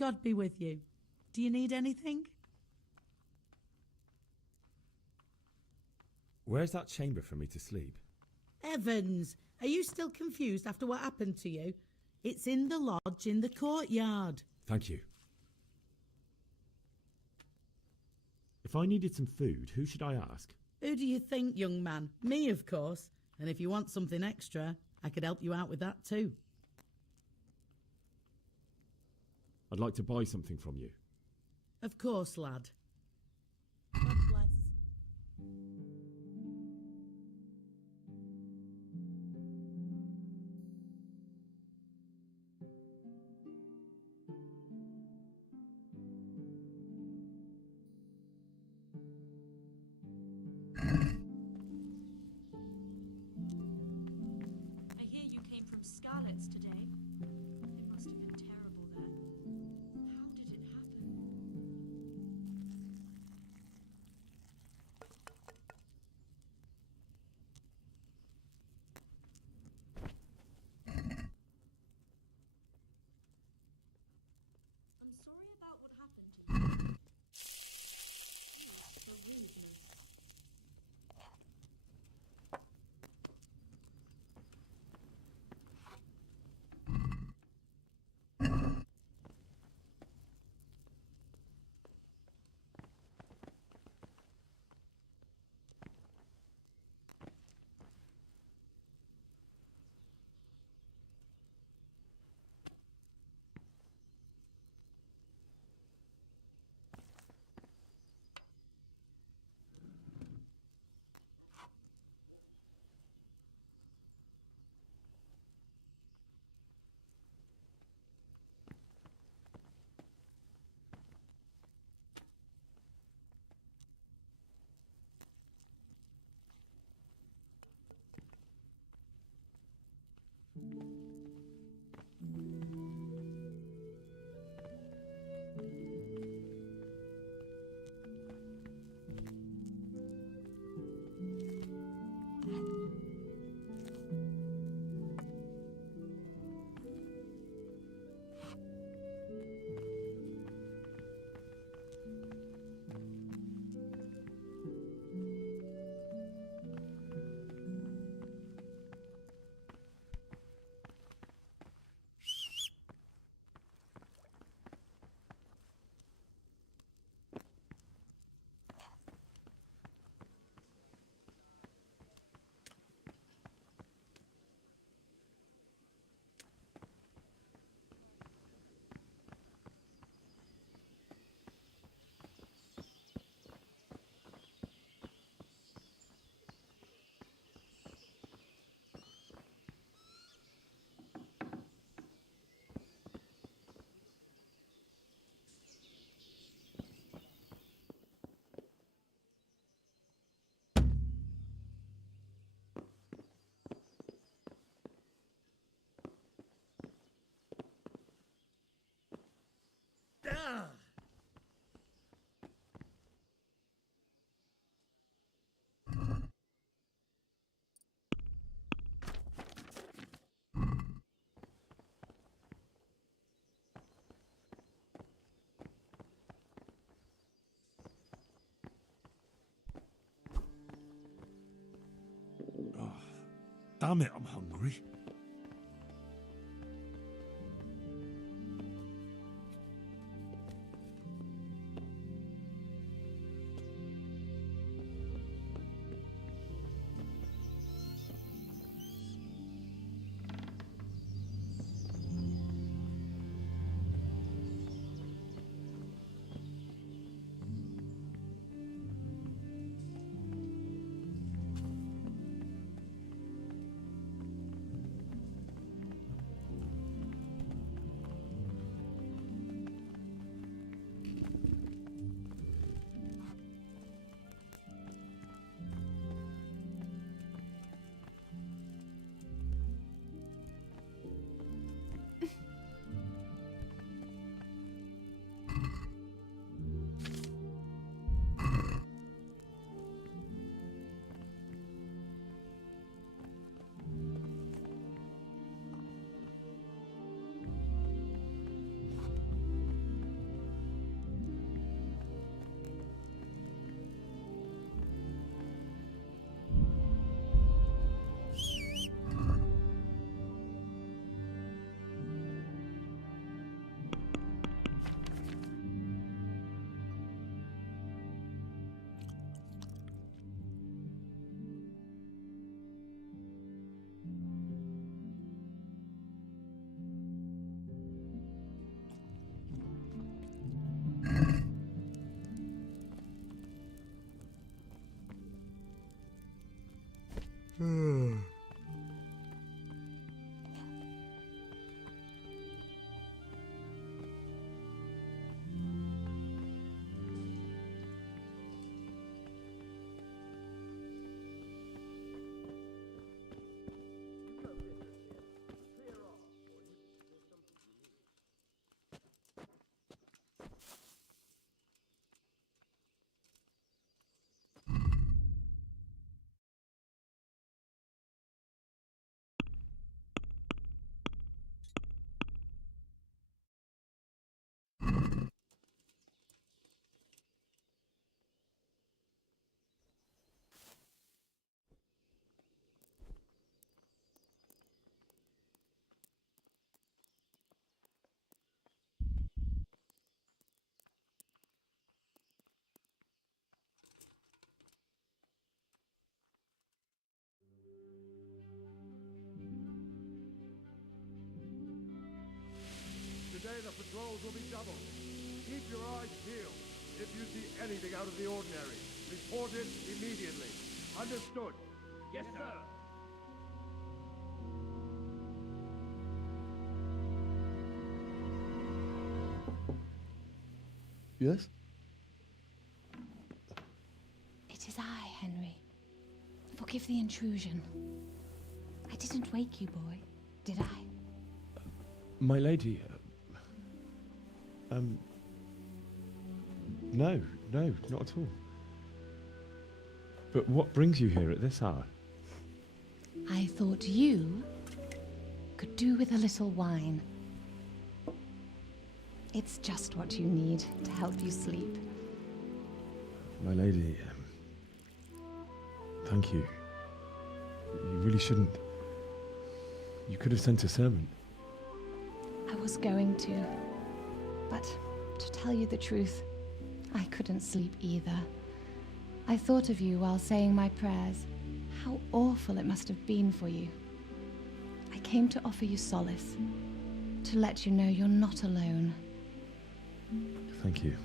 God be with you. Do you need anything? Where's that chamber for me to sleep? Evans, are you still confused after what happened to you? It's in the lodge in the courtyard. Thank you. If I needed some food, who should I ask? Who do you think, young man? Me, of course. And if you want something extra, I could help you out with that too. I'd like to buy something from you. Of course, lad. God bless. I hear you came from Scarlet's today. It must have been terrible there. How did it happen? I'm sorry about what happened to you. For rudeness. Damn it, I'm hungry. patrols will be doubled. Keep your eyes peeled. If you see anything out of the ordinary, report it immediately. Understood? Yes, sir. Yes? It is I, Henry. Forgive the intrusion. I didn't wake you, boy, did I? My lady, no, not at all. But what brings you here at this hour? I thought you could do with a little wine. It's just what you need to help you sleep. My lady, thank you. You really shouldn't. You could have sent a servant. I was going to, but to tell you the truth, I couldn't sleep either. I thought of you while saying my prayers. How awful it must have been for you. I came to offer you solace, to let you know you're not alone. Thank you.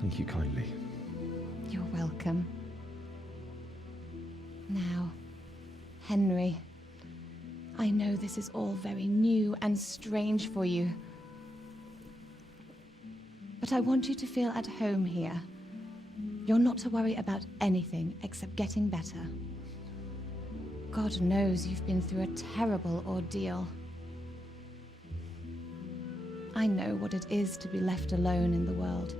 Thank you kindly. You're welcome. Now, Henry, I know this is all very new and strange for you, but I want you to feel at home here. You're not to worry about anything except getting better. God knows you've been through a terrible ordeal. I know what it is to be left alone in the world,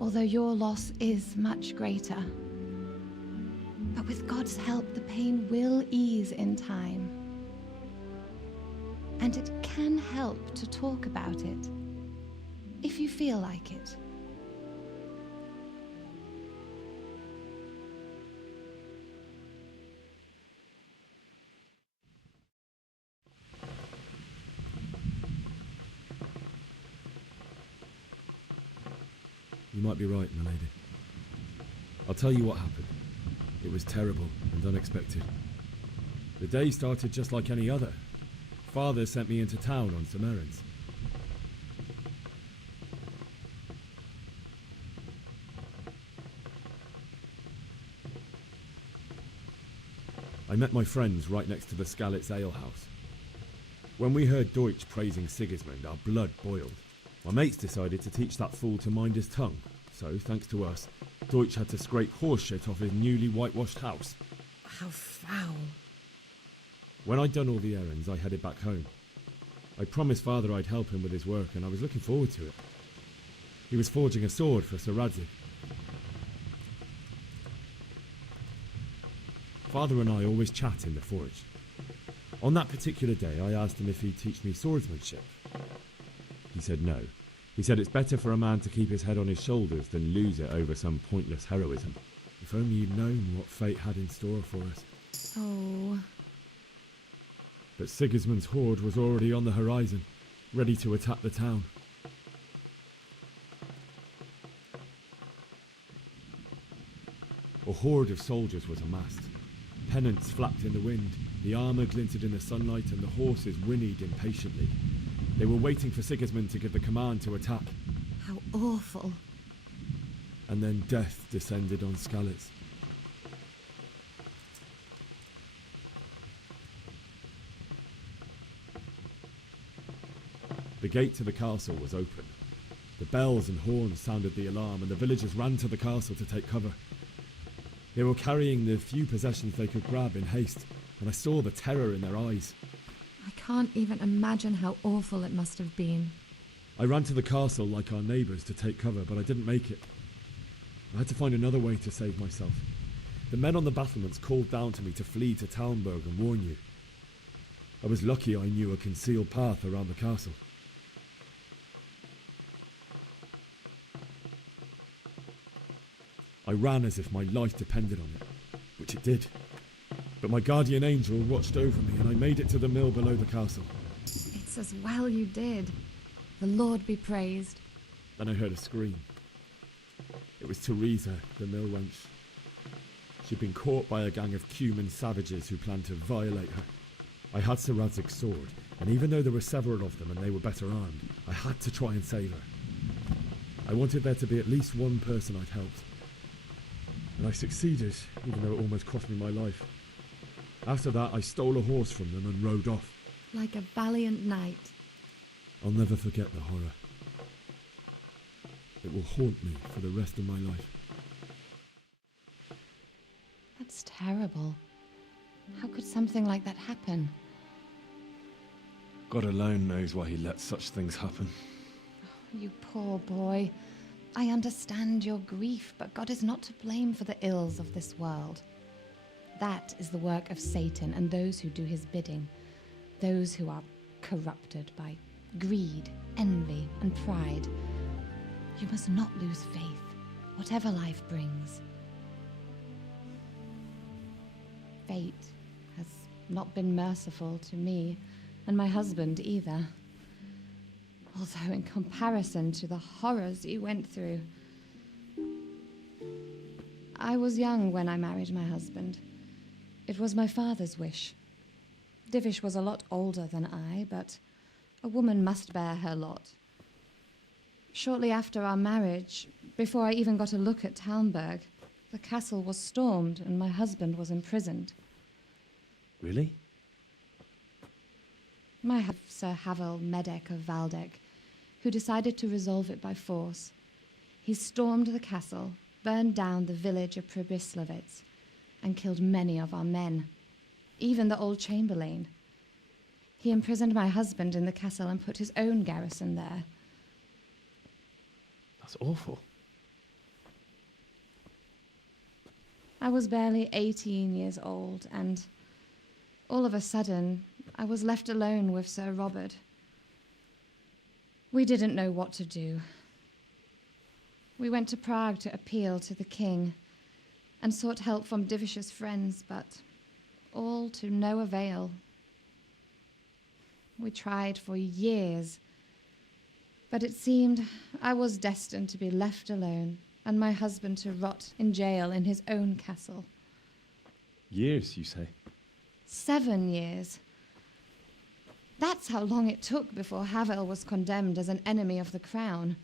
although your loss is much greater. But with God's help, the pain will ease in time. And it can help to talk about it, if you feel like it. You might be right, my lady. I'll tell you what happened. It was terrible and unexpected. The day started just like any other. Father sent me into town on some errands. I met my friends right next to the Skalitz Ale House. When we heard Deutsch praising Sigismund, our blood boiled. My mates decided to teach that fool to mind his tongue, so thanks to us, Deutsch had to scrape horse shit off his newly whitewashed house. How foul. When I'd done all the errands, I headed back home. I promised Father I'd help him with his work, and I was looking forward to it. He was forging a sword for Sir Radzig. Father and I always chat in the forge. On that particular day, I asked him if he'd teach me swordsmanship. He said no. He said it's better for a man to keep his head on his shoulders than lose it over some pointless heroism. If only you'd known what fate had in store for us. Oh. But Sigismund's horde was already on the horizon, ready to attack the town. A horde of soldiers was amassed. Pennants flapped in the wind, the armour glinted in the sunlight, and the horses whinnied impatiently. They were waiting for Sigismund to give the command to attack. How awful. And then death descended on Skalitz. The gate to the castle was open. The bells and horns sounded the alarm, and the villagers ran to the castle to take cover. They were carrying the few possessions they could grab in haste, and I saw the terror in their eyes. I can't even imagine how awful it must have been. I ran to the castle like our neighbours to take cover, but I didn't make it. I had to find another way to save myself. The men on the battlements called down to me to flee to Talmberg and warn you. I was lucky I knew a concealed path around the castle. I ran as if my life depended on it, which it did. But my guardian angel watched over me, and I made it to the mill below the castle. It's as well you did. The Lord be praised. Then I heard a scream. It was Teresa, the mill wench. She'd been caught by a gang of Cuman savages who planned to violate her. I had Sir Radzig's sword, And even though there were several of them and they were better armed, I had to try and save her. I wanted there to be at least one person I'd helped. And I succeeded, even though it almost cost me my life. After that, I stole a horse from them and rode off. Like a valiant knight. I'll never forget the horror. It will haunt me for the rest of my life. That's terrible. How could something like that happen? God alone knows why he lets such things happen. You poor boy. I understand your grief, but God is not to blame for the ills of this world. That is the work of Satan and those who do his bidding. Those who are corrupted by greed, envy, and pride. You must not lose faith, whatever life brings. Fate has not been merciful to me, and my husband either. Although in comparison to the horrors you went through. I was young when I married my husband. It was my father's wish. Divish was a lot older than I, but a woman must bear her lot. Shortly after our marriage, before I even got a look at Talmberg, the castle was stormed and my husband was imprisoned. Really? Sir Havel Medek of Valdek, who decided to resolve it by force. He stormed the castle, burned down the village of Pribyslavitz, and killed many of our men, even the old chamberlain. He imprisoned my husband in the castle and put his own garrison there. That's awful. I was barely 18 years old, and all of a sudden, I was left alone with Sir Robert. We didn't know what to do. We went to Prague to appeal to the king and sought help from Divish's friends, but all to no avail. We tried for years, but it seemed I was destined to be left alone and my husband to rot in jail in his own castle. Years, you say? 7 years. That's how long it took before Havel was condemned as an enemy of the crown.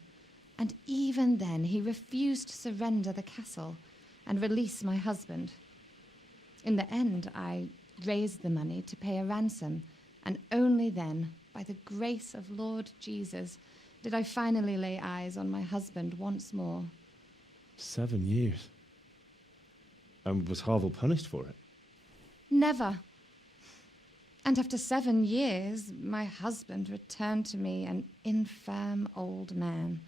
And even then, he refused to surrender the castle and release my husband. In the end, I raised the money to pay a ransom, and only then, by the grace of Lord Jesus, did I finally lay eyes on my husband once more. 7 years. And was Havel punished for it? Never. And after 7 years, my husband returned to me an infirm old man.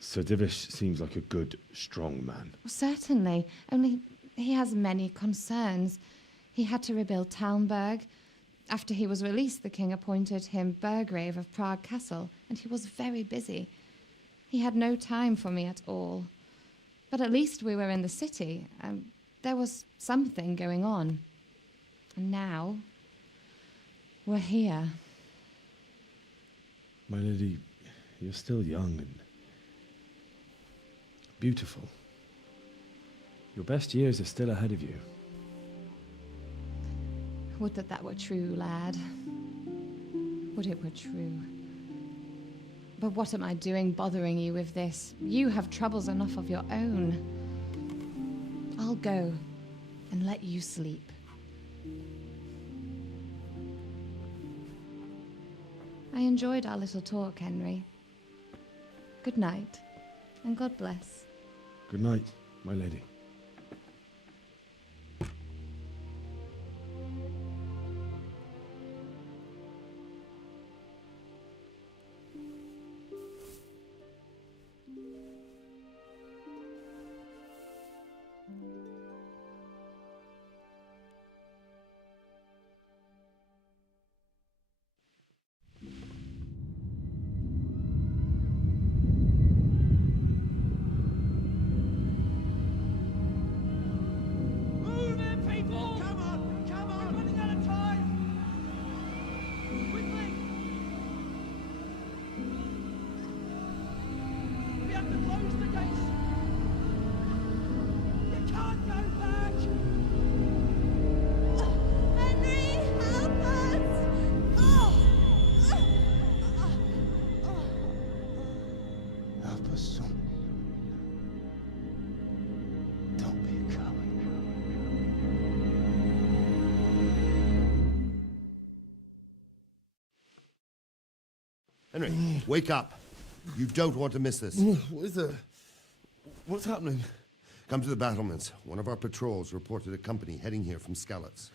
Sir Divish seems like a good, strong man. Certainly, only he has many concerns. He had to rebuild Talmberg. After he was released, the king appointed him Burgrave of Prague Castle, and he was very busy. He had no time for me at all. But at least we were in the city, and there was something going on. And now, we're here. My lady, you're still young and beautiful. Your best years are still ahead of you. Would that that were true, lad. Would it were true. But what am I doing bothering you with this? You have troubles enough of your own. I'll go and let you sleep. I enjoyed our little talk, Henry. Good night, and God bless. Good night, my lady. a son. Don't be a coward. Henry, wake up. You don't want to miss this. What is it? What's happening? Come to the battlements. One of our patrols reported a company heading here from Skalitz.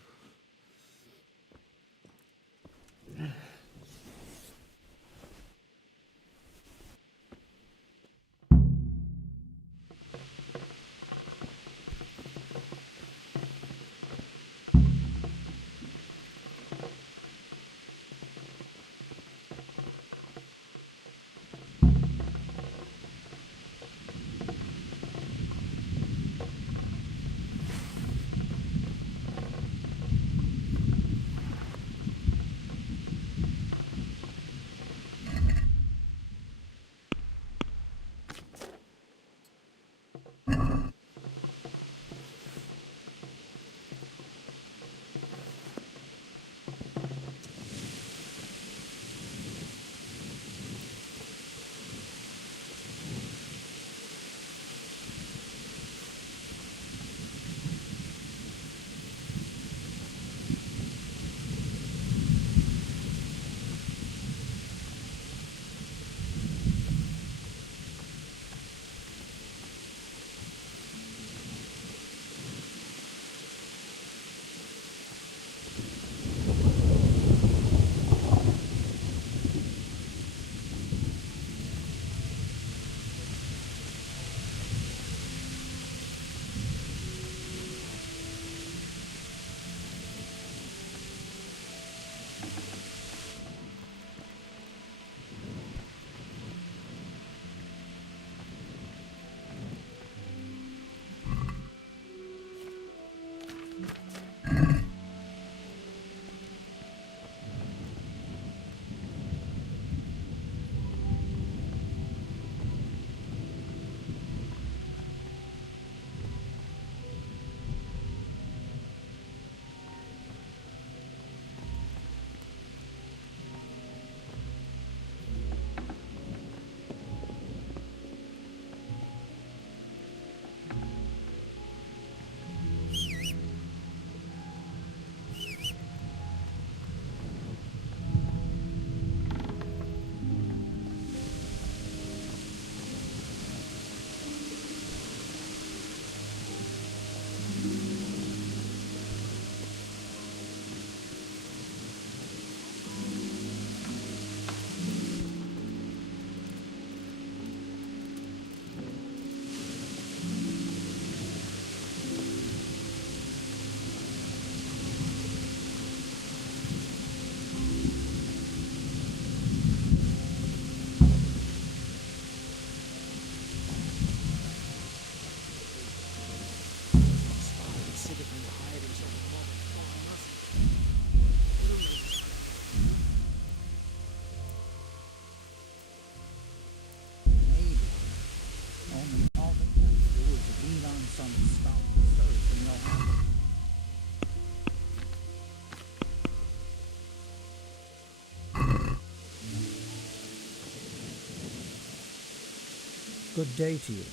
Good day to you.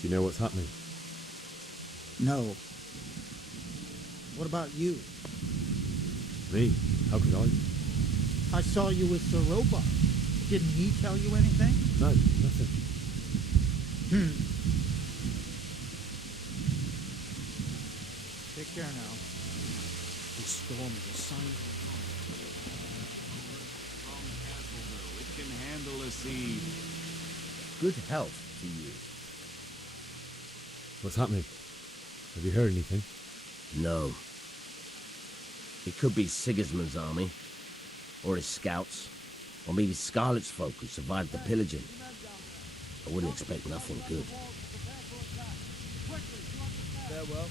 Do you know what's happening? No. What about you? Me? How could I? I saw you with the robot. Didn't he tell you anything? No, nothing. Take care now. The storm is a sign. It can handle a siege. Good health to you. What's happening? Have you heard anything? No. It could be Sigismund's army, or his scouts, or maybe Scarlet's folk who survived the pillaging. I wouldn't expect nothing good. Farewell.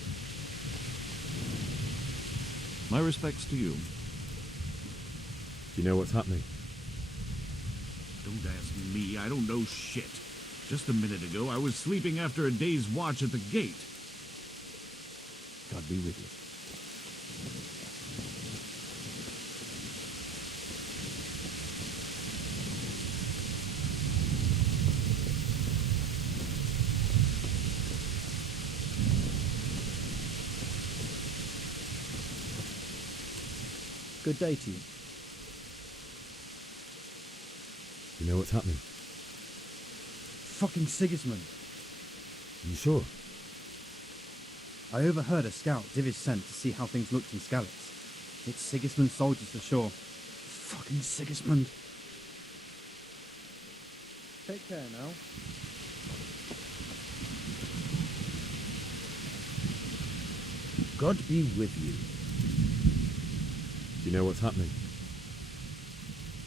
My respects to you. Do you know what's happening? Don't ask me, I don't know shit. Just a minute ago, I was sleeping after a day's watch at the gate. God be with you. Good day to you. You know what's happening? Fucking Sigismund. You sure? I overheard a scout Divish sent to see how things looked in Skalitz. It's Sigismund's soldiers for sure. Fucking Sigismund. Take care now. God be with you. Do you know what's happening?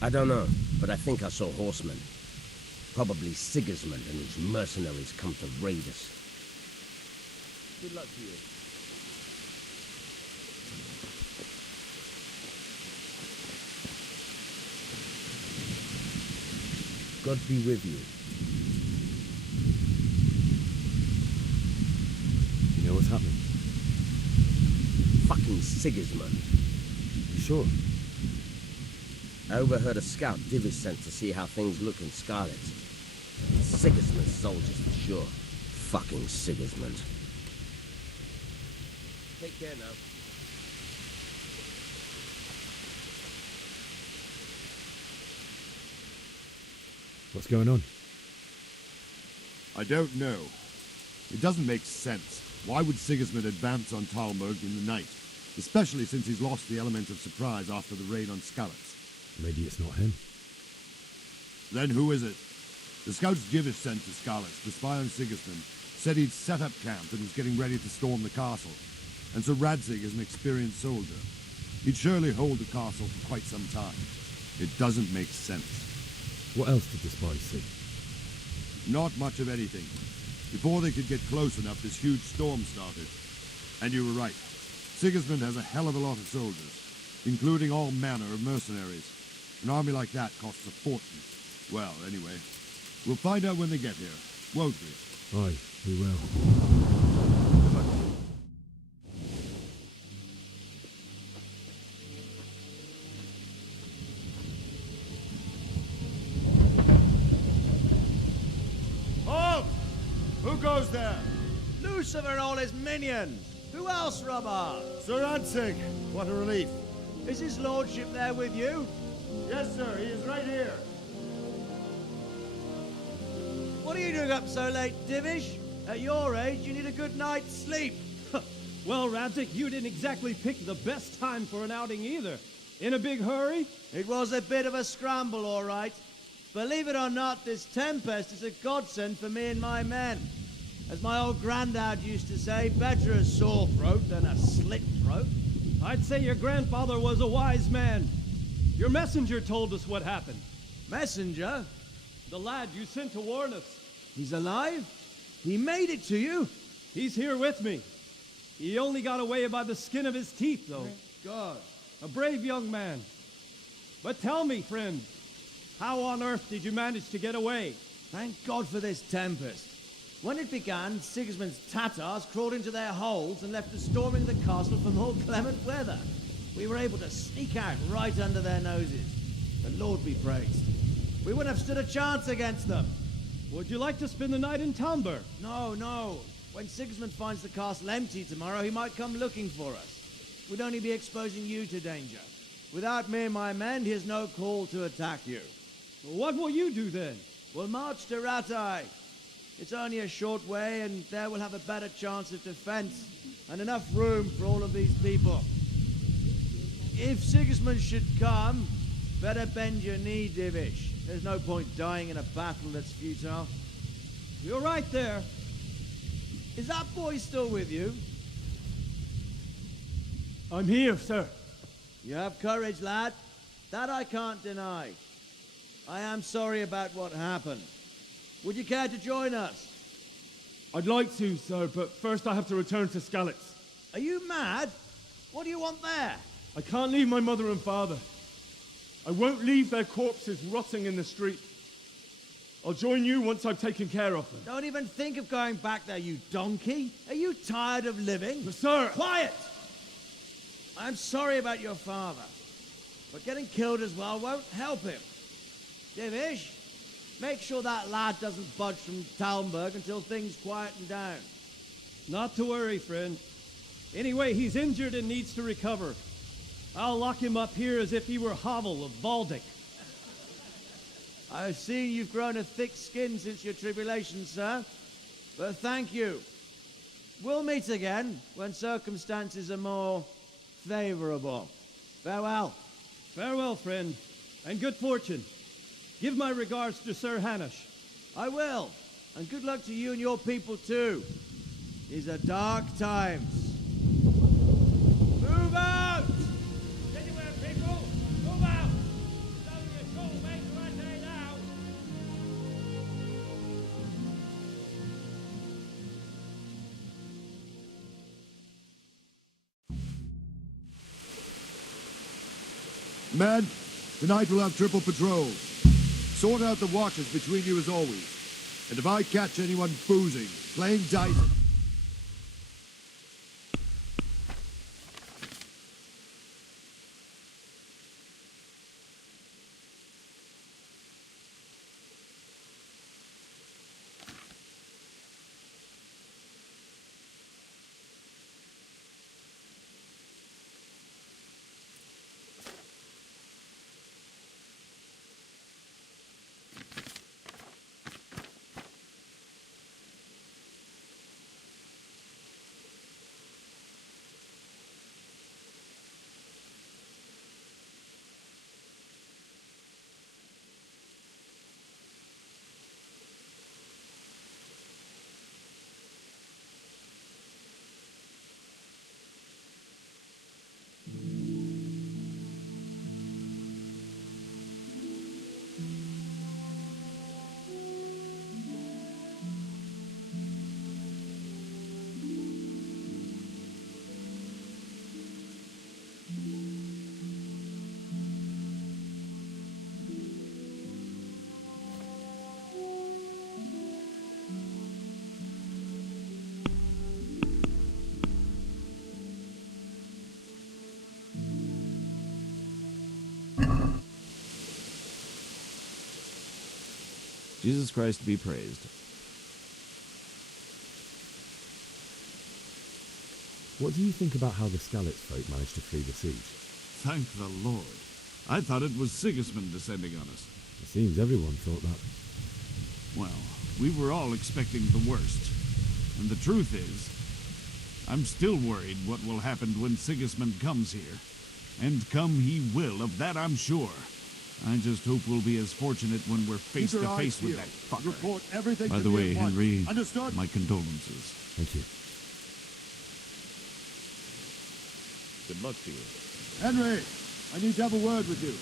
I don't know, but I think I saw horsemen. Probably Sigismund and his mercenaries come to raid us. Good luck to you. God be with you. Do you know what's happening? Fucking Sigismund. You sure? I overheard a scout Divish sent to see how things look in Skalitz. Sigismund's soldiers for sure. Fucking Sigismund. Take care now. What's going on? I don't know. It doesn't make sense. Why would Sigismund advance on Talmberg in the night? Especially since he's lost the element of surprise after the raid on Skalitz. Maybe it's not him. Then who is it? The scouts Divish sent to Skalitz to spy on Sigismund said he'd set up camp and was getting ready to storm the castle. And so Radzig is an experienced soldier. He'd surely hold the castle for quite some time. It doesn't make sense. What else did the spies see? Not much of anything. Before they could get close enough, this huge storm started. And you were right. Sigismund has a hell of a lot of soldiers, including all manner of mercenaries. An army like that costs a fortune. Well, anyway, we'll find out when they get here, won't we? Aye, we will. Halt! Who goes there? Lucifer and all his minions. Who else, Robert? Sir Radzig. What a relief. Is his lordship there with you? Yes, sir. He is right here. What are you doing up so late, Divish? At your age, you need a good night's sleep. Well, Radzig, you didn't exactly pick the best time for an outing either. In a big hurry? It was a bit of a scramble, all right. Believe it or not, this tempest is a godsend for me and my men. As my old granddad used to say, better a sore throat than a slit throat. I'd say your grandfather was a wise man. Your messenger told us what happened. Messenger? The lad you sent to warn us. He's alive? He made it to you? He's here with me. He only got away by the skin of his teeth, though. Thank God. A brave young man. But tell me, friend, how on earth did you manage to get away? Thank God for this tempest. When it began, Sigismund's Tatars crawled into their holes and left us storming the castle for more clement weather. We were able to sneak out right under their noses. The Lord be praised. We wouldn't have stood a chance against them. Would you like to spend the night in Talmberg? No, no. When Sigismund finds the castle empty tomorrow, he might come looking for us. We'd only be exposing you to danger. Without me and my men, he has no call to attack you. What will you do then? We'll march to Ratai. It's only a short way, and there we'll have a better chance of defense and enough room for all of these people. If Sigismund should come, better bend your knee, Divish. There's no point dying in a battle that's futile. You're right there. Is that boy still with you? I'm here, sir. You have courage, lad. That I can't deny. I am sorry about what happened. Would you care to join us? I'd like to, sir, but first I have to return to Skalitz. Are you mad? What do you want there? I can't leave my mother and father. I won't leave their corpses rotting in the street. I'll join you once I've taken care of them. Don't even think of going back there, you donkey. Are you tired of living? But sir! Quiet! I'm sorry about your father, but getting killed as well won't help him. Divish, make sure that lad doesn't budge from Talmberg until things quieten down. Not to worry, friend. Anyway, he's injured and needs to recover. I'll lock him up here as if he were Hovel of Baldic. I've seen you've grown a thick skin since your tribulation, sir. But thank you. We'll meet again when circumstances are more favorable. Farewell. Farewell, friend, and good fortune. Give my regards to Sir Hanush. I will. And good luck to you and your people, too. These are dark times. Move out! Anywhere, people! Move out! Don't be a soul mate I say now! Men, tonight we'll have triple patrols. Sort out the watches between you as always. And if I catch anyone boozing, playing dice... Jesus Christ be praised. What do you think about how the Skalitz folk managed to flee the siege? Thank the Lord. I thought it was Sigismund descending on us. It seems everyone thought that. Well, we were all expecting the worst. And the truth is, I'm still worried what will happen when Sigismund comes here. And come he will, of that I'm sure. I just hope we'll be as fortunate when we're face to face with that fucker. Report everything By to the me way, at once. Henry, Understood? my condolences. Thank you. Good luck to you. Henry, I need to have a word with you.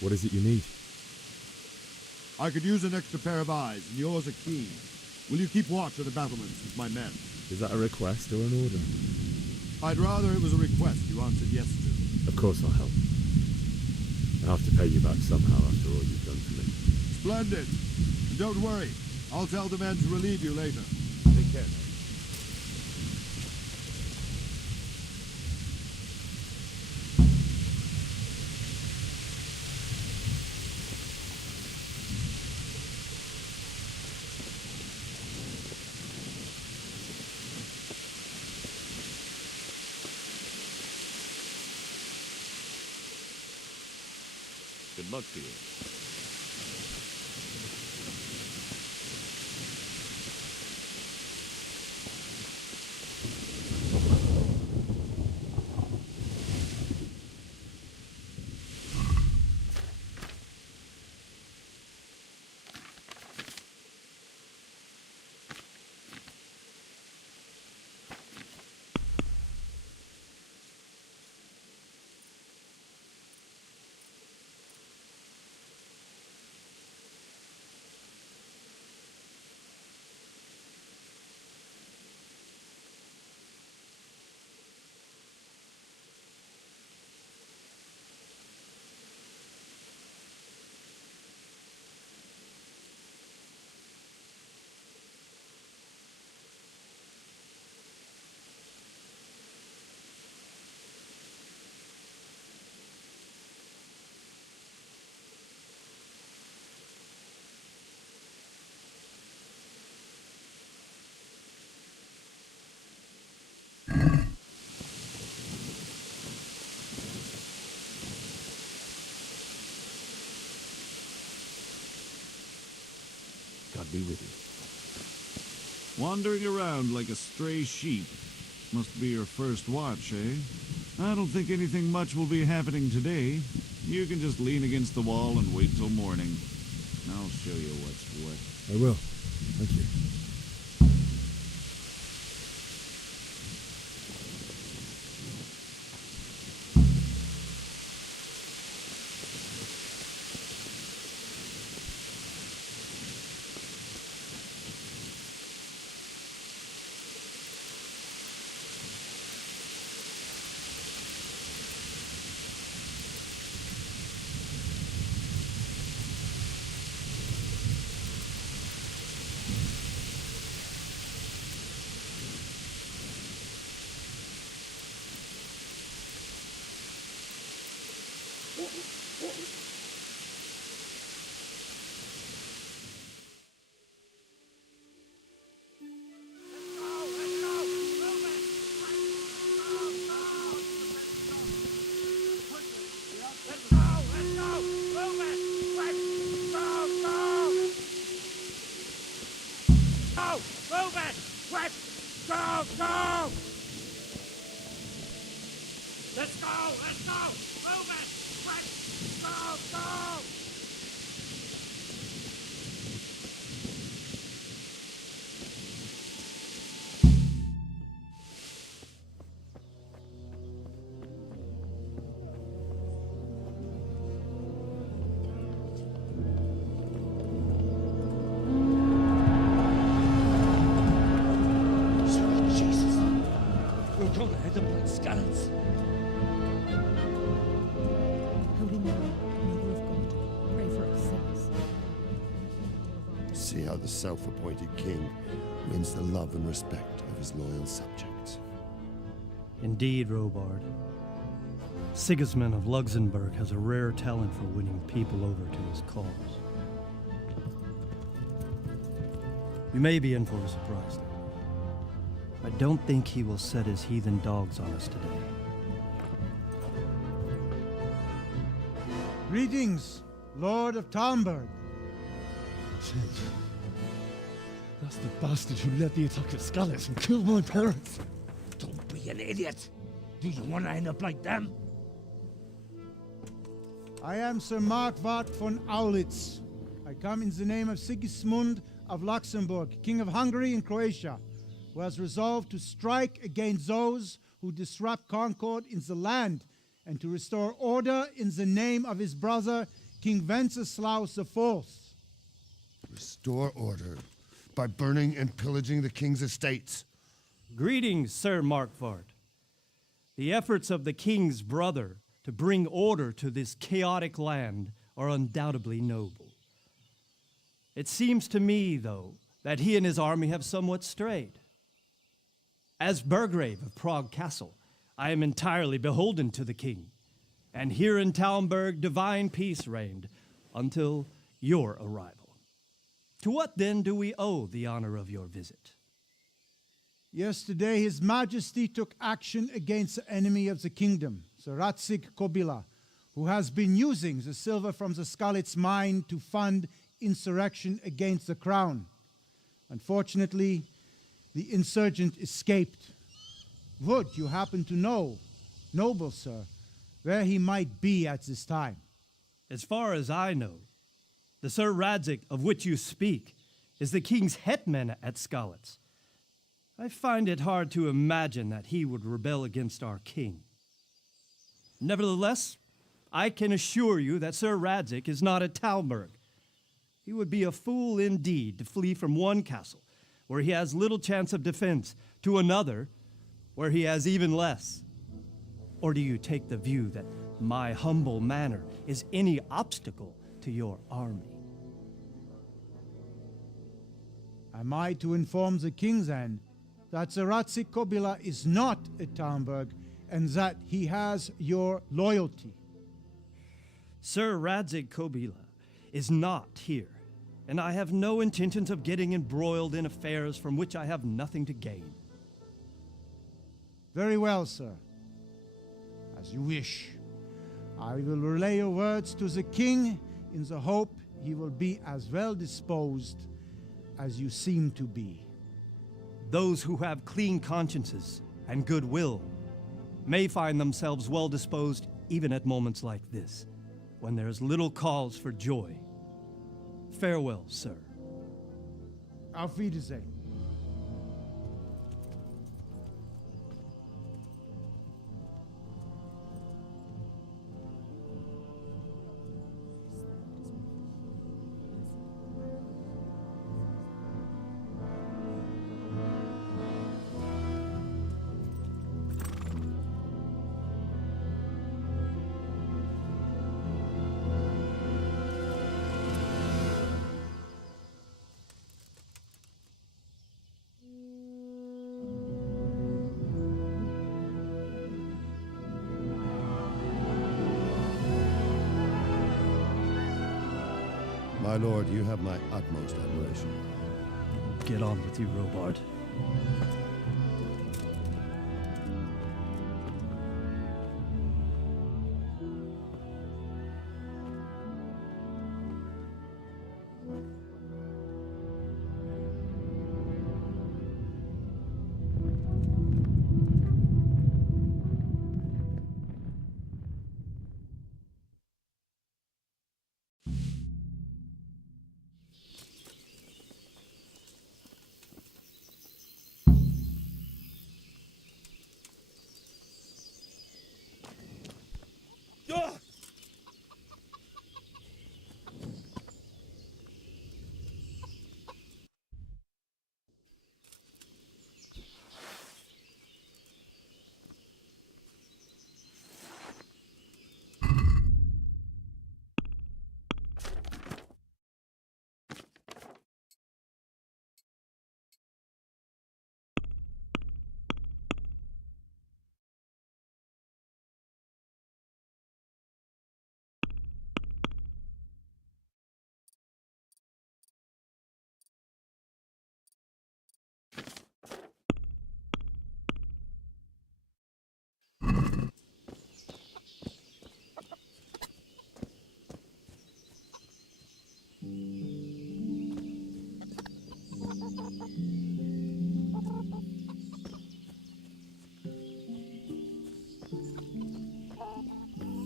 What is it you need? I could use an extra pair of eyes, and yours are keen. Will you keep watch of the battlements with my men? Is that a request or an order? I'd rather it was a request you answered yes to. Of course I'll help. I'll have to pay you back somehow after all you've done for me. Splendid. And don't worry. I'll tell the men to relieve you later. Take care. Good luck to you. be with you. Wandering around like a stray sheep. Must be your first watch, eh? I don't think anything much will be happening today. You can just lean against the wall and wait till morning. I'll show you what's what. I will. Thank you. Let's go! Move it! Quick! Go! Sweet Jesus. We're gonna end up like scallops. Holy Mary, Mother of God, pray for us sinners. See how the self-appointed king wins the love and respect of his loyal subjects. Indeed, Robard. Sigismund of Luxembourg has a rare talent for winning people over to his cause. You may be in for a surprise, though. I don't think he will set his heathen dogs on us today. Greetings, Lord of Talmberg. That's the bastard who led the attack at Scallops and killed my parents. Don't be an idiot. Do you want to end up like them? I am Sir Markwart von Aulitz. I come in the name of Sigismund of Luxembourg, King of Hungary and Croatia, who has resolved to strike against those who disrupt concord in the land and to restore order in the name of his brother, King Wenceslaus IV. Restore order by burning and pillaging the king's estates. Greetings, Sir Markwart. The efforts of the king's brother to bring order to this chaotic land are undoubtedly noble. It seems to me, though, that he and his army have somewhat strayed. As Burgrave of Prague Castle, I am entirely beholden to the king, and here in Talmberg divine peace reigned until your arrival. To what then do we owe the honor of your visit? Yesterday, His Majesty took action against the enemy of the kingdom, Sir Radzig Kobyla, who has been using the silver from the Skalitz mine to fund insurrection against the crown. Unfortunately, the insurgent escaped. Would you happen to know, noble sir, where he might be at this time? As far as I know, the Sir Radzig of which you speak is the king's hetman at Skalitz. I find it hard to imagine that he would rebel against our king. Nevertheless, I can assure you that Sir Radzig is not at Talmberg. He would be a fool indeed to flee from one castle, where he has little chance of defense, to another, where he has even less. Or do you take the view that my humble manner is any obstacle to your army? Am I to inform the king then that Sir Radzig Kobyla is not at Talmberg and that he has your loyalty? Sir Radzig Kobyla is not here, and I have no intentions of getting embroiled in affairs from which I have nothing to gain. Very well, sir. As you wish. I will relay your words to the king in the hope he will be as well disposed as you seem to be. Those who have clean consciences and goodwill may find themselves well disposed even at moments like this, when there is little cause for joy. Farewell, sir. Auf Wiedersehen. My lord, you have my utmost admiration. Get on with you, Robard.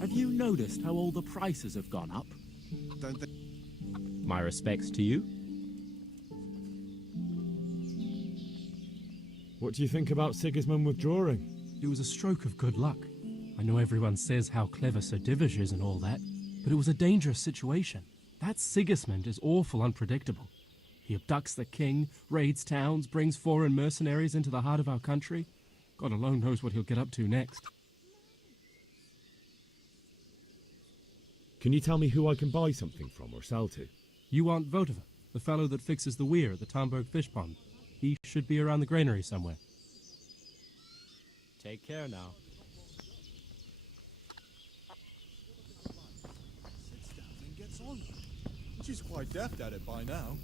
Have you noticed how all the prices have gone up? Don't they? My respects to you. What do you think about Sigismund withdrawing? It was a stroke of good luck. I know everyone says how clever Sir Divish is and all that, but it was a dangerous situation. That Sigismund is awful unpredictable. He abducts the king, raids towns, brings foreign mercenaries into the heart of our country. God alone knows what he'll get up to next. Can you tell me who I can buy something from or sell to? You want Votiva, the fellow that fixes the weir at the Tamburg fish pond. He should be around the granary somewhere. Take care now. Sits down and gets on. She's quite deft at it by now.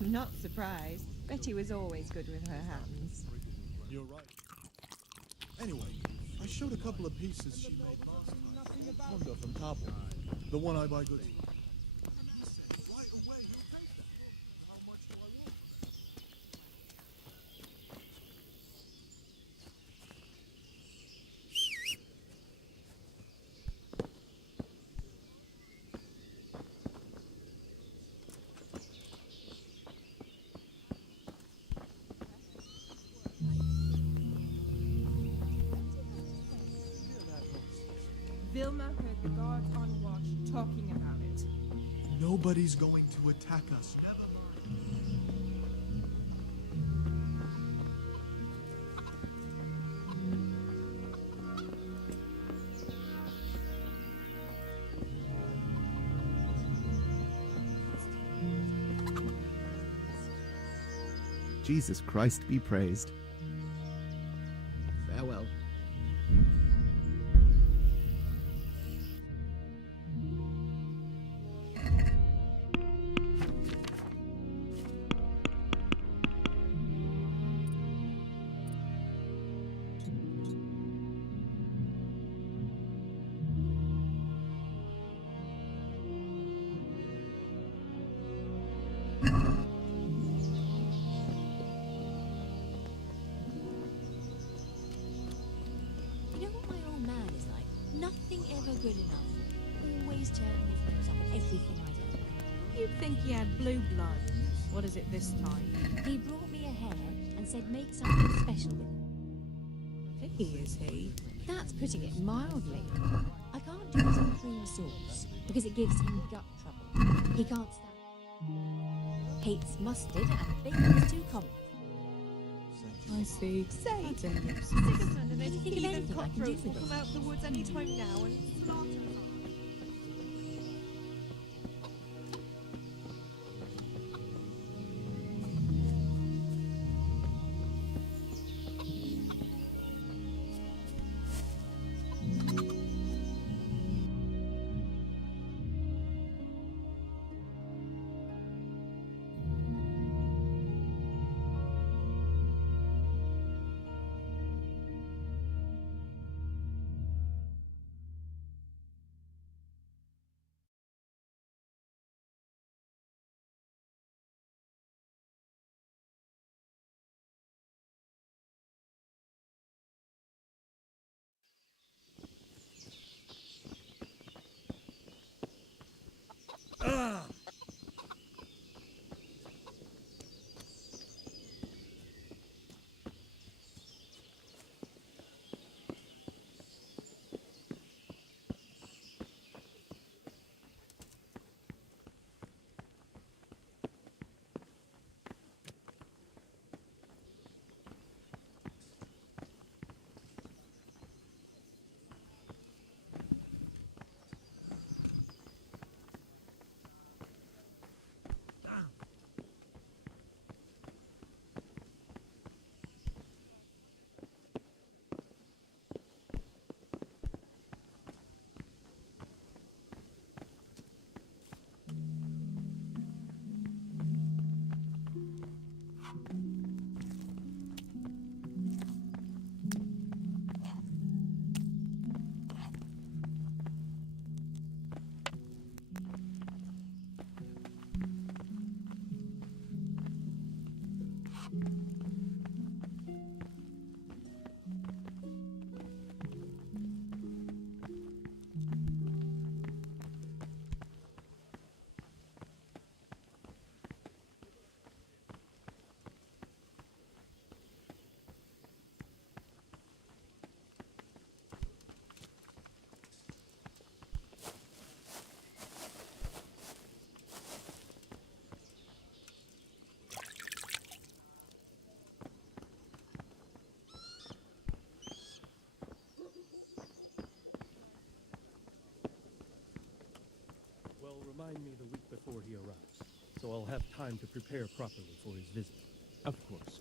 I'm not surprised. Betty was always good with her hands. You're right. Anyway, I showed a couple of pieces she made. Honda from Kabul. The one I buy goods from. Vilma heard the guards on watch talking about it. Nobody's going to attack us. Jesus Christ be praised. Farewell. good enough. Always turning his nose up at everything I do. You'd think he had blue blood. What is it this time? He brought me a hare and said make something special with it. Picky, is he? That's putting it mildly. I can't do it in cream sauce because it gives him gut trouble. He can't stand. Hates mustard and bacon is too common. I see. Say, Sigismund and Can his you think of heathen anything I can do cutthroats for will this? come out of the woods any time now and slaughter us. Well, remind me the week before he arrives, so I'll have time to prepare properly for his visit. Of course.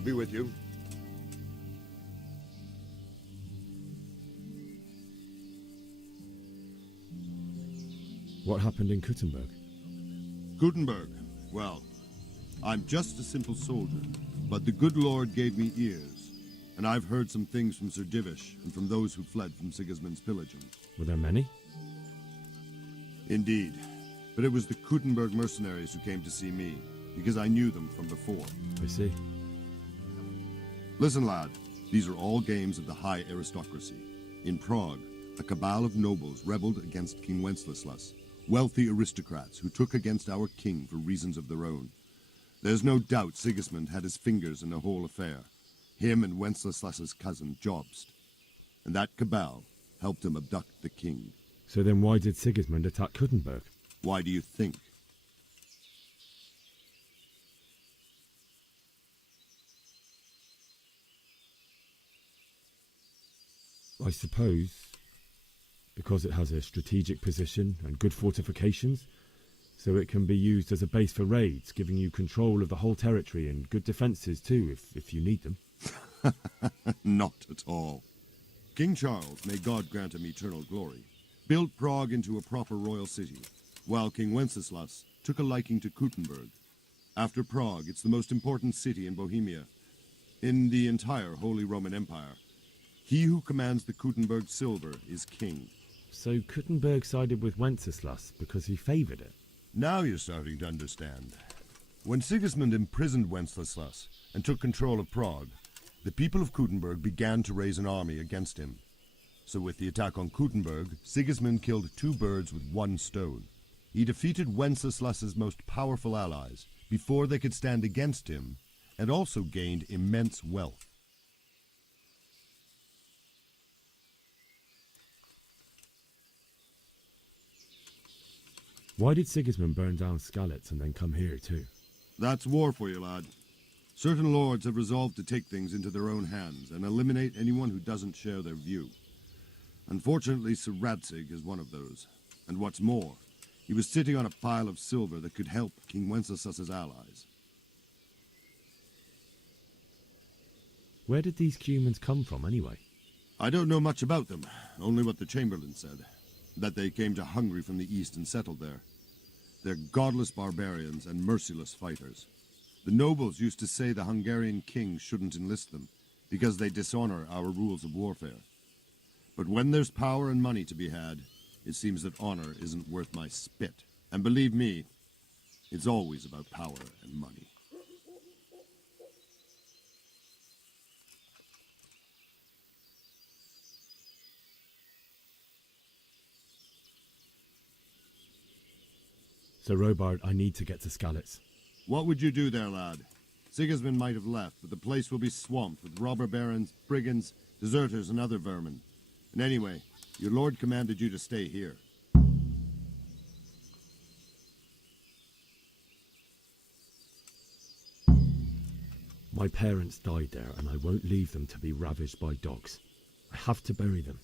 God be with you. What happened in Kuttenberg? Gutenberg. Well, I'm just a simple soldier, but the good Lord gave me ears, and I've heard some things from Sir Divish and from those who fled from Sigismund's pillaging. Were there many? Indeed, but it was the Kuttenberg mercenaries who came to see me, because I knew them from before. I see. Listen, lad, these are all games of the high aristocracy. In Prague, a cabal of nobles rebelled against King Wenceslas, wealthy aristocrats who took against our king for reasons of their own. There's no doubt Sigismund had his fingers in the whole affair, him and Wenceslas's cousin Jobst. And that cabal helped him abduct the king. So then why did Sigismund attack Kuttenberg? Why do you think? I suppose because it has a strategic position and good fortifications, so it can be used as a base for raids, giving you control of the whole territory and good defences too, if you need them. Not at all. King Charles, may God grant him eternal glory, built Prague into a proper royal city, while King Wenceslas took a liking to Kuttenberg. After Prague, it's the most important city in Bohemia, in the entire Holy Roman Empire. He who commands the Kuttenberg silver is king. So Kuttenberg sided with Wenceslas because he favoured it? Now you're starting to understand. When Sigismund imprisoned Wenceslas and took control of Prague, the people of Kuttenberg began to raise an army against him. So with the attack on Kuttenberg, Sigismund killed 2 birds with 1 stone. He defeated Wenceslas's most powerful allies before they could stand against him, and also gained immense wealth. Why did Sigismund burn down Skalitz and then come here too? That's war for you, lad. Certain lords have resolved to take things into their own hands and eliminate anyone who doesn't share their view. Unfortunately, Sir Radzig is one of those. And what's more, he was sitting on a pile of silver that could help King Wenceslas's allies. Where did these humans come from anyway? I don't know much about them, only what the Chamberlain said. That they came to Hungary from the east and settled there. They're godless barbarians and merciless fighters. The nobles used to say the Hungarian king shouldn't enlist them, because they dishonor our rules of warfare. But when there's power and money to be had, it seems that honor isn't worth my spit. And believe me, it's always about power and money. So Robard, I need to get to Skalitz. What would you do there, lad? Sigismund might have left, but the place will be swamped with robber barons, brigands, deserters, and other vermin. And anyway, your lord commanded you to stay here. My parents died there, and I won't leave them to be ravaged by dogs. I have to bury them.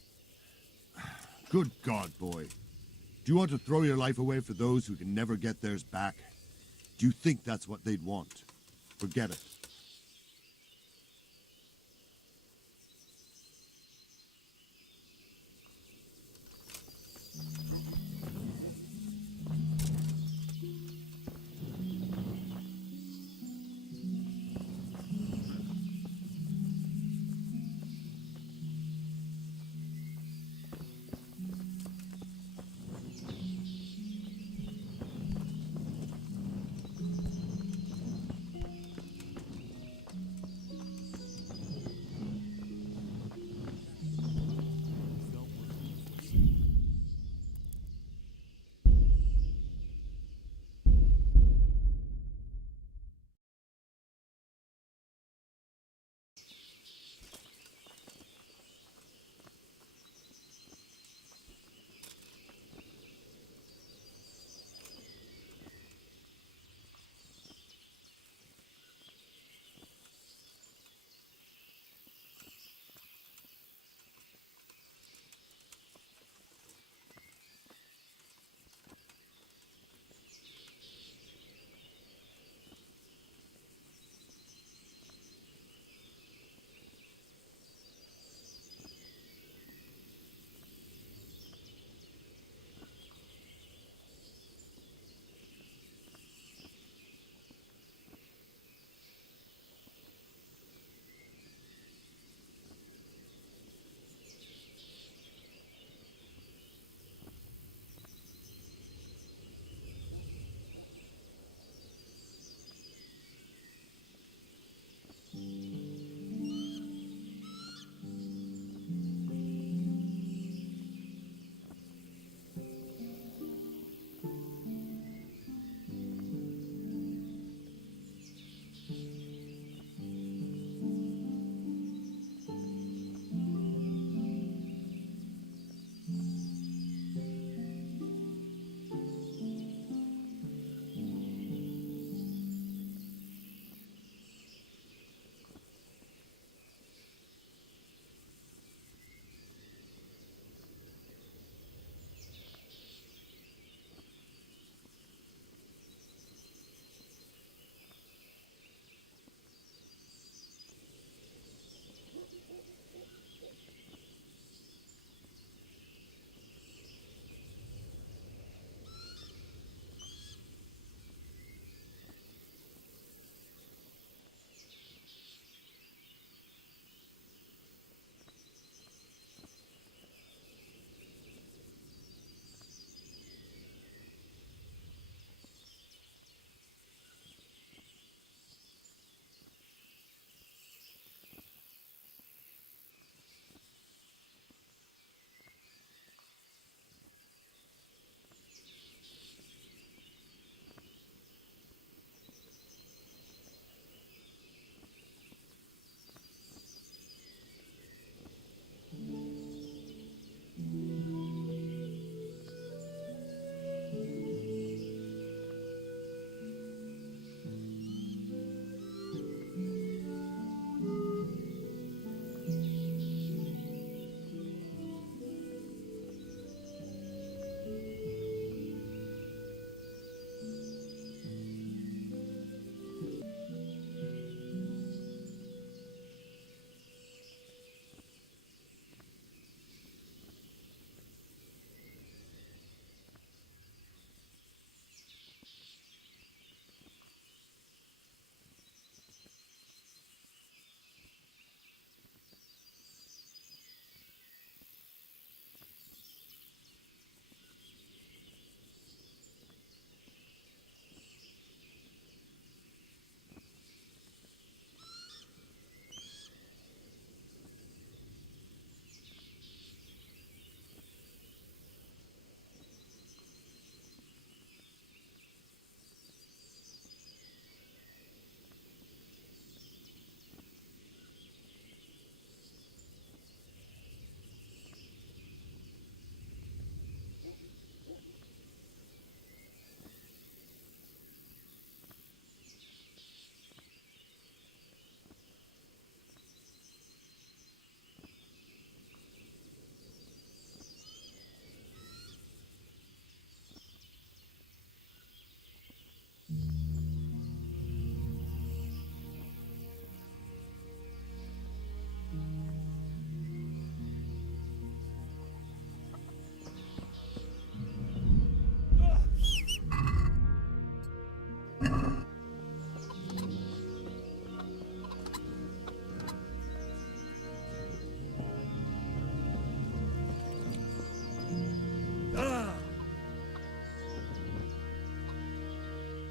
Good God, boy. Do you want to throw your life away for those who can never get theirs back? Do you think that's what they'd want? Forget it.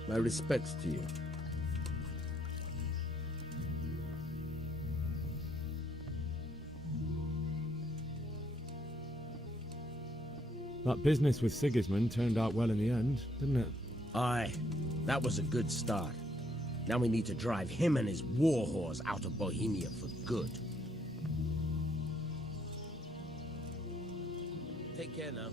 My respects to you. That business with Sigismund turned out well in the end, didn't it? Aye, that was a good start. Now we need to drive him and his war whores out of Bohemia for good. Take care now.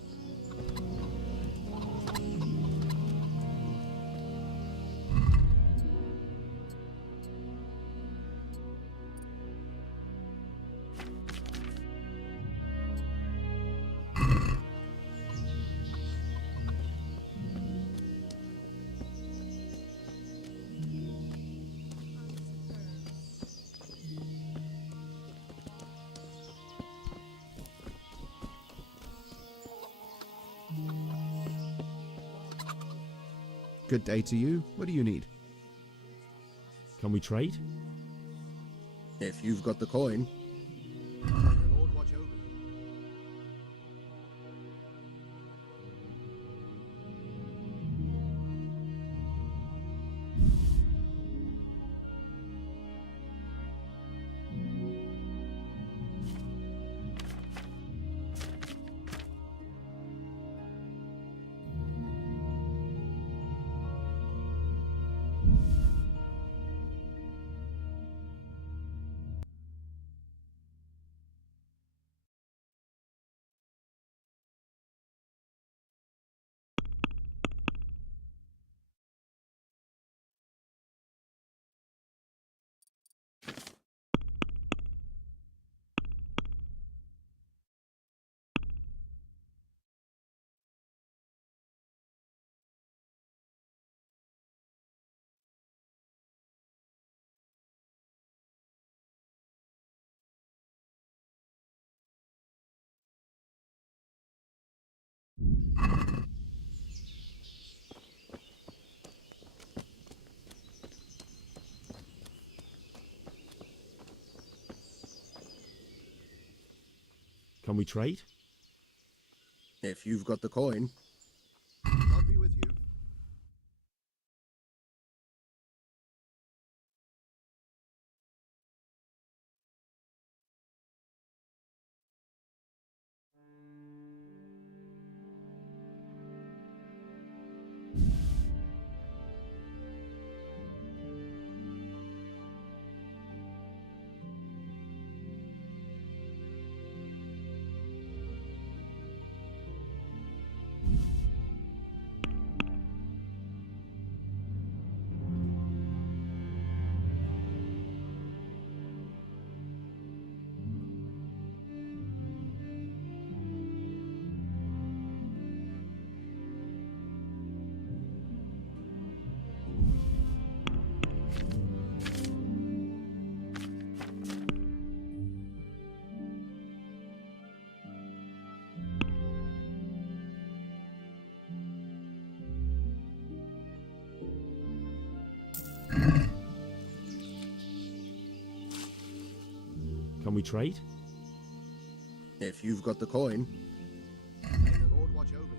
Good day to you. What do you need? Can we trade? If you've got the coin. Can we trade? If you've got the coin. God be with you. Can we trade? If you've got the coin. May the Lord watch over you.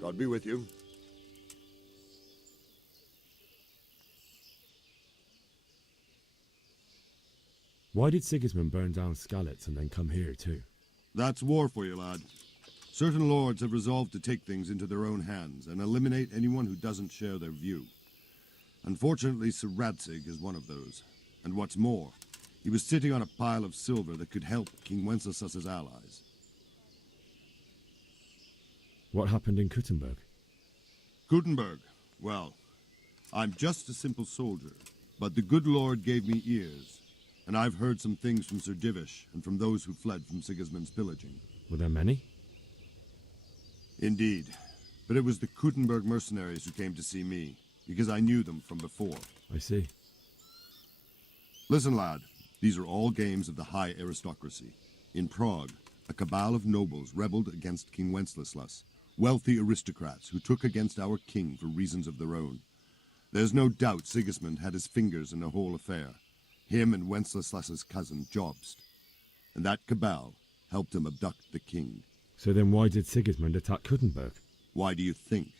God be with you. Why did Sigismund burn down Skalitz and then come here too? That's war for you, lad. Certain lords have resolved to take things into their own hands and eliminate anyone who doesn't share their view. Unfortunately, Sir Radzig is one of those. And what's more, he was sitting on a pile of silver that could help King Wenceslas's allies. What happened in Kuttenberg? Kuttenberg? Well, I'm just a simple soldier, but the good Lord gave me ears, and I've heard some things from Sir Divish and from those who fled from Sigismund's pillaging. Were there many? Indeed, but it was the Kuttenberg mercenaries who came to see me, because I knew them from before. I see. Listen, lad, these are all games of the high aristocracy. In Prague, a cabal of nobles rebelled against King Wenceslas, wealthy aristocrats who took against our king for reasons of their own. There's no doubt Sigismund had his fingers in the whole affair, him and Wenceslas's cousin Jobst. And that cabal helped him abduct the king. So then why did Sigismund attack Kuttenberg? Why do you think?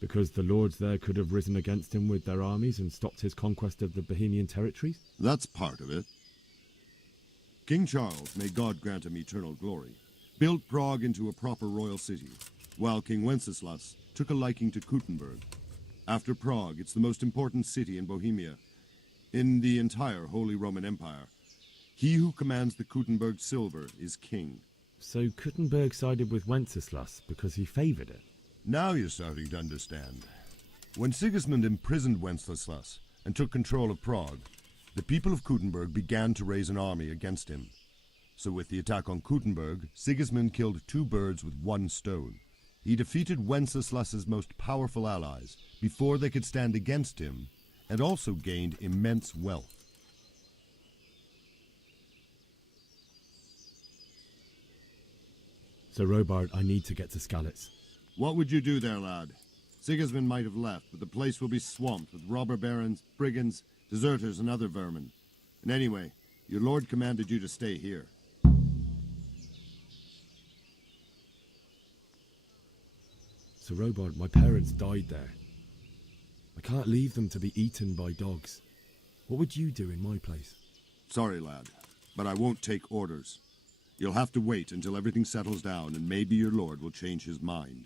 Because the lords there could have risen against him with their armies and stopped his conquest of the Bohemian territories? That's part of it. King Charles, may God grant him eternal glory, built Prague into a proper royal city, while King Wenceslas took a liking to Kuttenberg. After Prague, it's the most important city in Bohemia, in the entire Holy Roman Empire. He who commands the Kuttenberg silver is king. So Kuttenberg sided with Wenceslas because he favoured it? Now you're starting to understand. When Sigismund imprisoned Wenceslas and took control of Prague, the people of Kuttenberg began to raise an army against him. So with the attack on Kuttenberg, Sigismund killed 2 birds with 1 stone. He defeated Wenceslas's most powerful allies before they could stand against him, and also gained immense wealth. So Robard, I need to get to Skalitz. What would you do there, lad? Sigismund might have left, but the place will be swamped with robber barons, brigands, deserters, and other vermin. And anyway, your lord commanded you to stay here. So Robard, my parents died there. I can't leave them to be eaten by dogs. What would you do in my place? Sorry, lad, but I won't take orders. You'll have to wait until everything settles down, and maybe your lord will change his mind.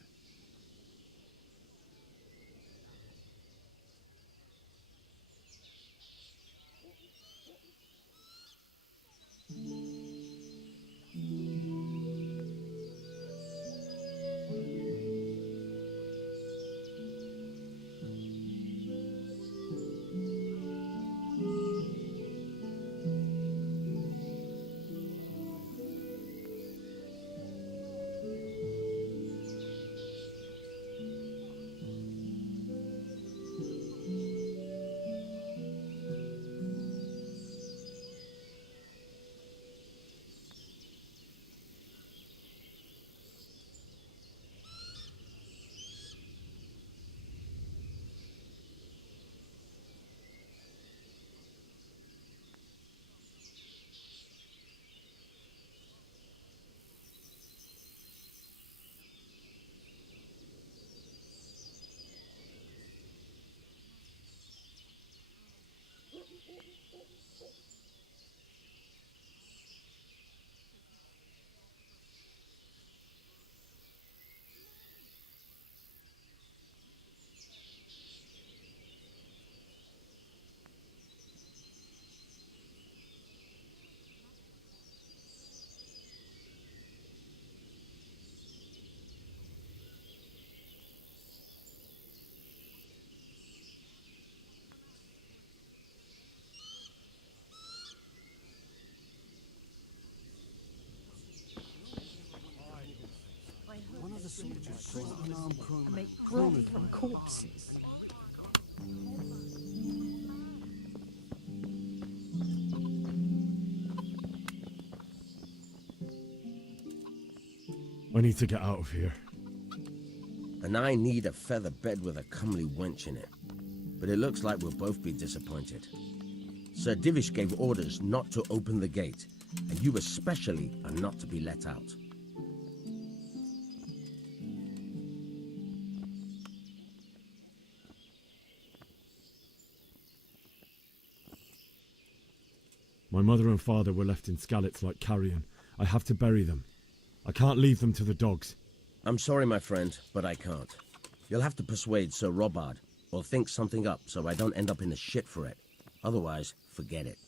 One of the soldiers saw an unarmed crone and make broth from corpses. I need to get out of here. And I need a feather bed with a comely wench in it. But it looks like we'll both be disappointed. Sir Divish gave orders not to open the gate, and you especially are not to be let out. My mother and father were left in Skalitz like carrion. I have to bury them. I can't leave them to the dogs. I'm sorry, my friend, but I can't. You'll have to persuade Sir Robard, or think something up so I don't end up in the shit for it. Otherwise, forget it.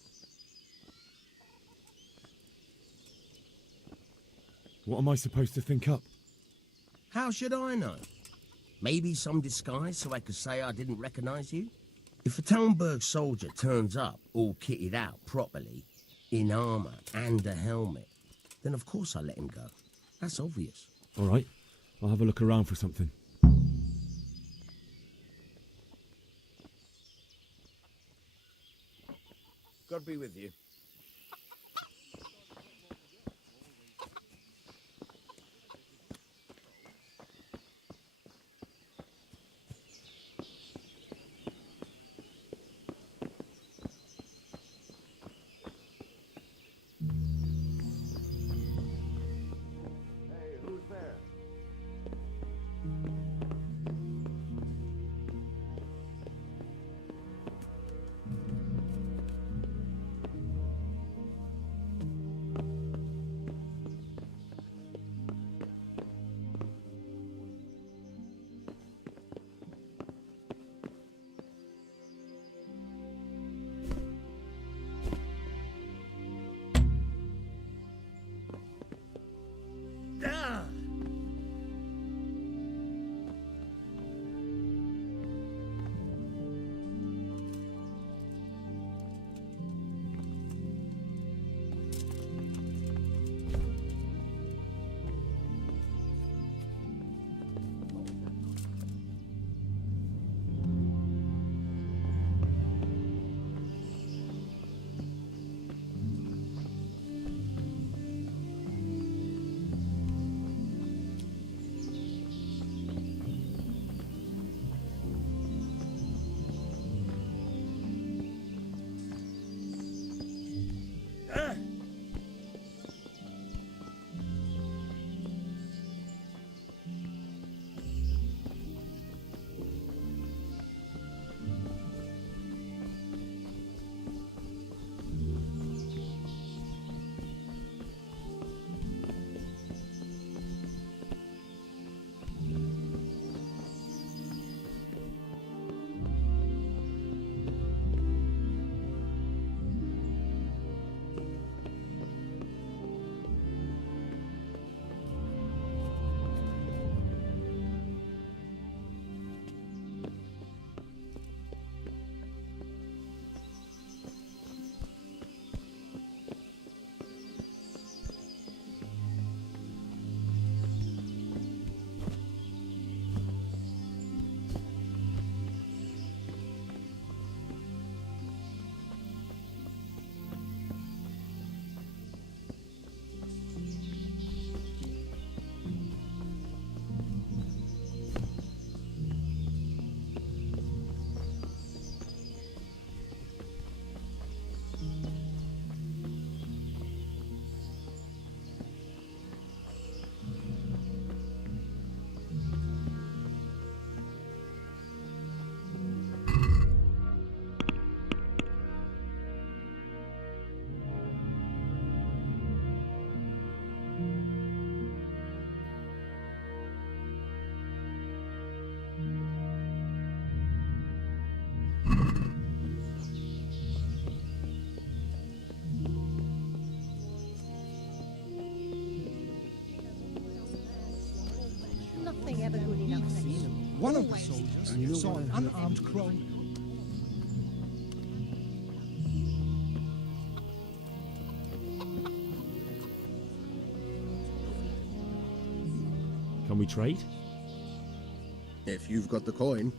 What am I supposed to think up? How should I know? Maybe some disguise so I could say I didn't recognize you? If a Talmberg soldier turns up all kitted out properly, in armor and a helmet, then of course I let him go. That's obvious. All right, I'll have a look around for something. God be with you. Hey, who's there? Nothing ever good enough. One of the soldiers saw an unarmed crow. Can we trade? If you've got the coin.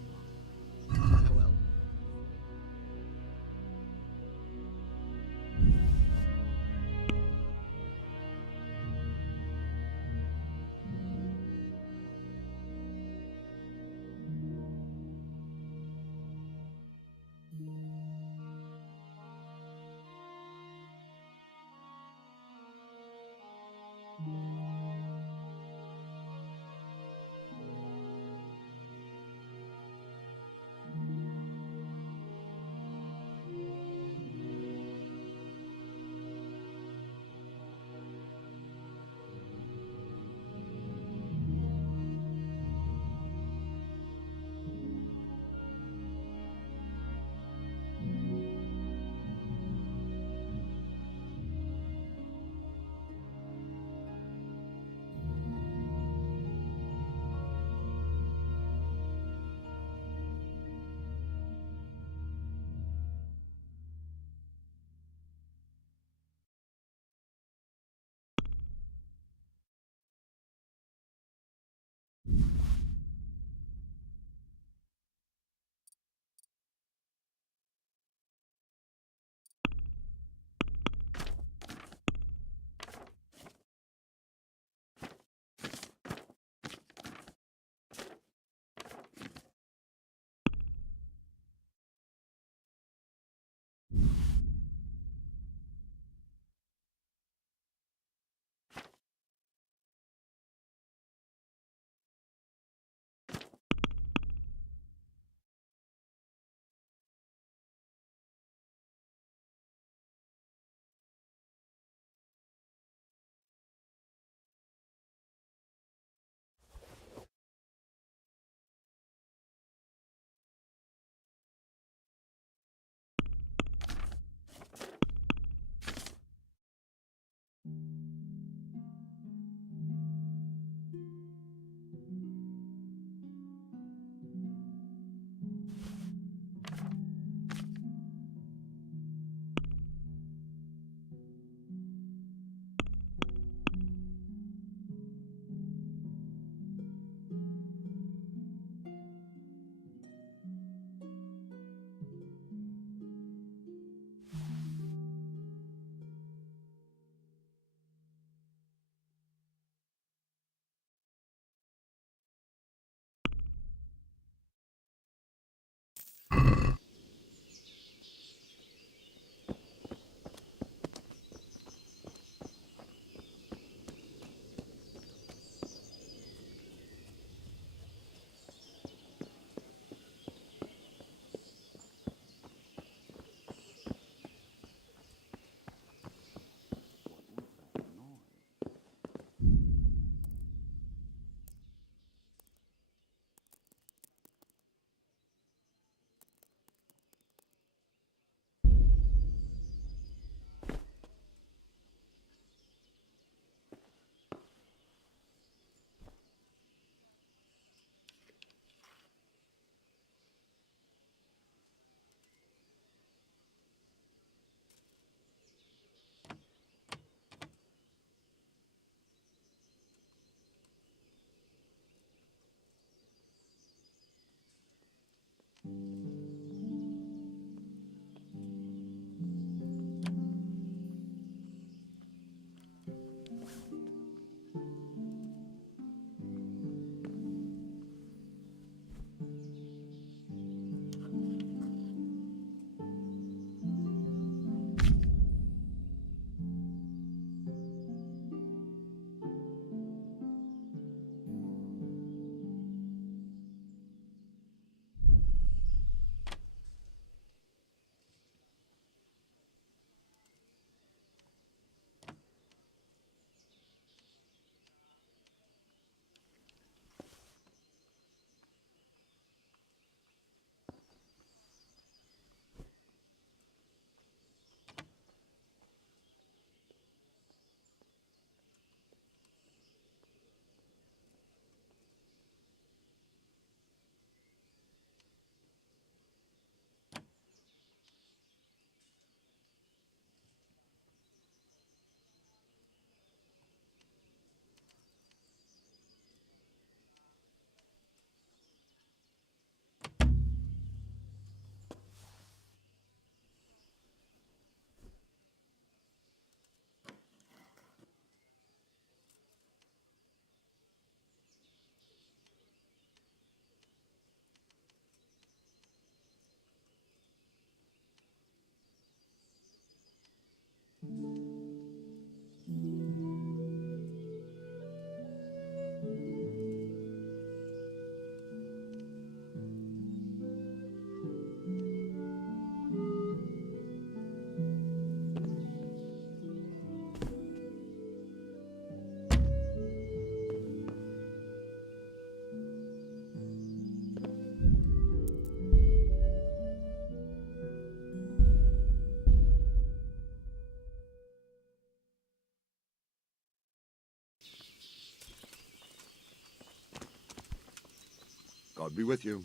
God be with you.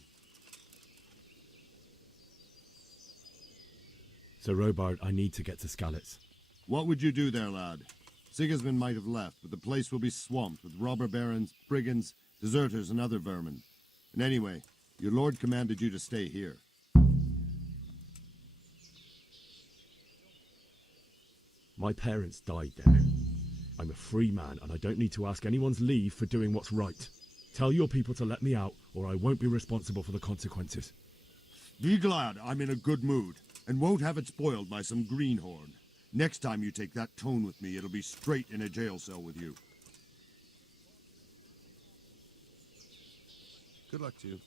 Sir Robard, I need to get to Skalitz. What would you do there, lad? Sigismund might have left, but the place will be swamped with robber barons, brigands, deserters, and other vermin. And anyway, your lord commanded you to stay here. My parents died there. I'm a free man, and I don't need to ask anyone's leave for doing what's right. Tell your people to let me out, or I won't be responsible for the consequences. Be glad I'm in a good mood, and won't have it spoiled by some greenhorn. Next time you take that tone with me, it'll be straight in a jail cell with you. Good luck to you.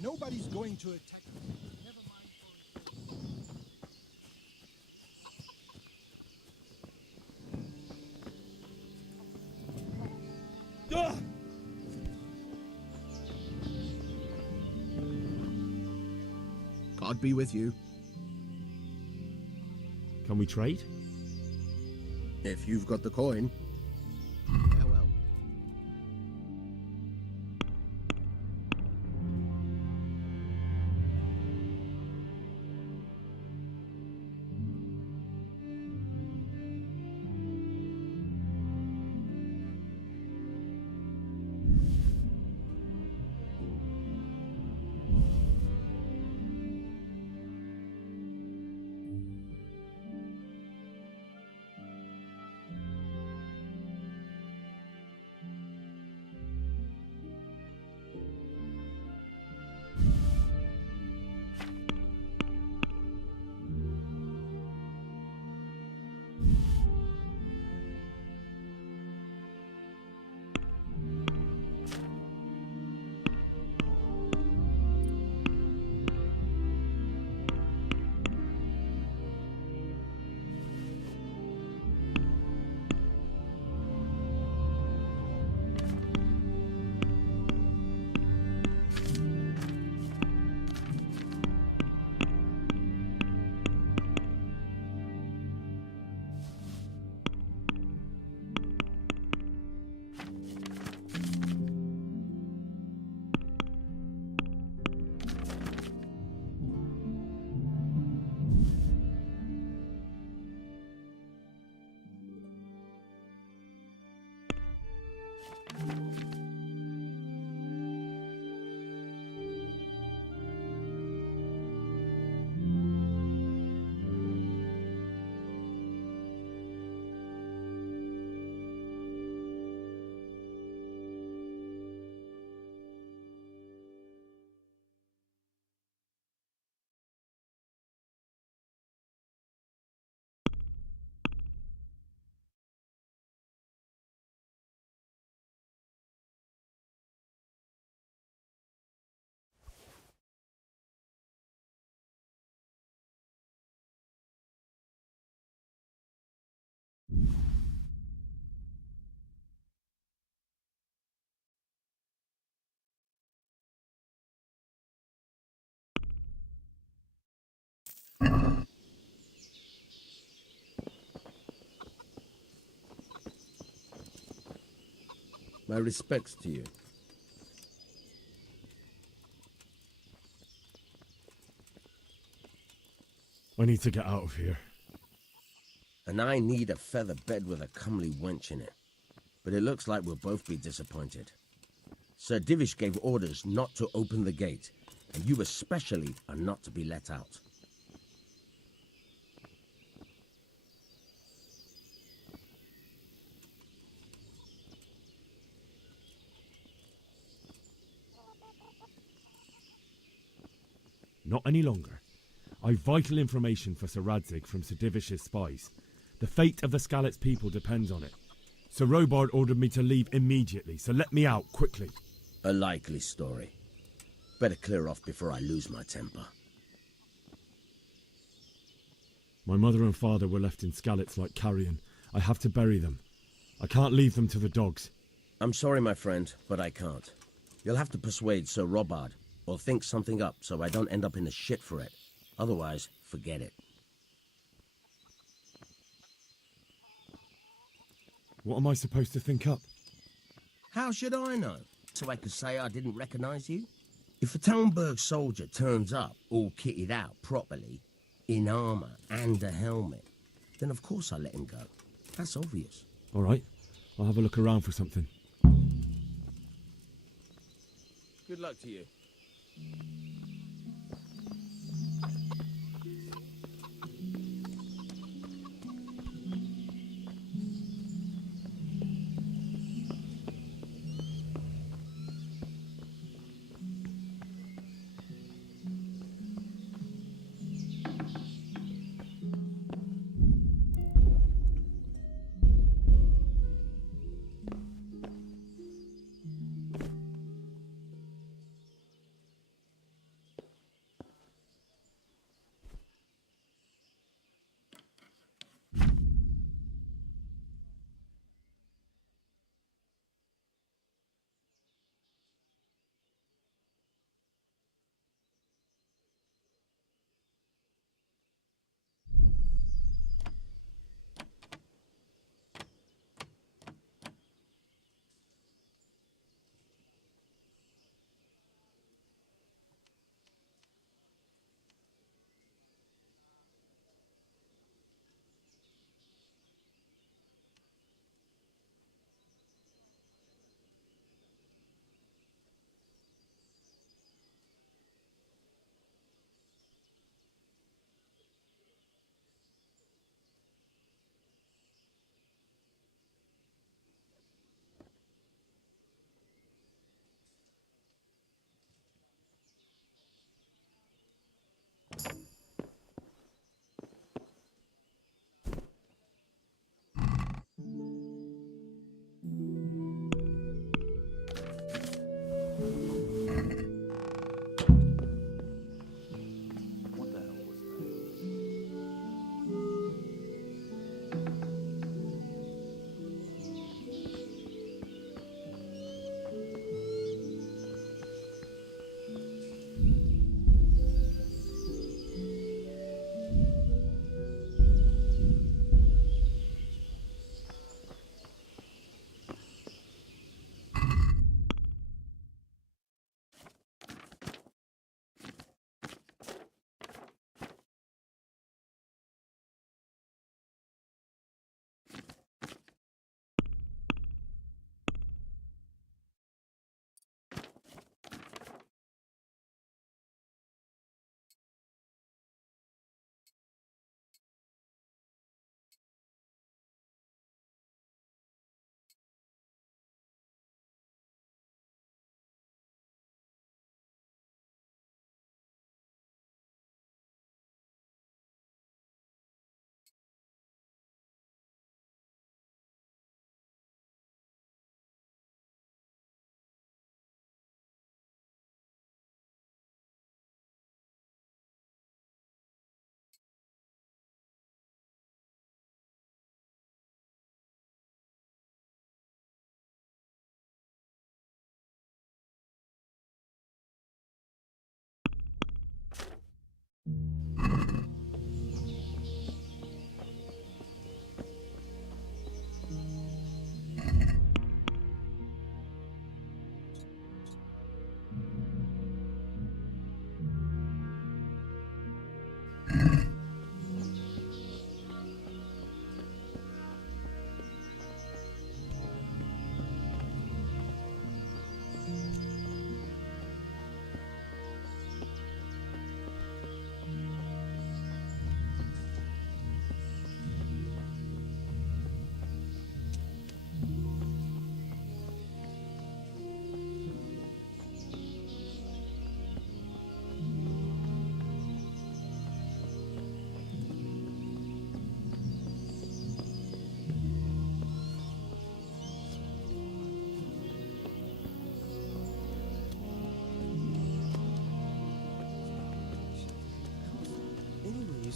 Nobody's going to attack. God be with you. Can we trade? If you've got the coin. Farewell. My respects to you. I need to get out of here. And I need a feather bed with a comely wench in it. But it looks like we'll both be disappointed. Sir Divish gave orders not to open the gate, and you especially are not to be let out. Not any longer. I've vital information for Sir Radzig from Sir Divish's spies. The fate of the Skalitz people depends on it. Sir Robard ordered me to leave immediately, so let me out quickly. A likely story. Better clear off before I lose my temper. My mother and father were left in Skalitz like carrion. I have to bury them. I can't leave them to the dogs. I'm sorry, my friend, but I can't. You'll have to persuade Sir Robard, or think something up so I don't end up in the shit for it. Otherwise, forget it. What am I supposed to think up? How should I know? So I could say I didn't recognize you? If a Talmberg soldier turns up, all kitted out properly, in armor and a helmet, then of course I let him go. That's obvious. All right, I'll have a look around for something. Good luck to you.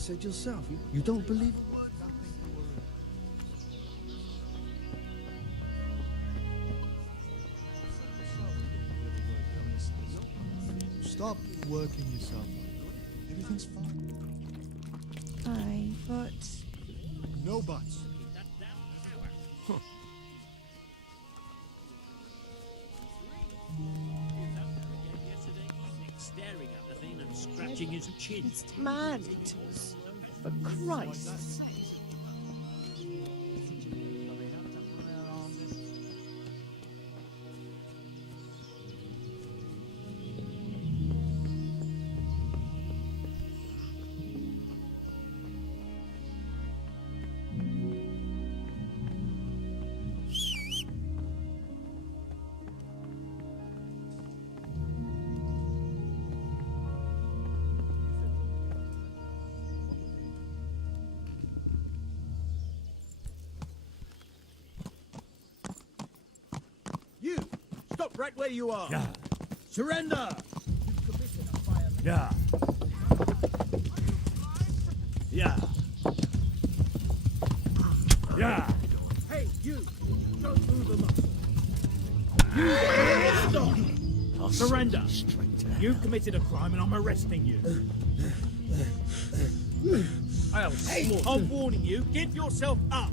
said yourself. You don't believe... Stop working yourself. Everything's fine. Aye, but... No buts. Huh. Staring at the thing and scratching his chin. It's man-eaters. For Christ's sake. You! Stop right where you are! Yeah. Surrender! You've committed a violation. Yeah. Yeah. Yeah. Hey, you! Don't move a muscle. You stop! Surrender! You've committed a crime and I'm arresting you. I'm warning you, give yourself up!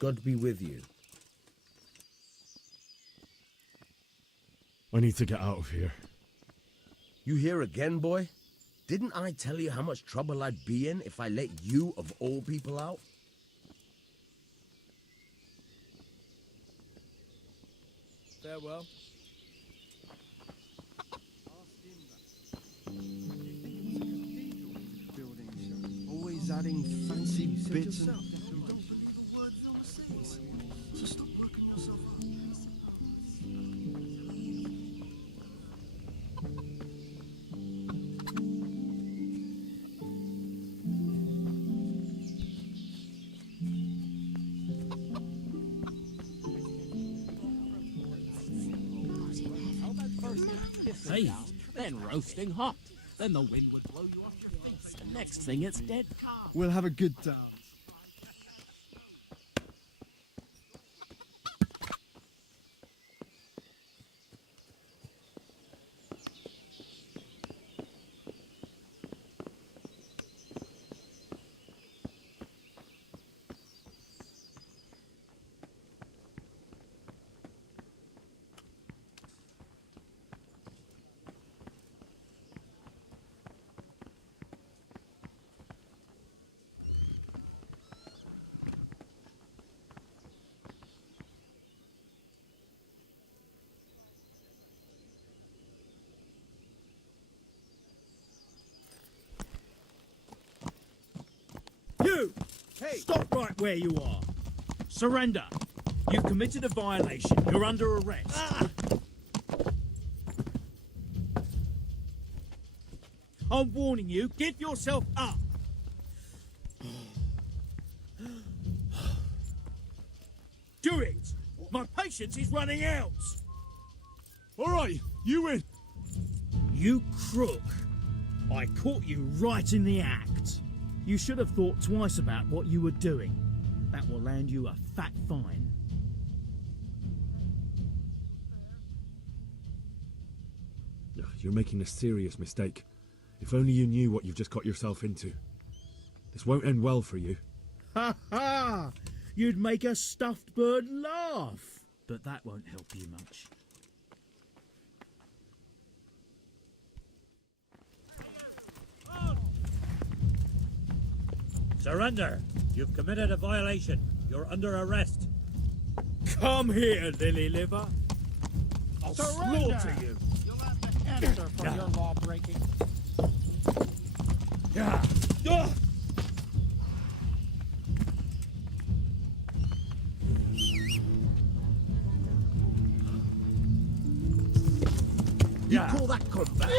God be with you. I need to get out of here. You here again, boy? Didn't I tell you how much trouble I'd be in if I let you, of all people, out? Farewell. Always adding fancy bits. Hey, then roasting hot. Then the wind would blow you off your feet. And next thing, it's dead calm. We'll have a good time. You! Hey! Stop right where you are. Surrender. You've committed a violation. You're under arrest. I'm warning you, give yourself up. do it! My patience is running out! All right, you win. You crook! I caught you right in the act. You should have thought twice about what you were doing. That will land you a fat fine. You're making a serious mistake. If only you knew what you've just got yourself into. This won't end well for you. Ha ha! You'd make a stuffed bird laugh. But that won't help you much. Surrender! You've committed a violation. You're under arrest. Come here, lily liver. I'll Surrender! slaughter you. You'll have to answer for your law breaking. Yeah. You call that combat?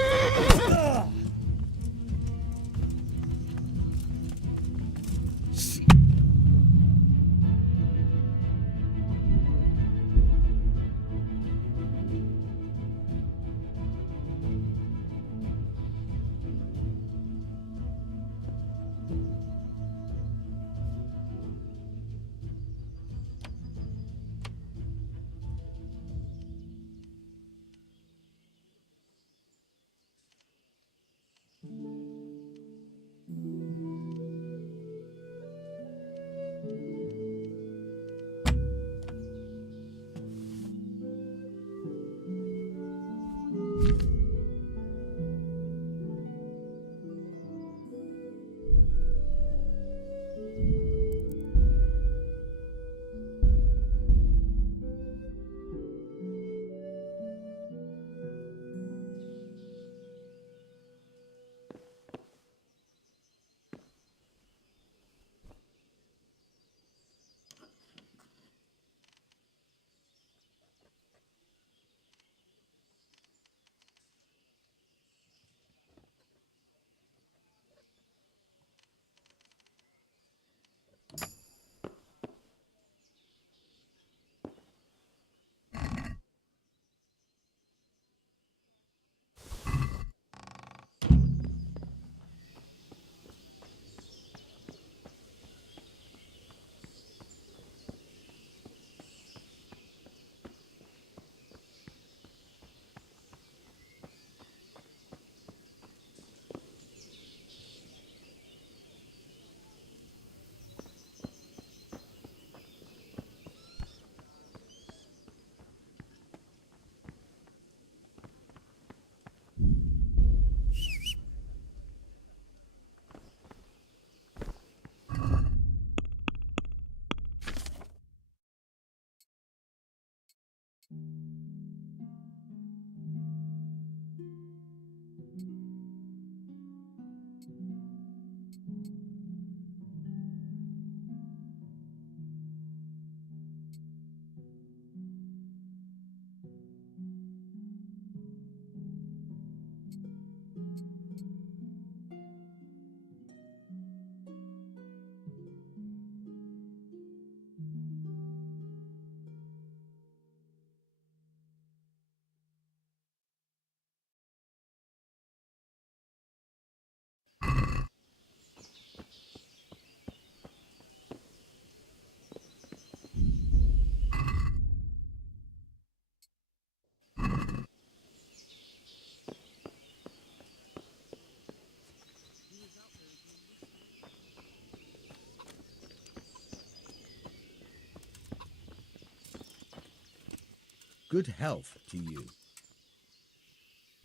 Good health to you.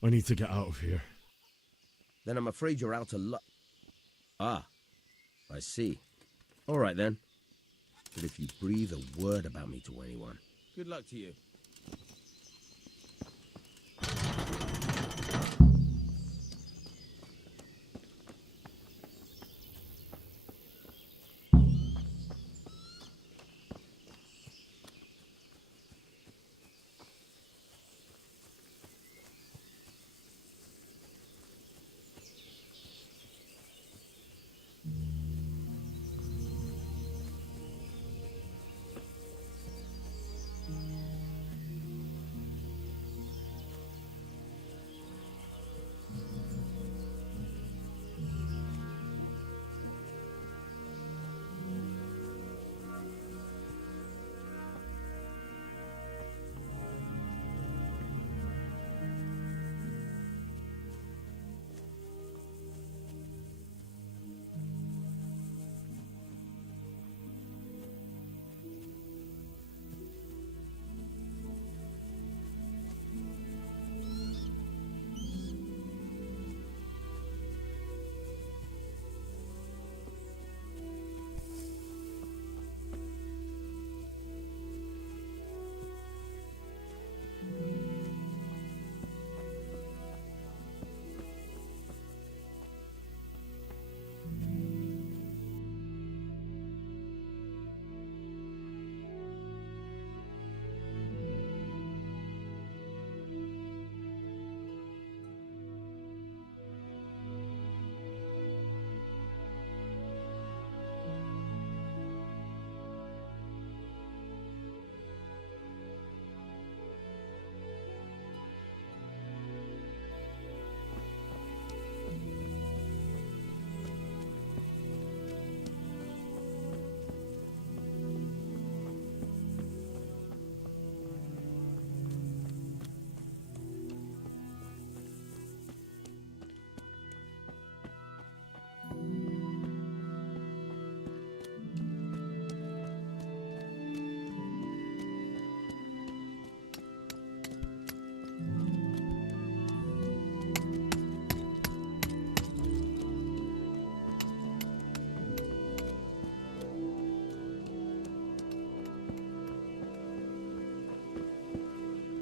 I need to get out of here. Then I'm afraid you're out of luck. Ah, I see. All right then. But if you breathe a word about me to anyone... Good luck to you.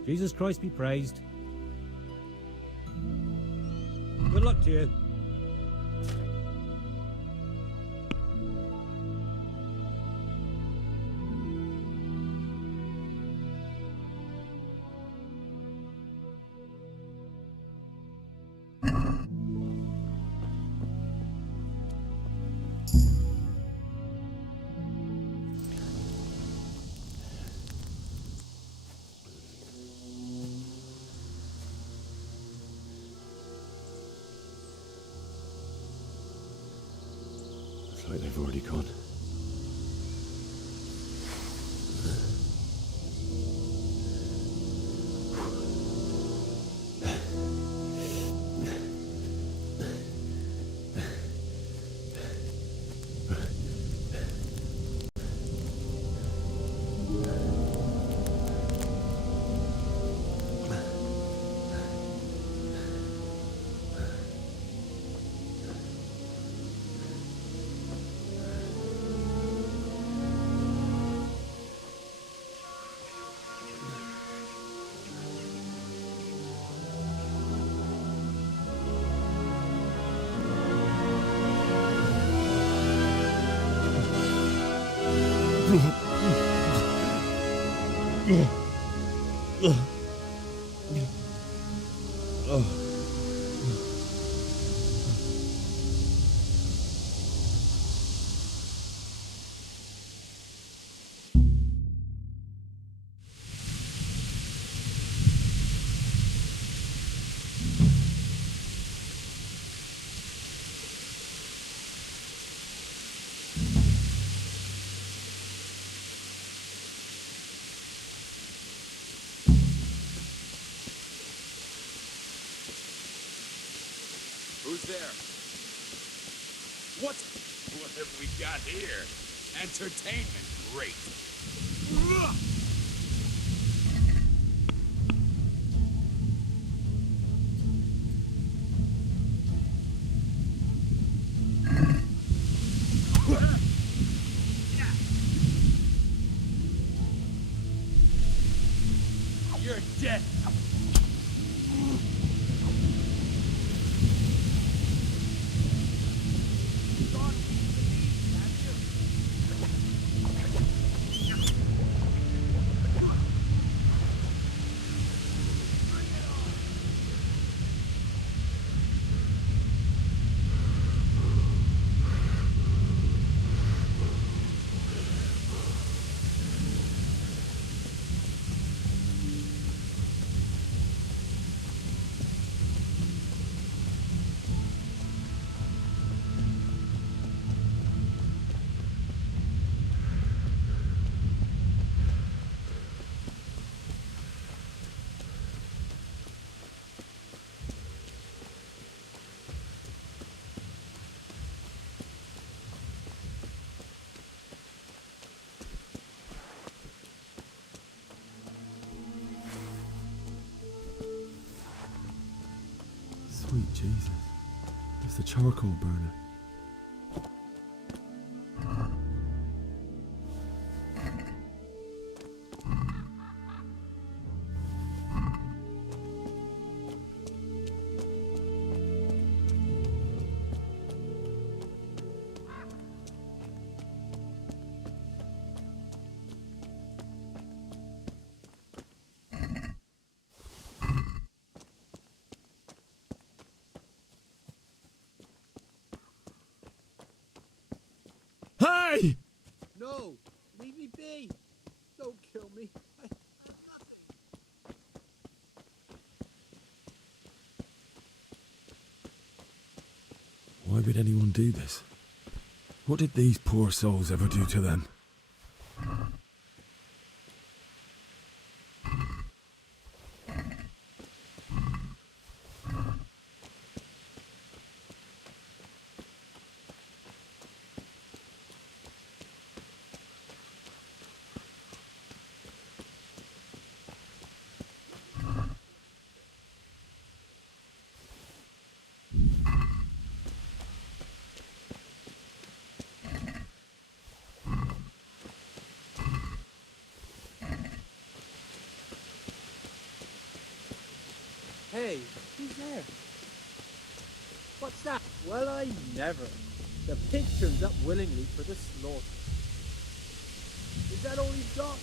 Jesus Christ be praised. Good luck to you. Looks like they've already gone. Who's there? What have we got here? Entertainment, great. You're dead. Sweet Jesus. It's the charcoal burner. Hey! No! Leave me be! Don't kill me. Why would anyone do this? What did these poor souls ever do to them? Hey, who's there? What's that? Well, I never. The pig turns up willingly for the slaughter. Is that all you've got?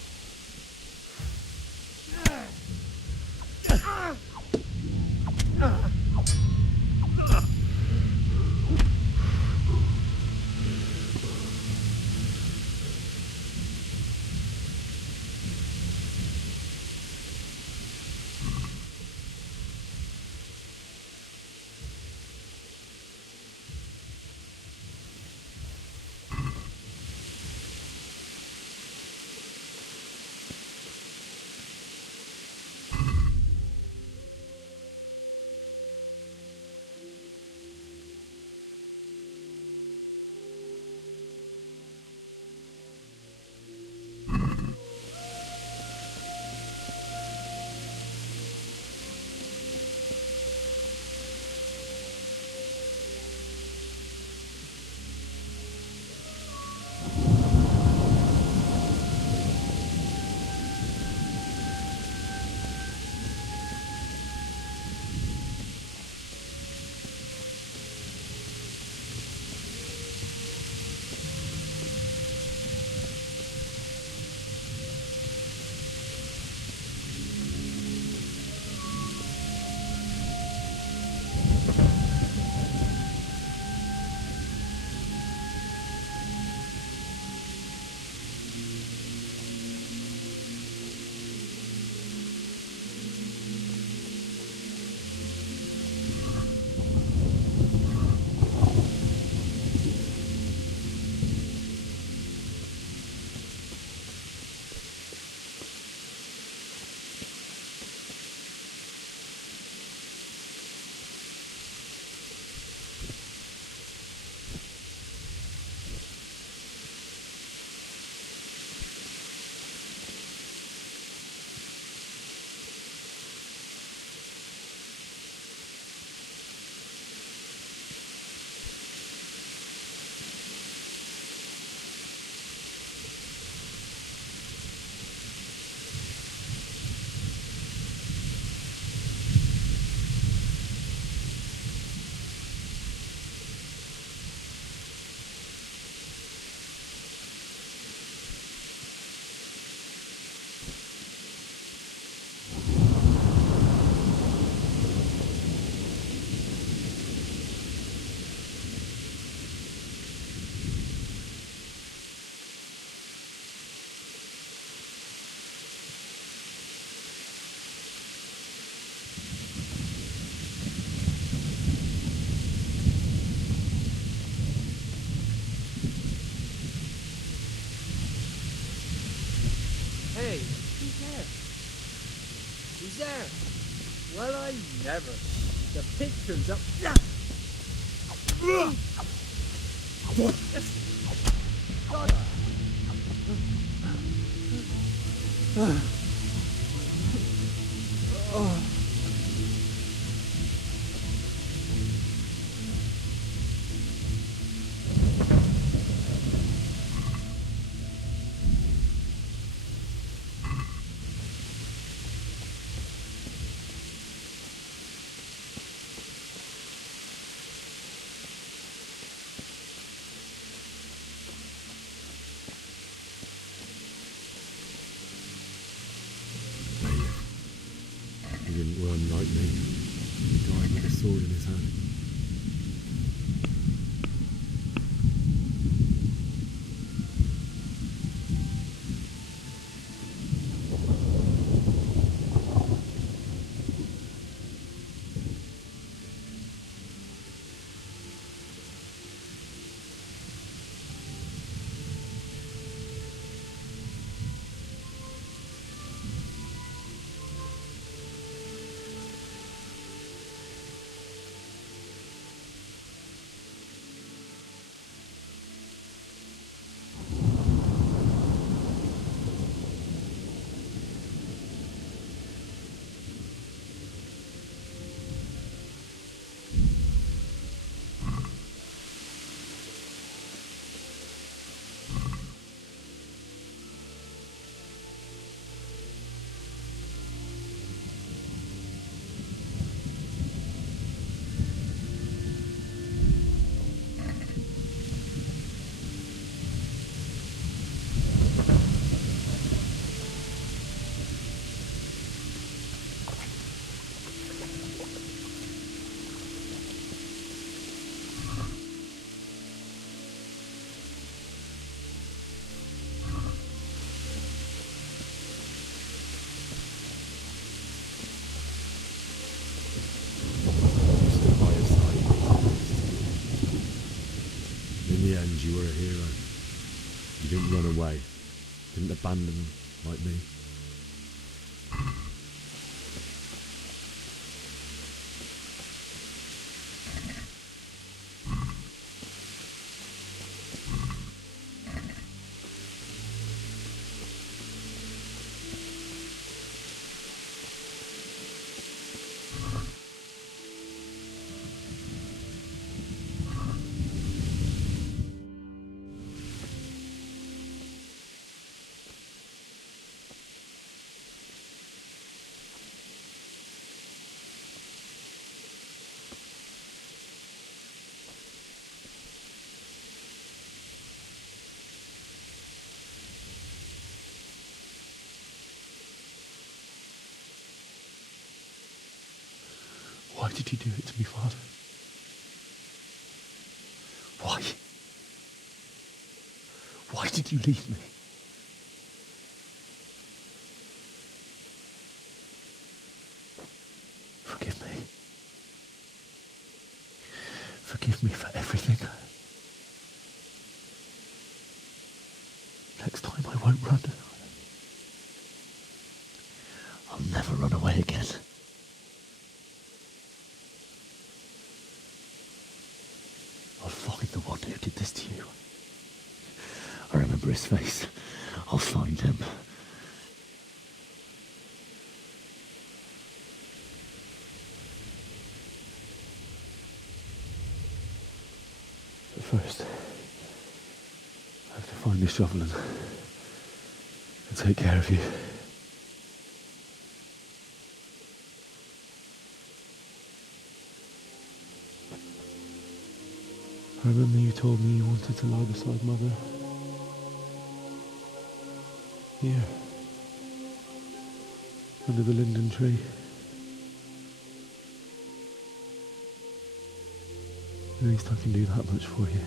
Hey, who's there? Who's there? Well, I never. The pig turns up. God. Oh. He didn't run like me. He died with a sword in his hand. end, you were a hero. You didn't run away. Didn't abandon like me. Why did you do it to me, Father? Why? Why did you leave me? Forgive me. Forgive me for everything. Next time I won't run. I'll never run away again. I'll find the one who did this to you. I remember his face. I'll find him. But first, I have to find this shovel and take care of you. I remember you told me you wanted to lie beside Mother. Here. Under the linden tree. At least I can do that much for you.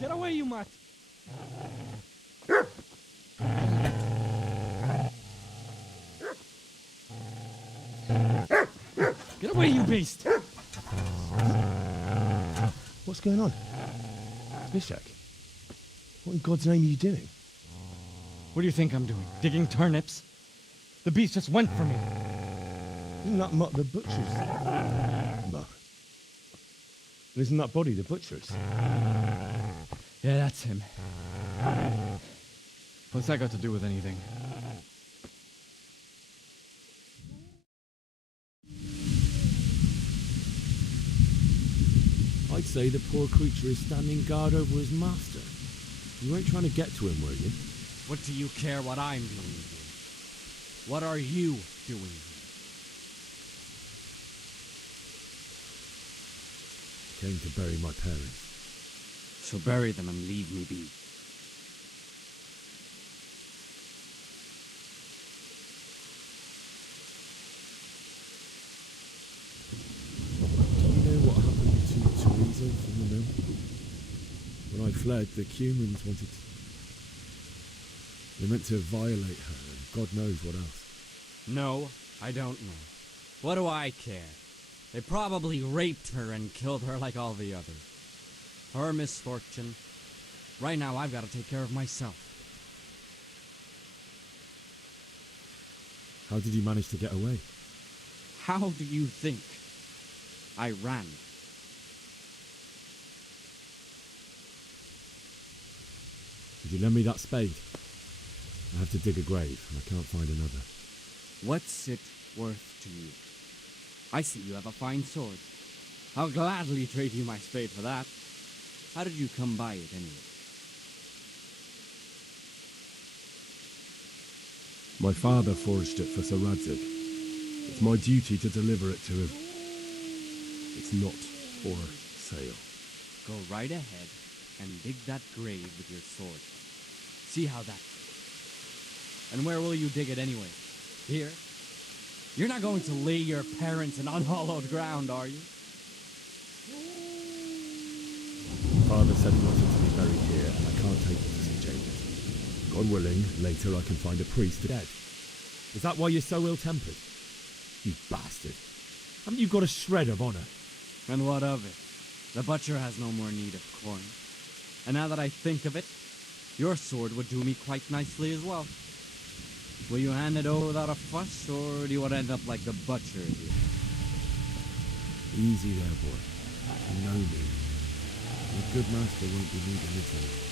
Get away, you mutt! Get away, you beast! What's going on? Mishak, what in God's name are you doing? What do you think I'm doing? Digging turnips? The beast just went for me. Isn't that Mutt the butcher's? No. Isn't that body the butcher's? Yeah, that's him. What's that got to do with anything? I'd say the poor creature is standing guard over his master. You weren't trying to get to him, were you? What do you care what I'm doing here? What are you doing here? Came to bury my parents. So bury them and leave me be. Do you know what happened to Teresa from the mill? When I fled, the humans wanted to... They meant to violate her, and God knows what else. No, I don't know. What do I care? They probably raped her and killed her like all the others. Her misfortune. Right now, I've got to take care of myself. How did you manage to get away? How do you think? I ran. Could you lend me that spade? I have to dig a grave, and I can't find another. What's it worth to you? I see you have a fine sword. I'll gladly trade you my spade for that. How did you come by it, anyway? My father forged it for Sir Radzig. It's my duty to deliver it to him. It's not for sale. Go right ahead and dig that grave with your sword. See how that goes. And where will you dig it anyway? Here? You're not going to lay your parents in unhallowed ground, are you? Father said he wanted to be buried here, and I can't take him to St. James's. God willing, later I can find a priest dead. Is that why you're so ill-tempered? You bastard. Haven't you got a shred of honour? And what of it? The butcher has no more need of corn. And now that I think of it, your sword would do me quite nicely as well. Will you hand it over without a fuss, or do you want to end up like the butcher here? Easy there, boy. You know me. A good master won't be needing this anymore.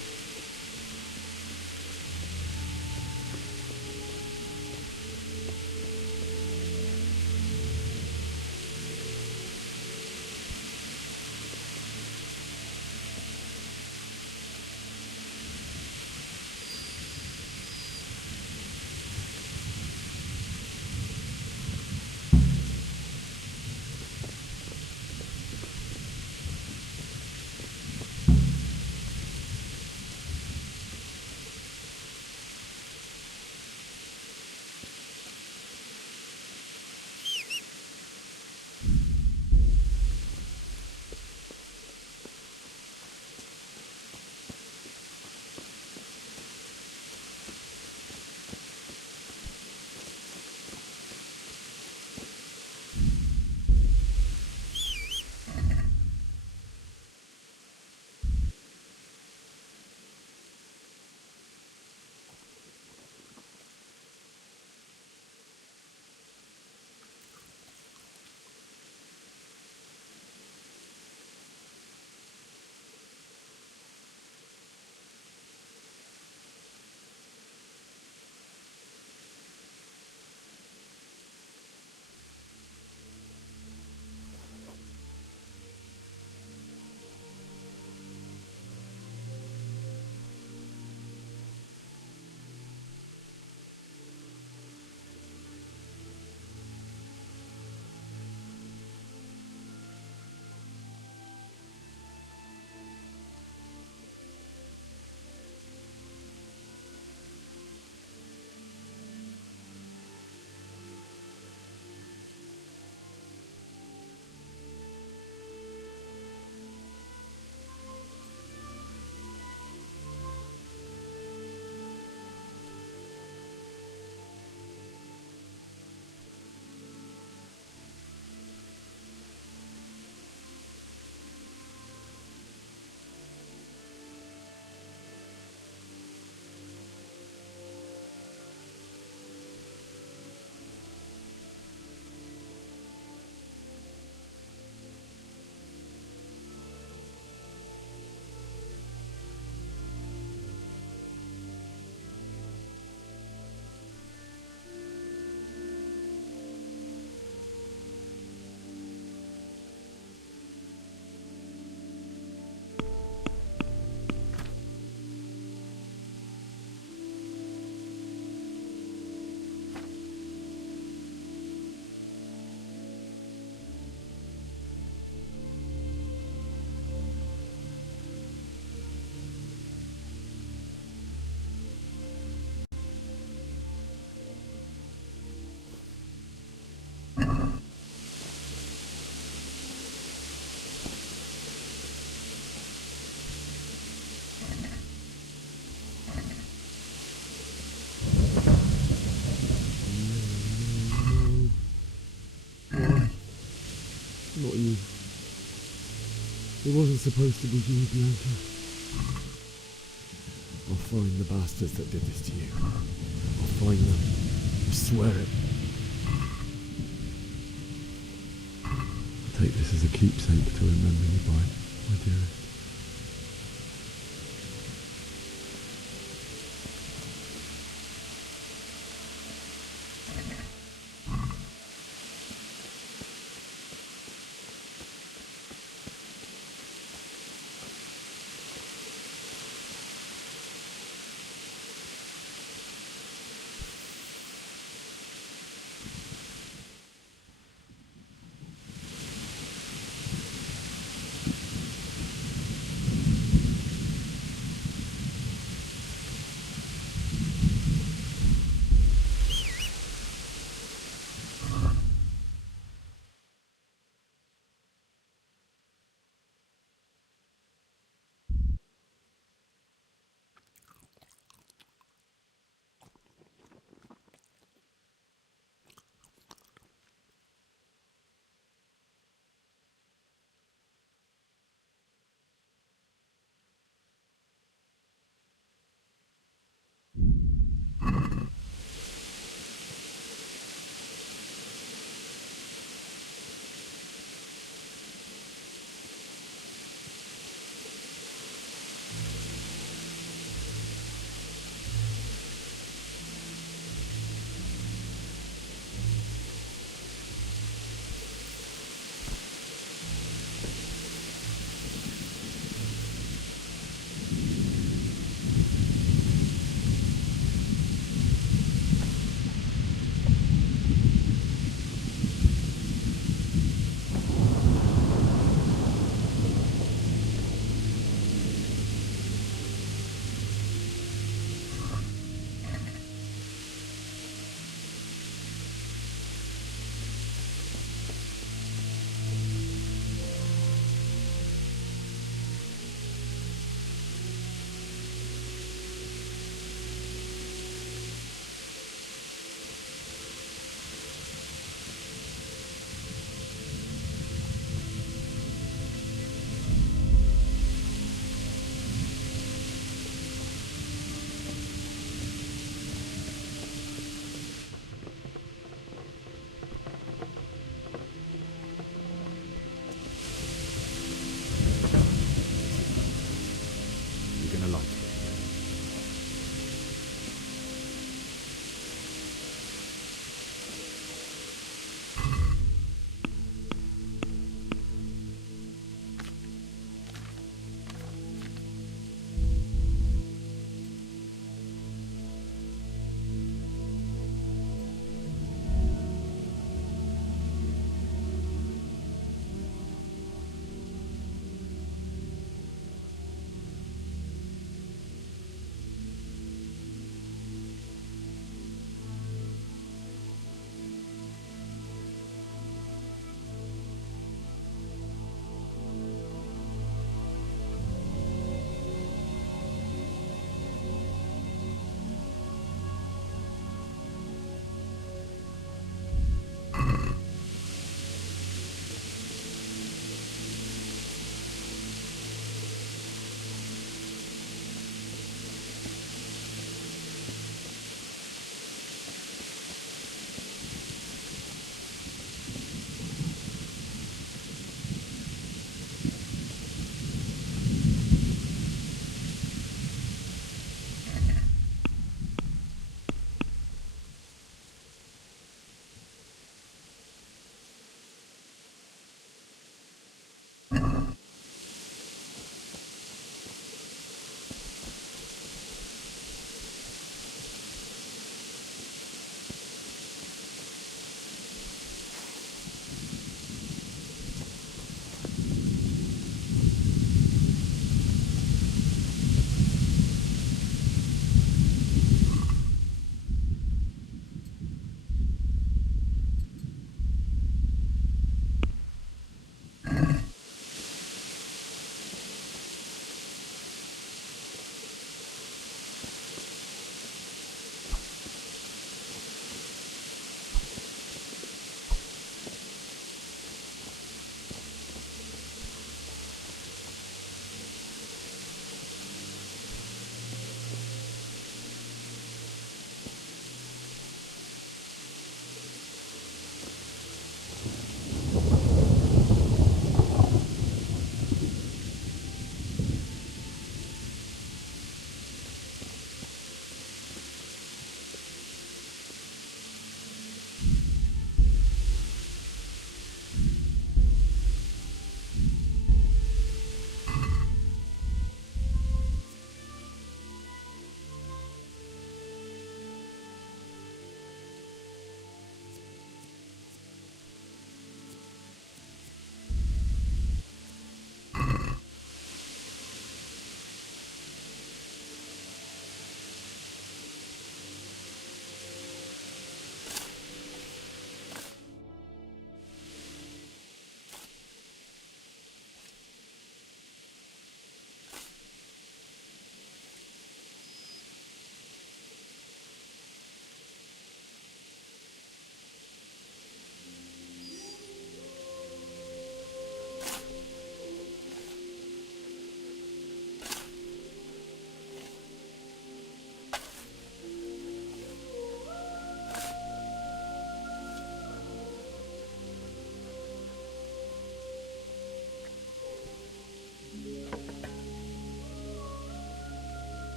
It wasn't supposed to be you, Bianca. I'll find the bastards that did this to you. I'll find them. I swear it. Take this as a keepsake to remember you by, my dearest.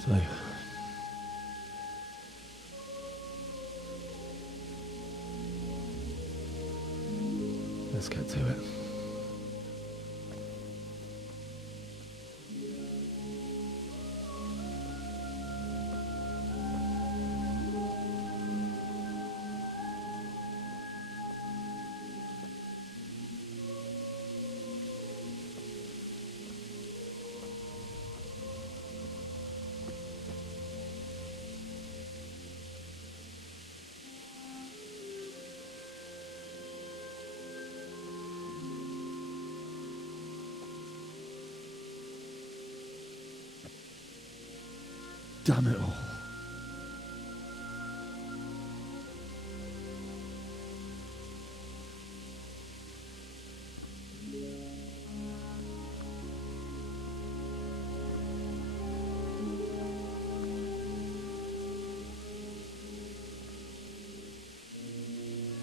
So, let's get to it. Damn it all.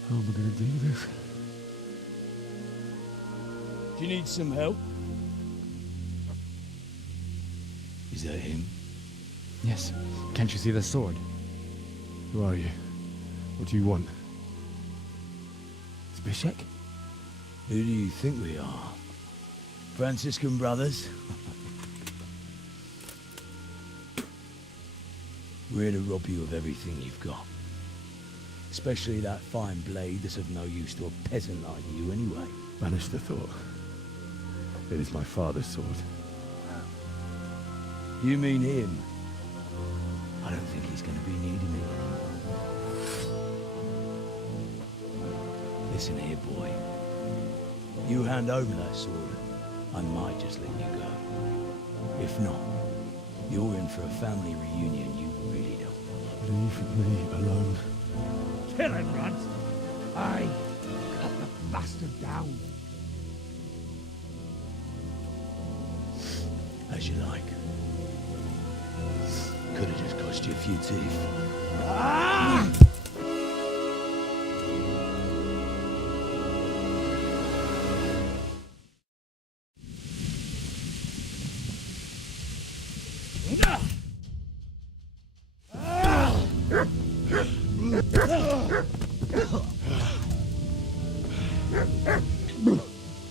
How am I going to do this? Do you need some help? Is that him? Yes. Can't you see the sword? Who are you? What do you want? Zbyszek? Who do you think we are? Franciscan brothers? We're here to rob you of everything you've got. Especially that fine blade that's of no use to a peasant like you anyway. Banish the thought. It is my father's sword. You mean him? I don't think he's going to be needing it anymore. Listen here, boy. You hand over that sword, I might just let you go. If not, you're in for a family reunion you really don't. Leave me alone. Kill him, Runt! Aye, cut the bastard down. As you like. Could have just cost you a few teeth. Ah!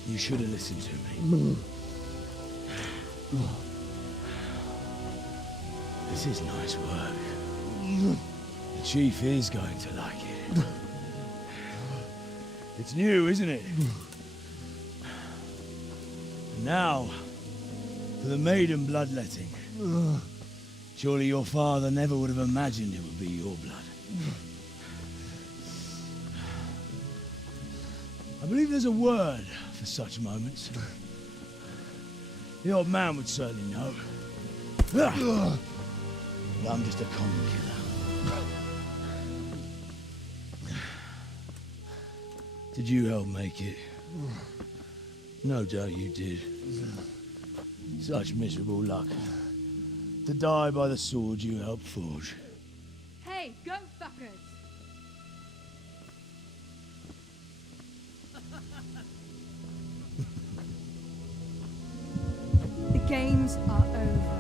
You should have listened to me. This is nice work. The chief is going to like it. It's new, isn't it? And now, for the maiden bloodletting. Surely your father never would have imagined it would be your blood. I believe there's a word for such moments. The old man would certainly know. But I'm just a common killer. Did you help make it? No doubt you did. Such miserable luck. To die by the sword you helped forge. Hey, go fuckers! The games are over.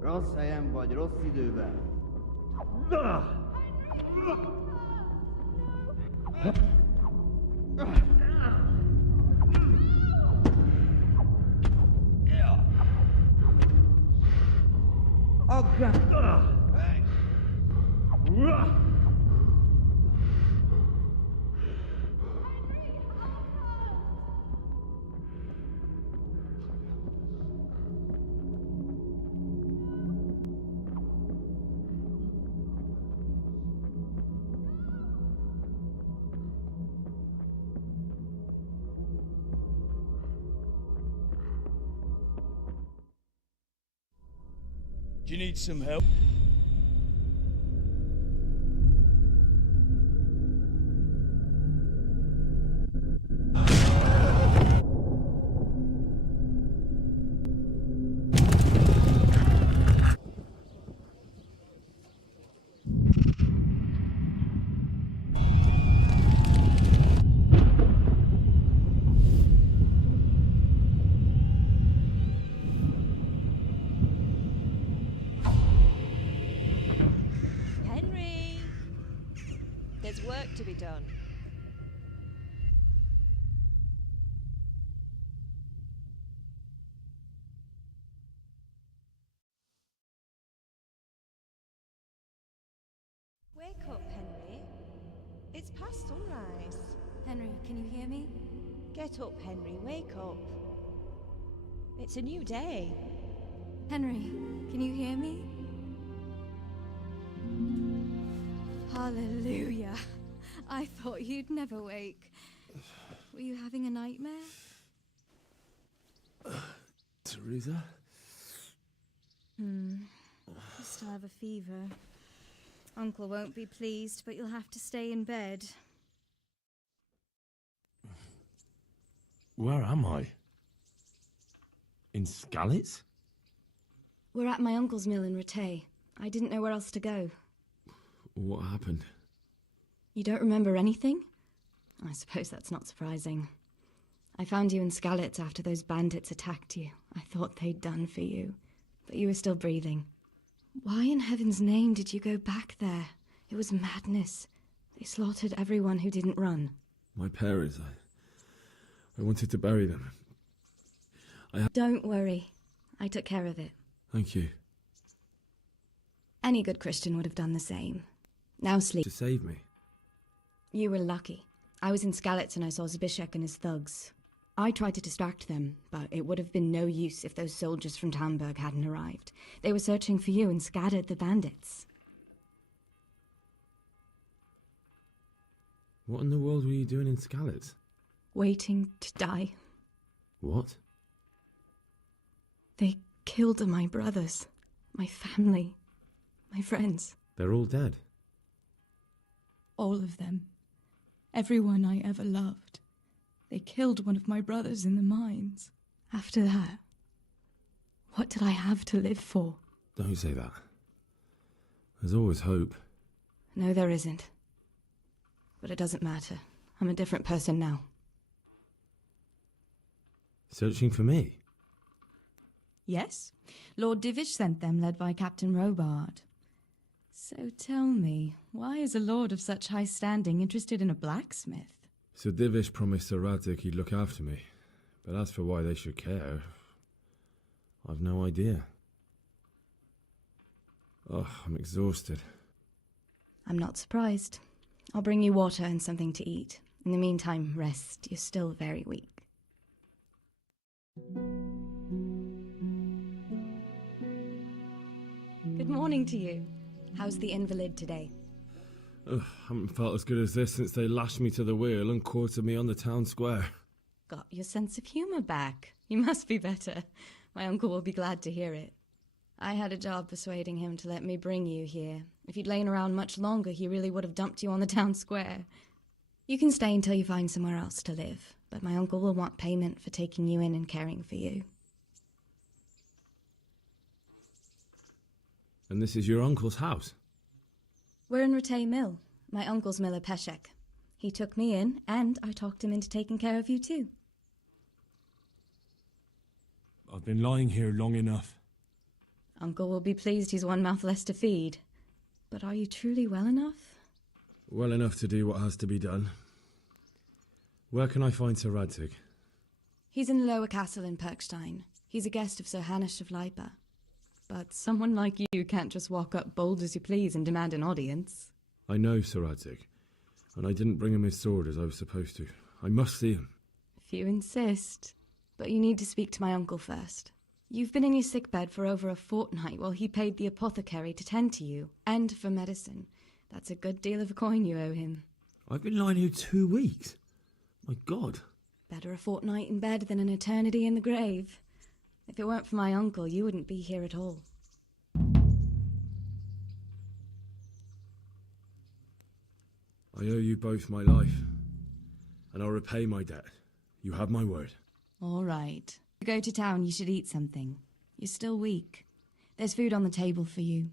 Rosszajem vagy rossz időben. Do you need some help? Henry! There's work to be done. Wake up, Henry. It's past sunrise. Henry, can you hear me? Get up, Henry. Wake up. It's a new day. Henry, can you hear me? Hallelujah. I thought you'd never wake. Were you having a nightmare? Teresa? You still have a fever. Uncle won't be pleased, but you'll have to stay in bed. Where am I? In Skalitz? We're at my uncle's mill in Rattay. I didn't know where else to go. What happened? You don't remember anything? I suppose that's not surprising. I found you in Skalitz after those bandits attacked you. I thought they'd done for you, but you were still breathing. Why in heaven's name did you go back there? It was madness. They slaughtered everyone who didn't run. My parents, I wanted to bury them. Don't worry. I took care of it. Thank you. Any good Christian would have done the same. Now sleep. To save me. You were lucky. I was in Skalitz and I saw Zbyszek and his thugs. I tried to distract them, but it would have been no use if those soldiers from Tamburg hadn't arrived. They were searching for you and scattered the bandits. What in the world were you doing in Skalitz? Waiting to die. What? They killed my brothers, my family, my friends. They're all dead. All of them. Everyone I ever loved. They killed one of my brothers in the mines. After that, what did I have to live for? Don't say that. There's always hope. No, there isn't. But it doesn't matter. I'm a different person now. Searching for me? Yes. Lord Divish sent them, led by Captain Robard. So tell me, why is a lord of such high standing interested in a blacksmith? Sir Divish promised Sir Radzig he'd look after me. But as for why they should care, I've no idea. Oh, I'm exhausted. I'm not surprised. I'll bring you water and something to eat. In the meantime, rest. You're still very weak. Good morning to you. How's the invalid today? Ugh, haven't felt as good as this since they lashed me to the wheel and quartered me on the town square. Got your sense of humour back. You must be better. My uncle will be glad to hear it. I had a job persuading him to let me bring you here. If you'd lain around much longer, he really would have dumped you on the town square. You can stay until you find somewhere else to live, but my uncle will want payment for taking you in and caring for you. And this is your uncle's house? We're in Rattay Mill, my uncle's miller Peshek. He took me in, and I talked him into taking care of you too. I've been lying here long enough. Uncle will be pleased he's one mouth less to feed. But are you truly well enough? Well enough to do what has to be done. Where can I find Sir Radzig? He's in the lower castle in Perkstein. He's a guest of Sir Hanush of Leipa. But someone like you can't just walk up bold as you please and demand an audience. I know Sir Radzig, and I didn't bring him his sword as I was supposed to. I must see him. If you insist. But you need to speak to my uncle first. You've been in your sickbed for over a fortnight while he paid the apothecary to tend to you, and for medicine. That's a good deal of coin you owe him. I've been lying here 2 weeks. My God. Better a fortnight in bed than an eternity in the grave. If it weren't for my uncle, you wouldn't be here at all. I owe you both my life, and I'll repay my debt. You have my word. All right. You go to town, you should eat something. You're still weak. There's food on the table for you.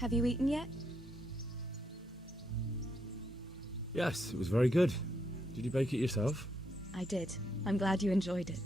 Have you eaten yet? Yes, it was very good. Did you bake it yourself? I did. I'm glad you enjoyed it.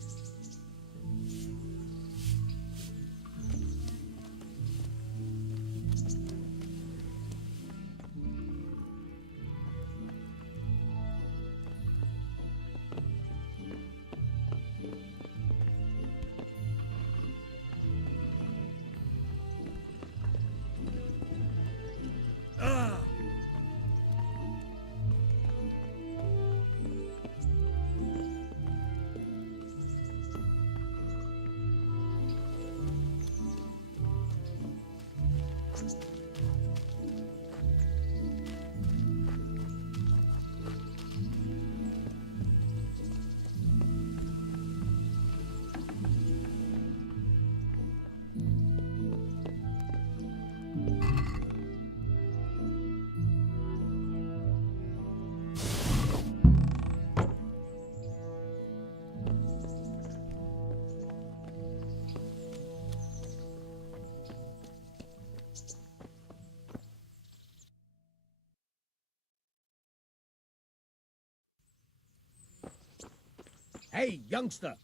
Hey, youngster,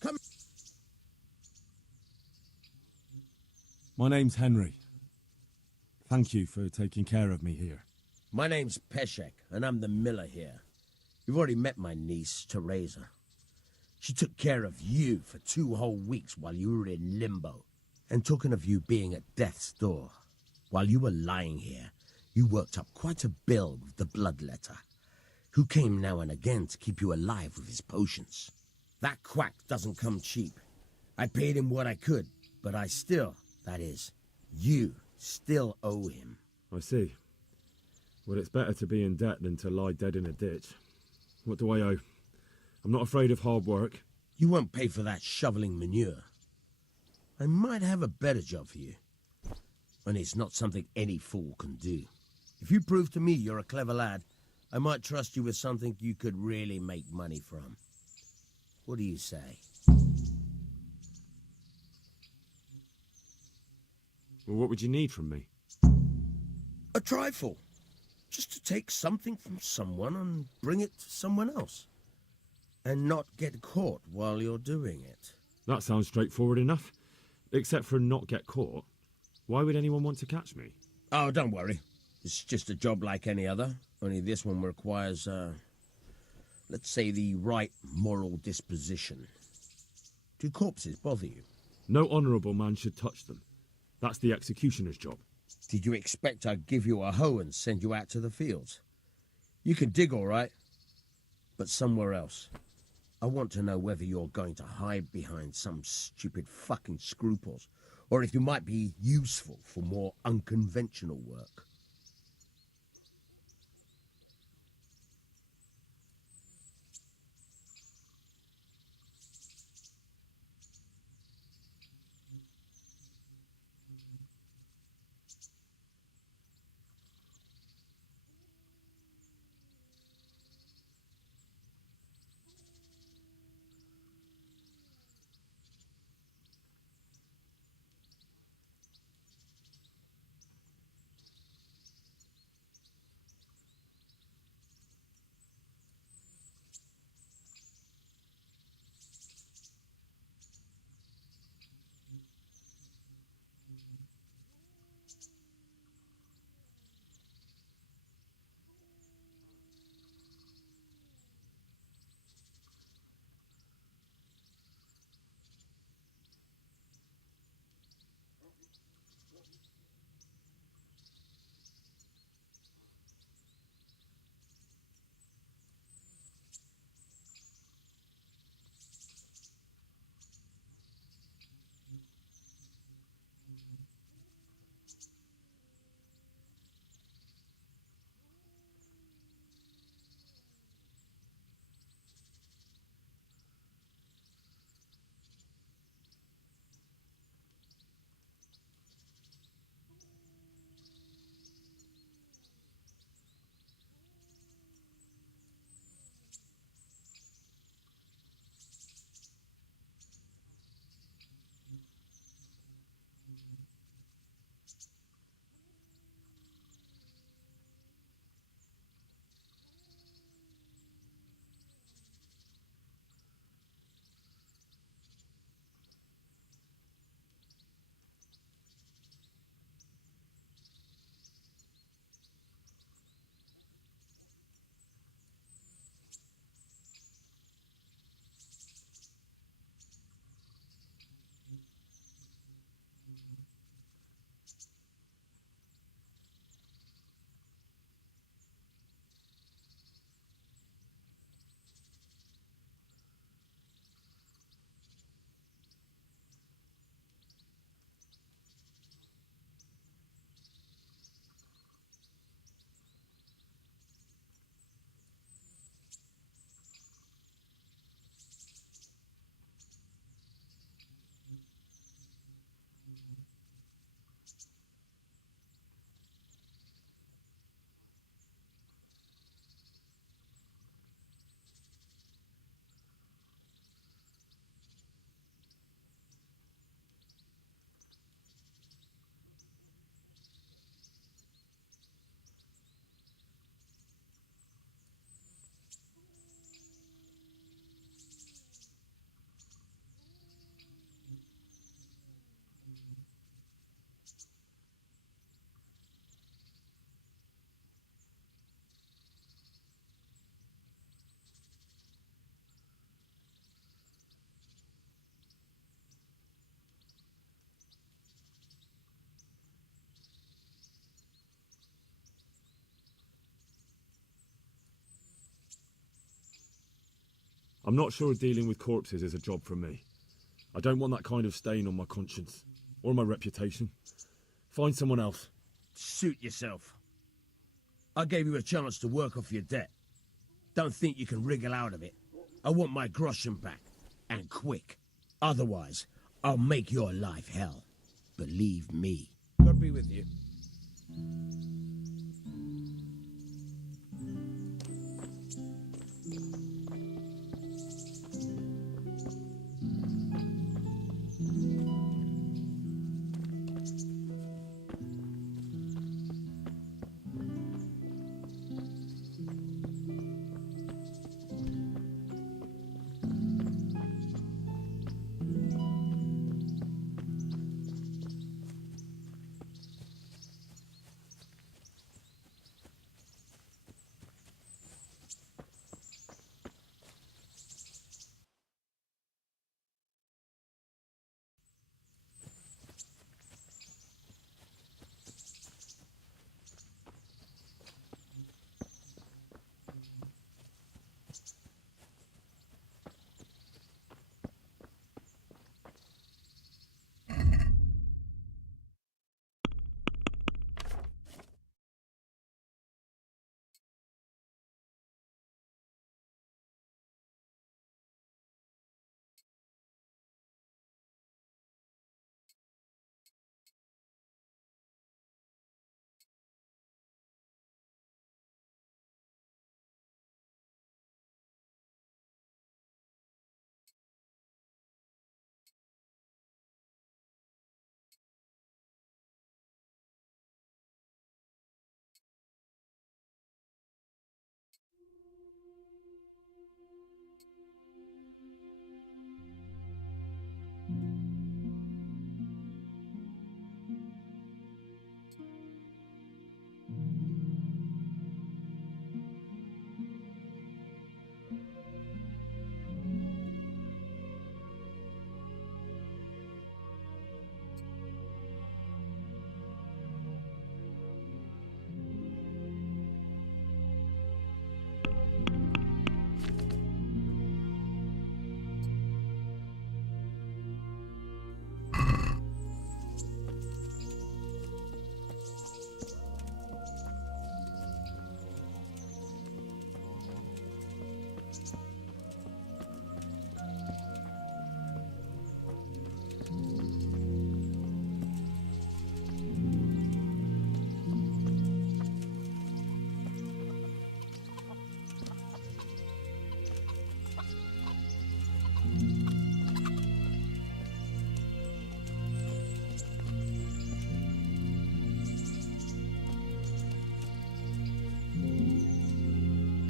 come. My name's Henry. Thank you for taking care of me here. My name's Peshek, and I'm the miller here. You've already met my niece, Teresa. She took care of you for 2 whole weeks while you were in limbo. And talking of you being at death's door, while you were lying here, you worked up quite a bill with the bloodletter, who came now and again to keep you alive with his potions. That quack doesn't come cheap. I paid him what I could, but I still, that is, you still owe him. I see. Well, it's better to be in debt than to lie dead in a ditch. What do I owe? I'm not afraid of hard work. You won't pay for that shoveling manure. I might have a better job for you. And it's not something any fool can do. If you prove to me you're a clever lad, I might trust you with something you could really make money from. What do you say? Well, what would you need from me? A trifle. Just to take something from someone and bring it to someone else. And not get caught while you're doing it. That sounds straightforward enough. Except for not get caught. Why would anyone want to catch me? Oh, don't worry. It's just a job like any other. Only this one requires, let's say, the right moral disposition. Do corpses bother you? No honourable man should touch them. That's the executioner's job. Did you expect I'd give you a hoe and send you out to the fields? You can dig all right, but somewhere else. I want to know whether you're going to hide behind some stupid fucking scruples, or if you might be useful for more unconventional work. I'm not sure dealing with corpses is a job for me. I don't want that kind of stain on my conscience, or my reputation. Find someone else. Suit yourself. I gave you a chance to work off your debt. Don't think you can wriggle out of it. I want my groschen back, and quick. Otherwise, I'll make your life hell. Believe me. God be with you.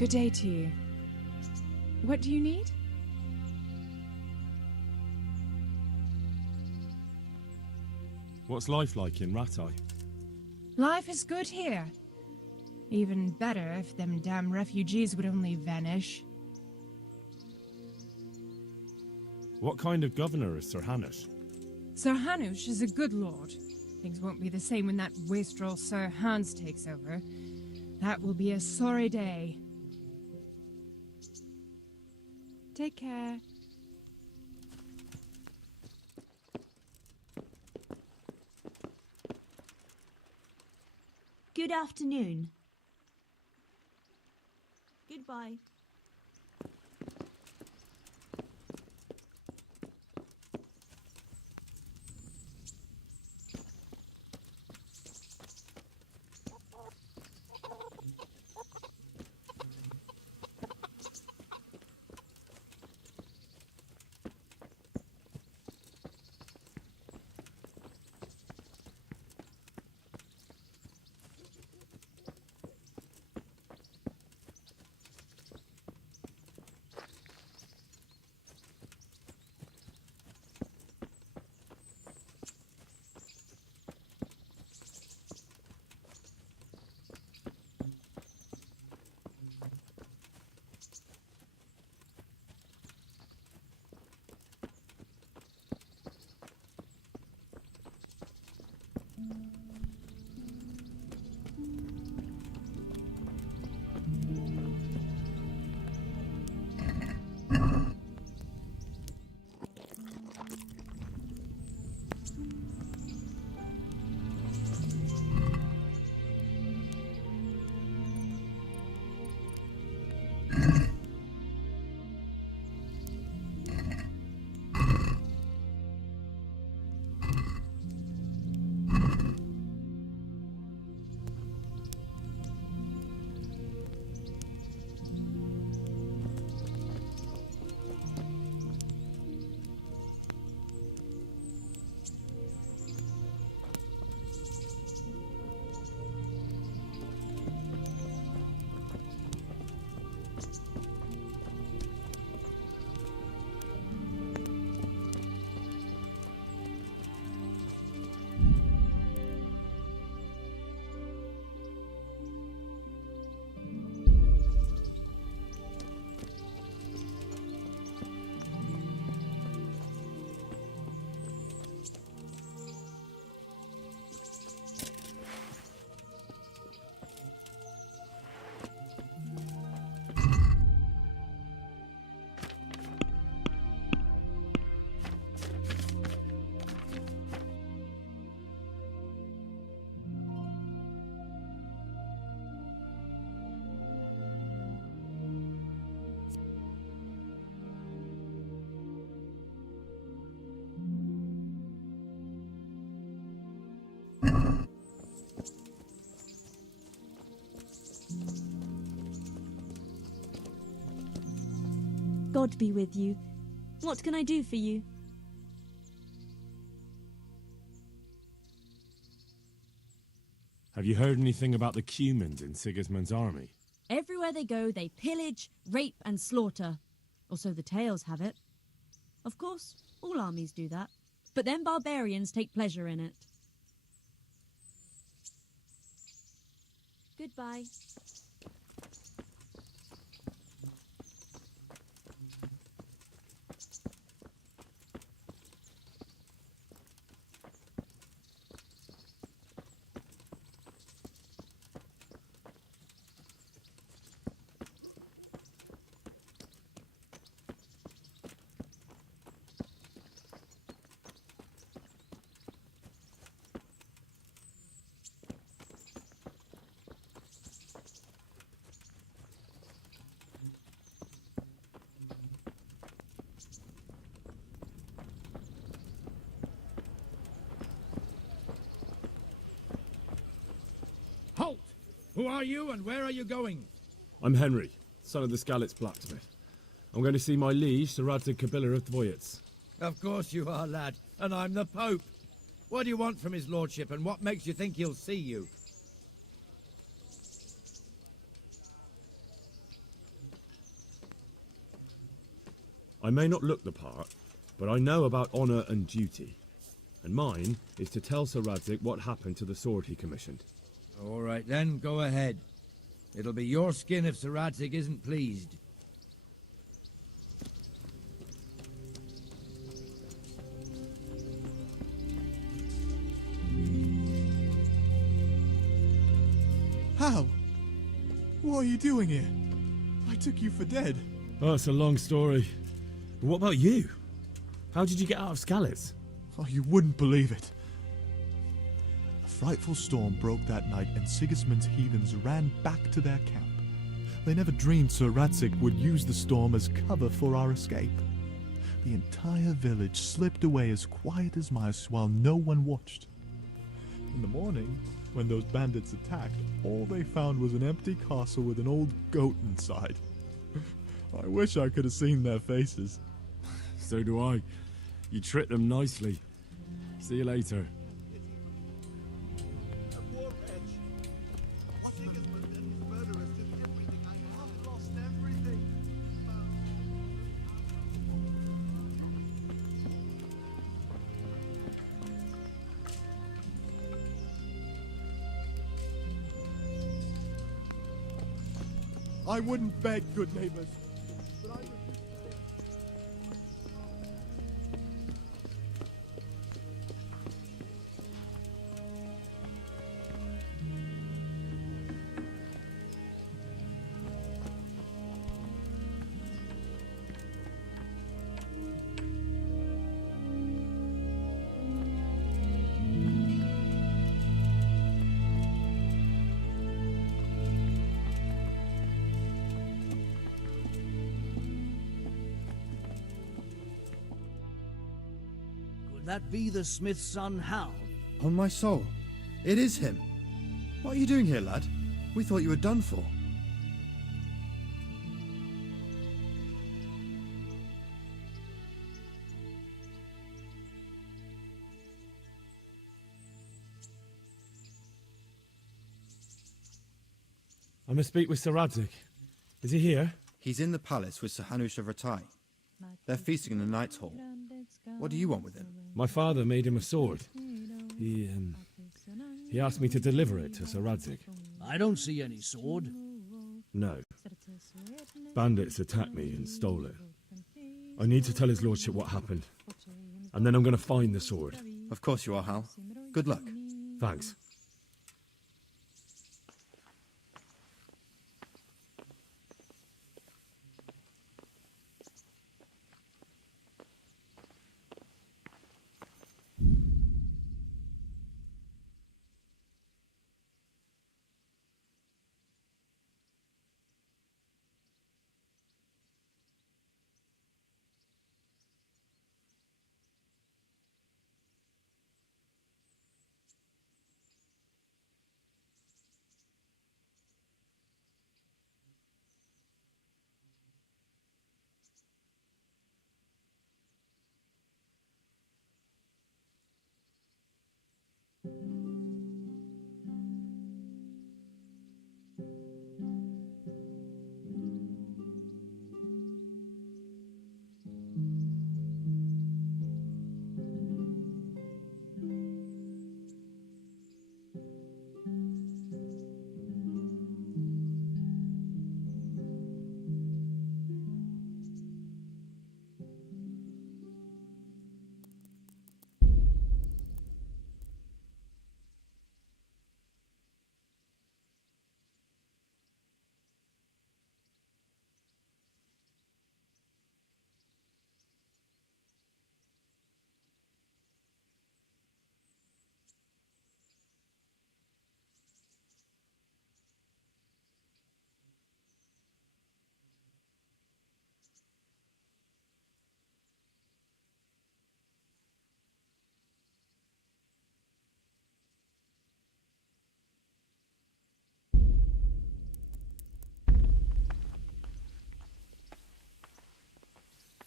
Good day to you. What do you need? What's life like in Ratai? Life is good here. Even better if them damn refugees would only vanish. What kind of governor is Sir Hanush? Sir Hanush is a good lord. Things won't be the same when that wastrel Sir Hans takes over. That will be a sorry day. Take care. Good afternoon. Goodbye. God be with you. What can I do for you? Have you heard anything about the Cumans in Sigismund's army? Everywhere they go, they pillage, rape, and slaughter. Or so the tales have it. Of course, all armies do that. But then barbarians take pleasure in it. Goodbye. Halt! Who are you and where are you going? I'm Henry, son of the Skalitz blacksmith. I'm going to see my liege, Sir Radzig Kobyla of Dvoyets. Of course you are, lad, and I'm the Pope. What do you want from his lordship, and what makes you think he'll see you? I may not look the part, but I know about honour and duty. And mine is to tell Sir Radzig what happened to the sword he commissioned. All right then, go ahead. It'll be your skin if Sir Radzig isn't pleased. How? What are you doing here? I took you for dead. Oh, it's a long story. But what about you? How did you get out of Skalitz? Oh, you wouldn't believe it. A frightful storm broke that night and Sigismund's heathens ran back to their camp. They never dreamed Sir Radzig would use the storm as cover for our escape. The entire village slipped away as quiet as mice while no one watched. In the morning, when those bandits attacked, all they found was an empty castle with an old goat inside. I wish I could have seen their faces. So do I. You tricked them nicely. See you later. I wouldn't beg, good neighbors. But I refuse Could that be the smith's son, Hal? On my soul, it is him. What are you doing here, lad? We thought you were done for. I must speak with Sir Radzig. Is he here? He's in the palace with Sir Hanush of Rattay. They're feasting in the Knight's Hall. What do you want with him? My father made him a sword. He asked me to deliver it to Sir Radzig. I don't see any sword. No. Bandits attacked me and stole it. I need to tell his lordship what happened. And then I'm going to find the sword. Of course you are, Hal. Good luck. Thanks.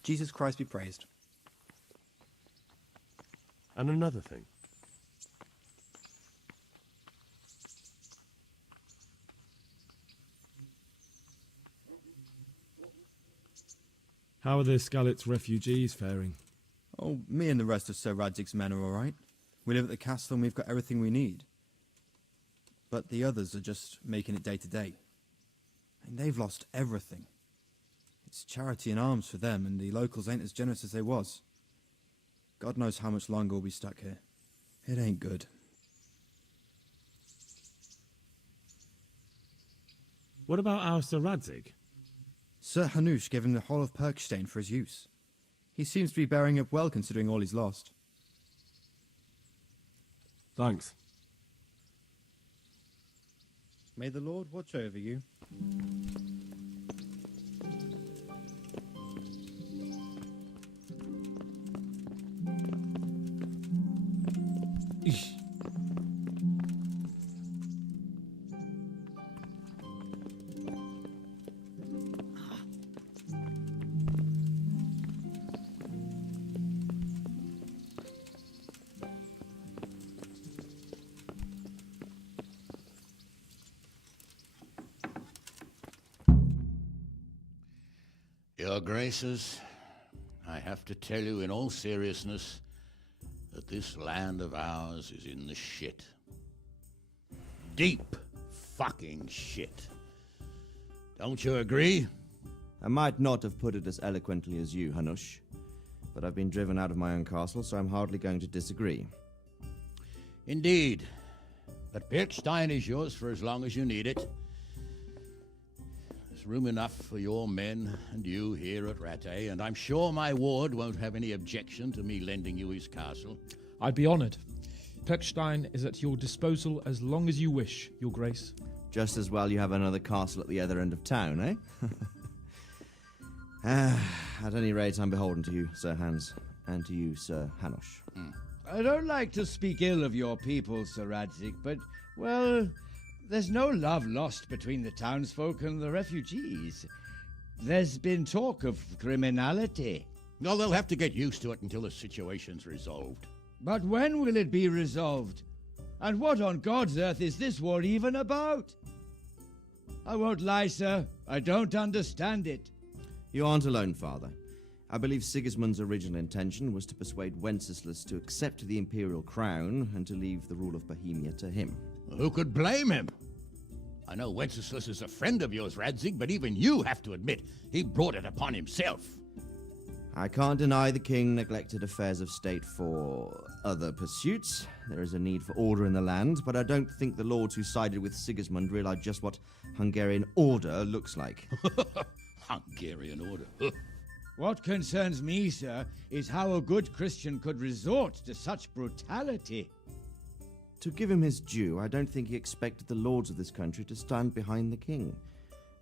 Jesus Christ be praised. And another thing. How are the Skalitz refugees faring? Oh, me and the rest of Sir Radzig's men are all right. We live at the castle and we've got everything we need. But the others are just making it day to day. And they've lost everything. It's charity and arms for them, and the locals ain't as generous as they was. God knows how much longer we'll be stuck here. It ain't good. What about our Sir Radzig? Sir Hanush gave him the whole of Perkstein for his use. He seems to be bearing up well considering all he's lost. Thanks. May the Lord watch over you. Your Graces, I have to tell you in all seriousness that this land of ours is in the shit. Deep fucking shit. Don't you agree? I might not have put it as eloquently as you, Hanush, but I've been driven out of my own castle, so I'm hardly going to disagree. Indeed. But Birkstein is yours for as long as you need it. There's room enough for your men and you here at Rattay, and I'm sure my ward won't have any objection to me lending you his castle. I'd be honoured. Perkstein is at your disposal as long as you wish, Your Grace. Just as well you have another castle at the other end of town, eh? At any rate, I'm beholden to you, Sir Hans, and to you, Sir Hanush. I don't like to speak ill of your people, Sir Radzig, but, well, there's no love lost between the townsfolk and the refugees. There's been talk of criminality. Well, they'll have to get used to it until the situation's resolved. But when will it be resolved? And what on God's earth is this war even about? I won't lie, sir. I don't understand it. You aren't alone, Father. I believe Sigismund's original intention was to persuade Wenceslas to accept the imperial crown and to leave the rule of Bohemia to him. Who could blame him? I know Wenceslas is a friend of yours, Radzig, but even you have to admit he brought it upon himself. I can't deny the king neglected affairs of state for other pursuits. There is a need for order in the land, but I don't think the lords who sided with Sigismund realized just what Hungarian order looks like. Hungarian order? What concerns me, sir, is how a good Christian could resort to such brutality. To give him his due, I don't think he expected the lords of this country to stand behind the king.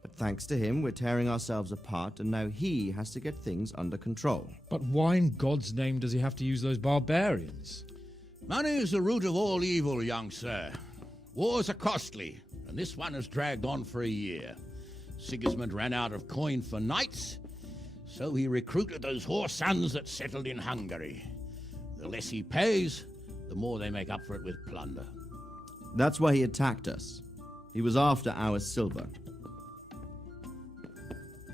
But thanks to him, we're tearing ourselves apart, and now he has to get things under control. But why in God's name does he have to use those barbarians? Money is the root of all evil, young sir. Wars are costly, and this one has dragged on for a year. Sigismund ran out of coin for knights, so he recruited those whore sons that settled in Hungary. The less he pays, the more they make up for it with plunder. That's why he attacked us. He was after our silver.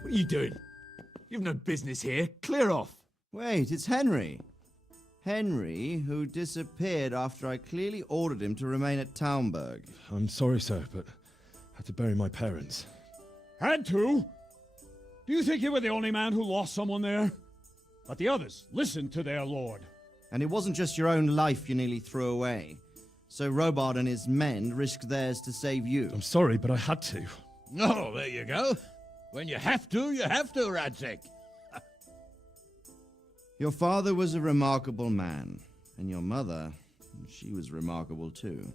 What are you doing? You've no business here. Clear off. Wait, it's Henry. Henry, who disappeared after I clearly ordered him to remain at Taunberg. I'm sorry, sir, but I had to bury my parents. Had to? Do you think you were the only man who lost someone there? But the others listened to their lord. And it wasn't just your own life you nearly threw away. So Robard and his men risked theirs to save you. I'm sorry, but I had to. Oh, there you go. When you have to, Radzig. Your father was a remarkable man, and your mother, she was remarkable too.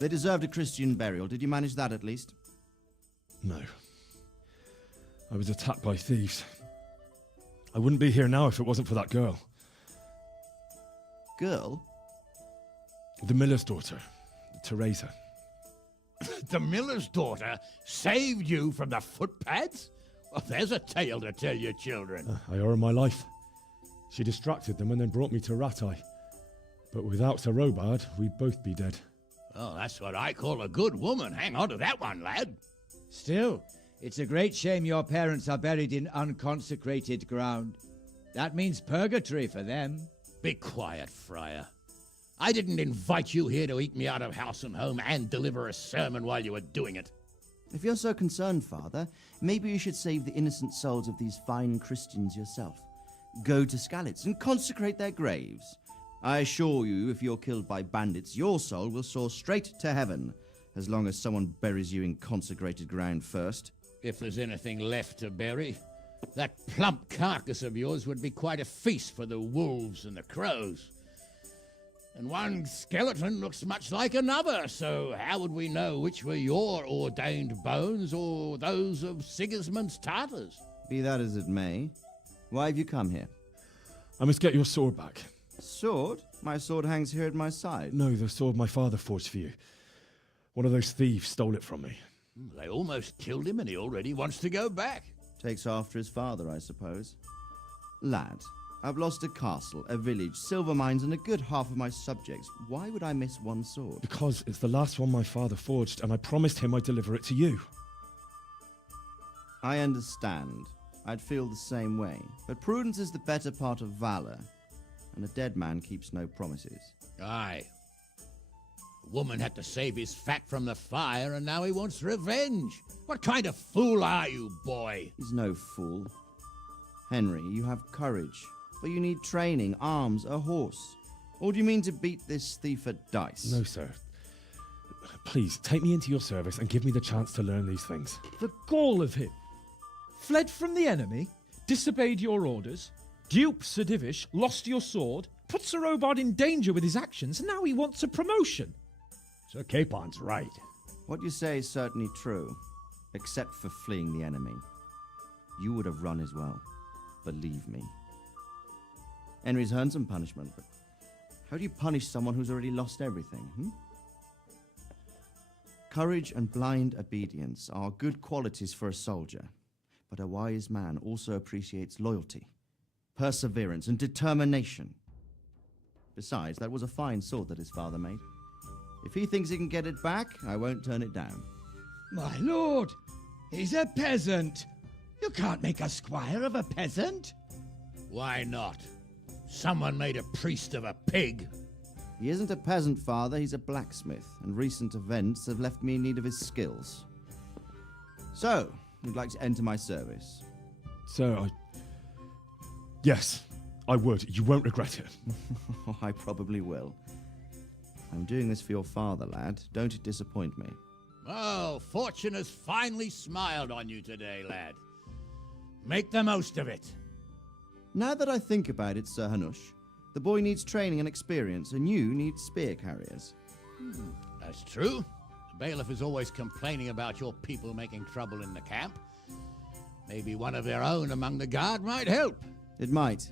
They deserved a Christian burial. Did you manage that at least? No. I was attacked by thieves. I wouldn't be here now if it wasn't for that girl. Girl? The miller's daughter, Teresa. The miller's daughter saved you from the footpads? Well, there's a tale to tell your children. I owe her my life. She distracted them and then brought me to Rattay. But without Sir Robard, we'd both be dead. Oh, that's what I call a good woman. Hang on to that one, lad. Still, It's a great shame your parents are buried in unconsecrated ground. That means purgatory for them. Be quiet, Friar. I didn't invite you here to eat me out of house and home and deliver a sermon while you were doing it. If you're so concerned, Father, maybe you should save the innocent souls of these fine Christians yourself. Go to Skalitz and consecrate their graves. I assure you, if you're killed by bandits, your soul will soar straight to heaven, as long as someone buries you in consecrated ground first. If there's anything left to bury, that plump carcass of yours would be quite a feast for the wolves and the crows. And one skeleton looks much like another, so how would we know which were your ordained bones or those of Sigismund's Tartars? Be that as it may, why have you come here? I must get your sword back. Sword? My sword hangs here at my side. No, the sword my father forged for you. One of those thieves stole it from me. They almost killed him and he already wants to go back. Takes after his father, I suppose. Lad, I've lost a castle, a village, silver mines, and a good half of my subjects. Why would I miss one sword? Because it's the last one my father forged, and I promised him I'd deliver it to you. I understand. I'd feel the same way. But prudence is the better part of valor, and a dead man keeps no promises. Aye. The woman had to save his fat from the fire, and now he wants revenge. What kind of fool are you, boy? He's no fool. Henry, you have courage, but you need training, arms, a horse. Or do you mean to beat this thief at dice? No, sir. Please, take me into your service and give me the chance to learn these things. The gall of him. Fled from the enemy, disobeyed your orders, duped Sir Divish, lost your sword, put Sir Robard in danger with his actions, and now he wants a promotion. Sir Capon's right. What you say is certainly true, except for fleeing the enemy. You would have run as well, believe me. Henry's earned some punishment, but how do you punish someone who's already lost everything, Courage and blind obedience are good qualities for a soldier, but a wise man also appreciates loyalty, perseverance, and determination. Besides, that was a fine sword that his father made. If he thinks he can get it back, I won't turn it down. My lord, he's a peasant. You can't make a squire of a peasant. Why not? Someone made a priest of a pig. He isn't a peasant, father, he's a blacksmith, and recent events have left me in need of his skills. So, you'd like to enter my service? Sir, Yes, I would. You won't regret it. I probably will. I'm doing this for your father, lad. Don't it disappoint me. Oh, fortune has finally smiled on you today, lad. Make the most of it. Now that I think about it, Sir Hanush, the boy needs training and experience, and you need spear carriers. That's true. The bailiff is always complaining about your people making trouble in the camp. Maybe one of their own among the guard might help. It might.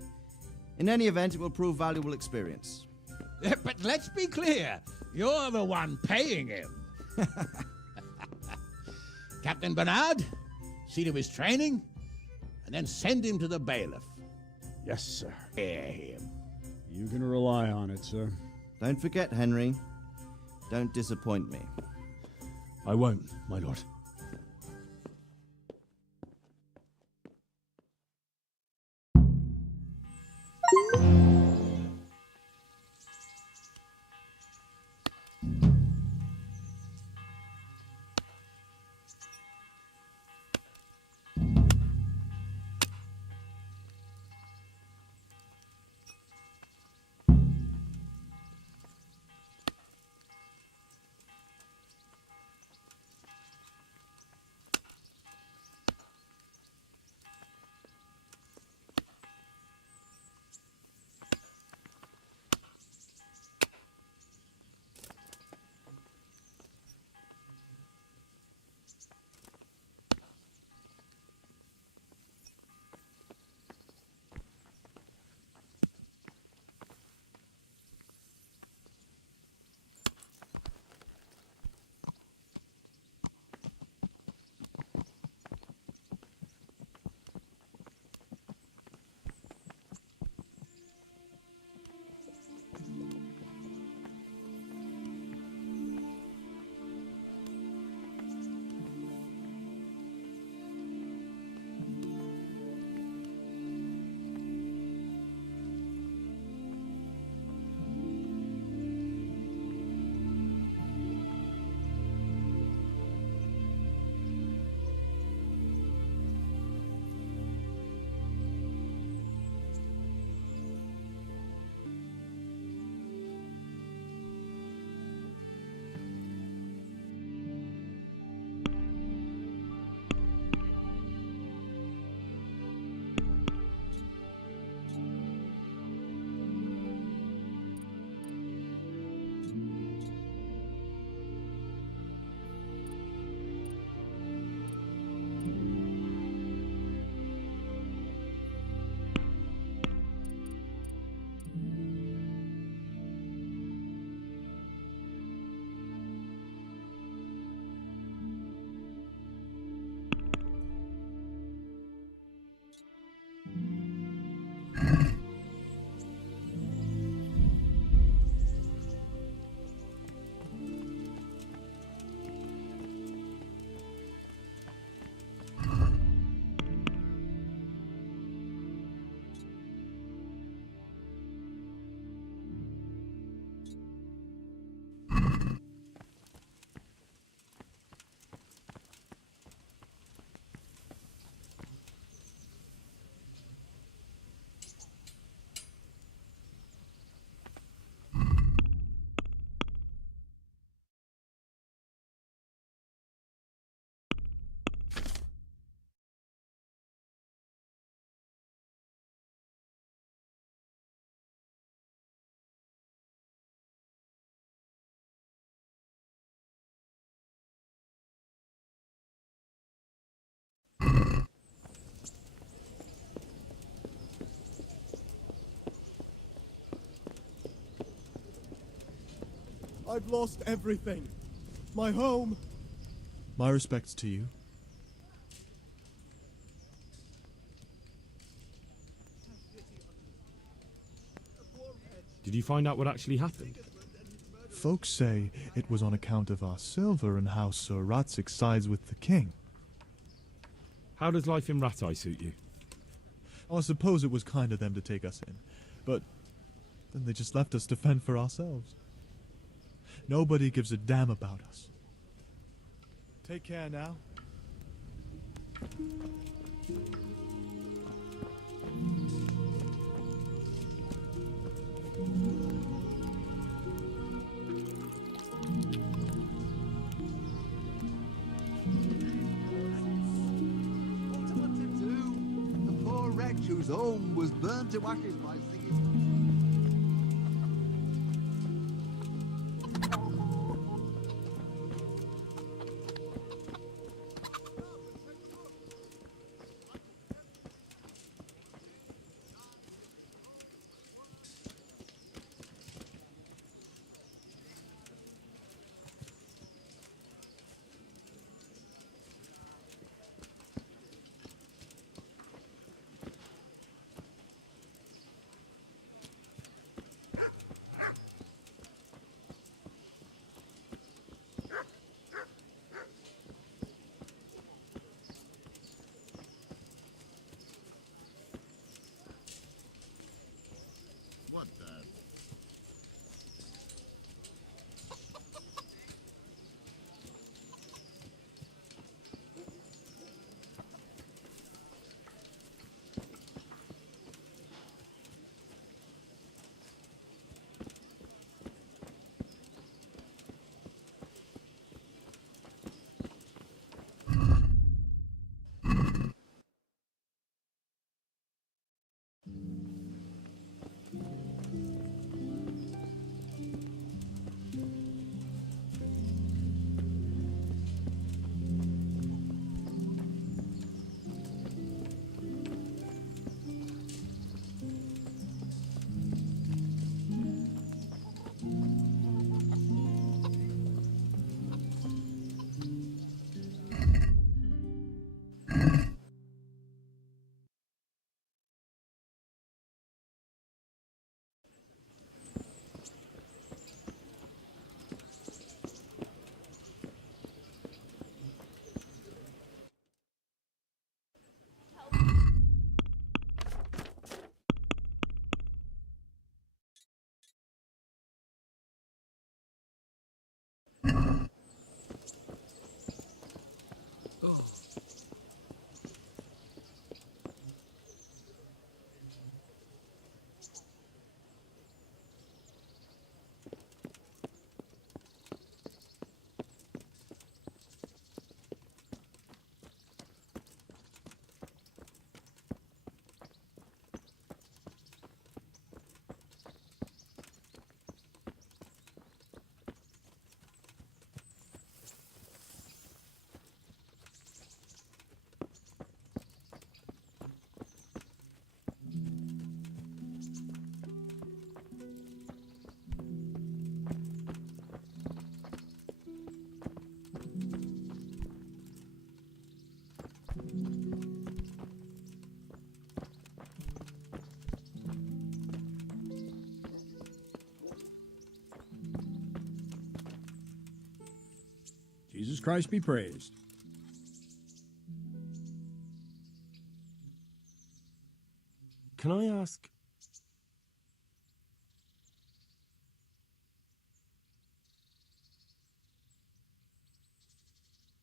In any event, it will prove valuable experience. But let's be clear, you're the one paying him. Captain Bernard, see to his training, and then send him to the bailiff. Yes, sir. Hear him. You can rely on it, sir. Don't forget, Henry. Don't disappoint me. I won't, my lord. I've lost everything. My home. My respects to you. Did you find out what actually happened? Folks say it was on account of our silver and how Sir Ratzik sides with the king. How does life in Ratai suit you? I suppose it was kind of them to take us in, but then they just left us to fend for ourselves. Nobody gives a damn about us. Take care now. The poor wretch whose home was burnt to ashes by singing. What the? Jesus Christ be praised. Can I ask?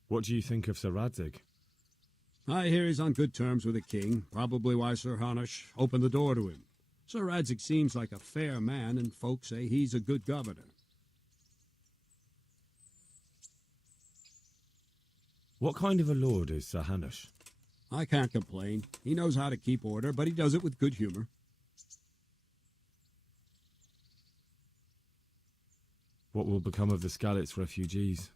What do you think of Sir Radzig? I hear he's on good terms with the king, probably why Sir Hanush opened the door to him. Sir Radzig seems like a fair man, and folks say he's a good governor. What kind of a lord is Sir Hanush? I can't complain. He knows how to keep order, but he does it with good humor. What will become of the Skalitz refugees?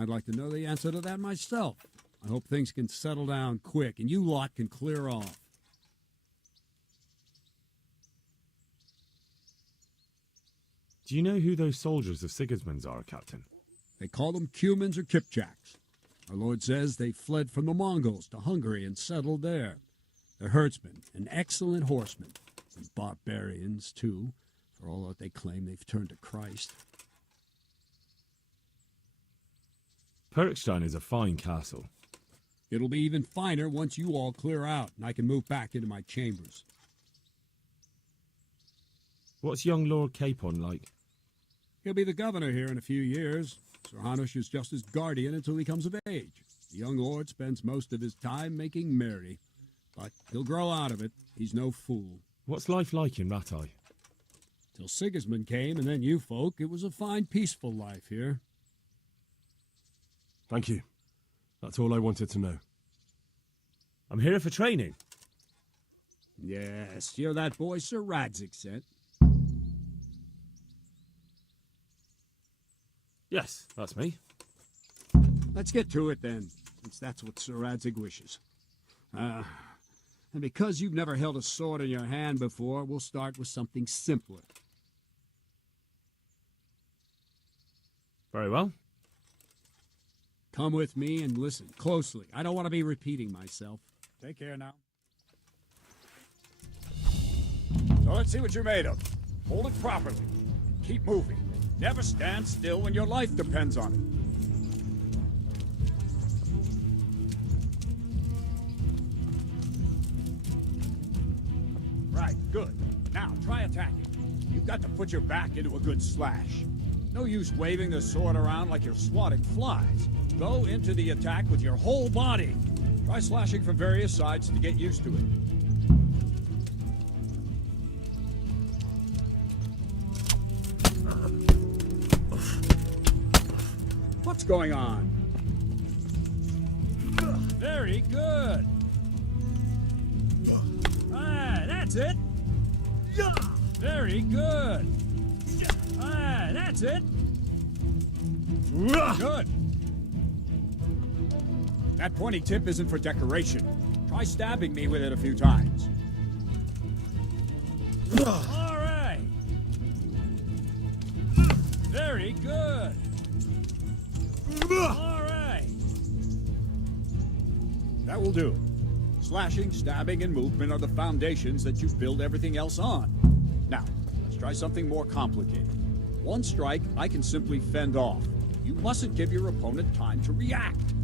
I'd like to know the answer to that myself. I hope things can settle down quick, and you lot can clear off. Do Do you know who those soldiers of Sigismund's are, Captain? They call them Cumans or Kipchaks. Our lord says they fled from the Mongols to Hungary and settled there. They're herdsmen and excellent horsemen. And barbarians, too, for all that they claim they've turned to Christ. Perkstein is a fine castle. It'll be even finer once you all clear out and I can move back into my chambers. What's young Lord Capon like? He'll be the governor here in a few years. Sir Hanush is just his guardian until he comes of age. The young lord spends most of his time making merry. But he'll grow out of it. He's no fool. What's life like in Rattay? Till Sigismund came and then you folk, it was a fine, peaceful life here. Thank you. That's all I wanted to know. I'm here for training. Yes, you're that boy Sir Radzik sent. Yes, that's me. Let's get to it then, since that's what Sir Radzik wishes. And because you've never held a sword in your hand before, we'll start with something simpler. Very well. Come with me and listen closely. I don't want to be repeating myself. Take care now. So let's see what you're made of. Hold it properly. Keep moving. Never stand still when your life depends on it. Right, good. Now, try attacking. You've got to put your back into a good slash. No use waving the sword around like you're swatting flies. Go into the attack with your whole body. Try slashing from various sides to get used to it. What's going on? Very good. Ah, that's it. Very good. Ah, that's it. Good. That pointy tip isn't for decoration. Try stabbing me with it a few times. All right. Very good. All right. That will do. Slashing, stabbing, and movement are the foundations that you build everything else on. Now, let's try something more complicated. One strike, I can simply fend off. You mustn't give your opponent time to react.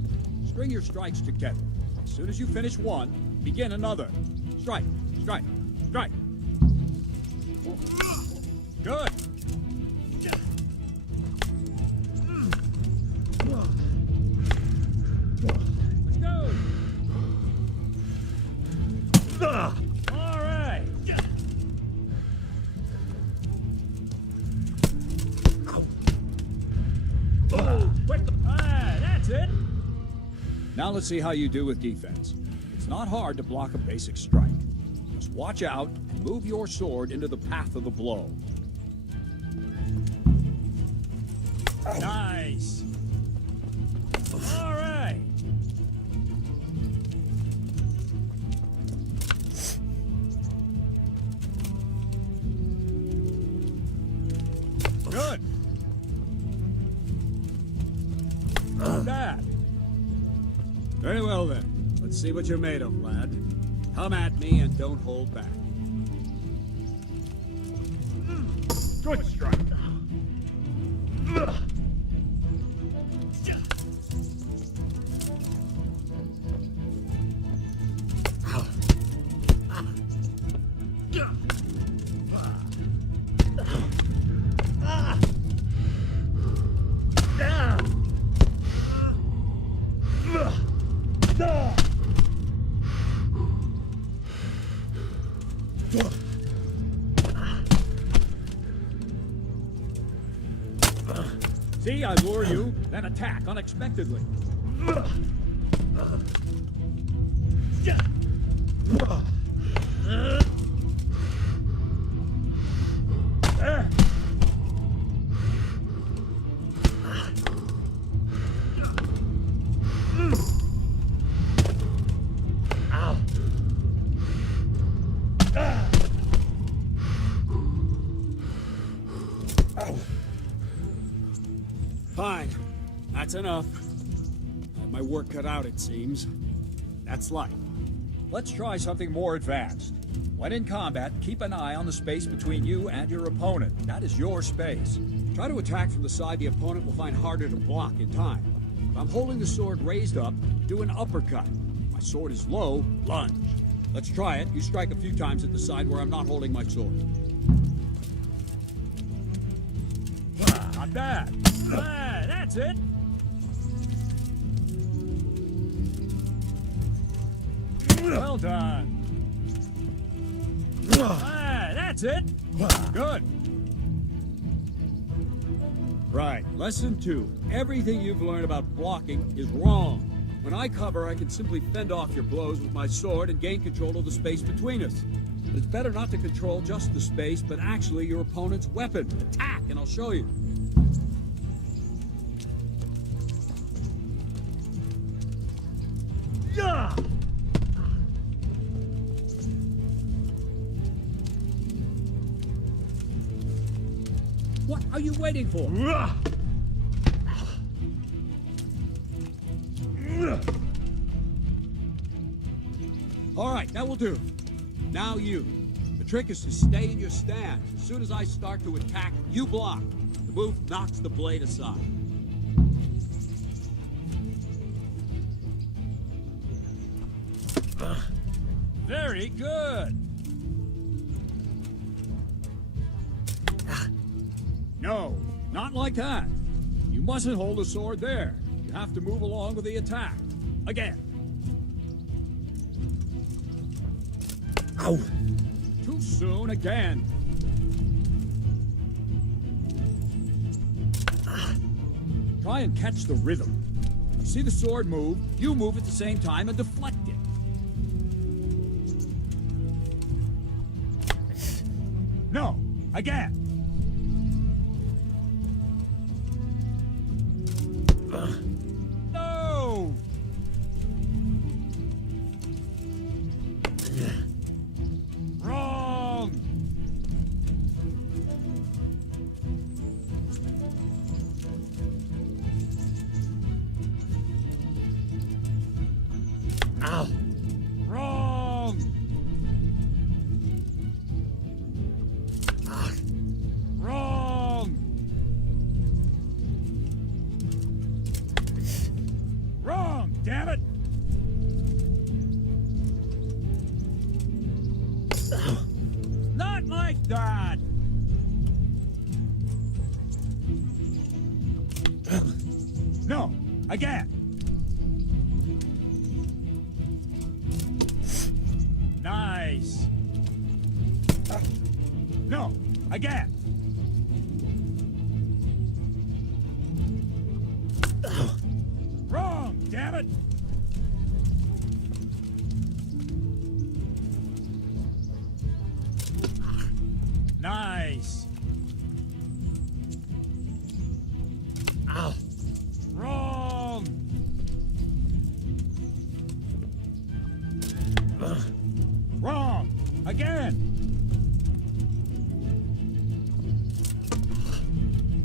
String your strikes together. As soon as you finish one, begin another. Strike, strike, strike. Good. Let's go. All right. Oh, quick. Ah, that's it. Now let's see how you do with defense. It's not hard to block a basic strike. Just watch out and move your sword into the path of the blow. Nice. All right. Good. Not bad. Very well then. Let's see what you're made of, lad. Come at me and don't hold back. Good strike. See, I lure you, then attack unexpectedly. Ow. Fine. That's enough. I have my work cut out, it seems. That's life. Let's try something more advanced. When in combat, keep an eye on the space between you and your opponent. That is your space. Try to attack from the side the opponent will find harder to block in time. If I'm holding the sword raised up, do an uppercut. If my sword is low, lunge. Let's try it. You strike a few times at the side where I'm not holding my sword. Not bad. That's it. Well done. That's it. Good. Right. Lesson 2. Everything you've learned about blocking is wrong. When I cover, I can simply fend off your blows with my sword and gain control of the space between us. But it's better not to control just the space, but actually your opponent's weapon. Attack, and I'll show you. Yeah! What are you waiting for? All right, that will do. Now you. The trick is to stay in your stance. As soon as I start to attack, you block. The move knocks the blade aside. Very good. No, not like that. You mustn't hold the sword there. You have to move along with the attack. Again. Ow! Too soon again. Try and catch the rhythm. You see the sword move, you move at the same time and deflect it. No, again. No! Wrong! Ow! Wrong! Wrong! Wrong, damn it! Not like that! No, again! Nice! No, again! Wrong, damn it! Nice! Ow! Wrong! Wrong! Again!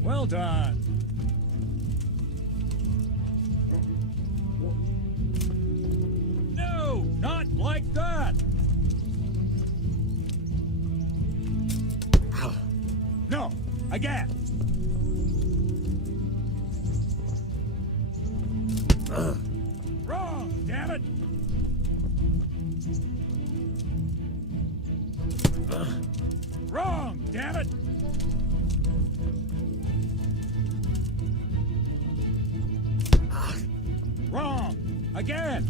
Well done! No! Not like that! No! Again! Wrong! Damn it! Wrong! Damn it! Wrong! Again!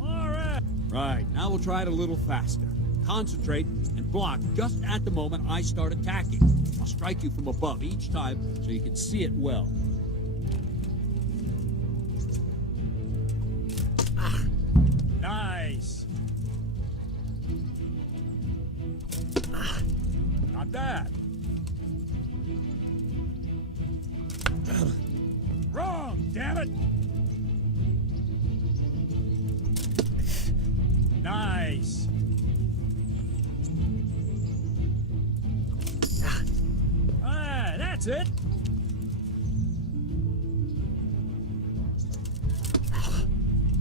All right! Right, now we'll try it a little faster. Concentrate and block just at the moment I start attacking. I'll strike you from above each time so you can see it well. Nice! Not bad. Wrong, damn it! Nice! That's it.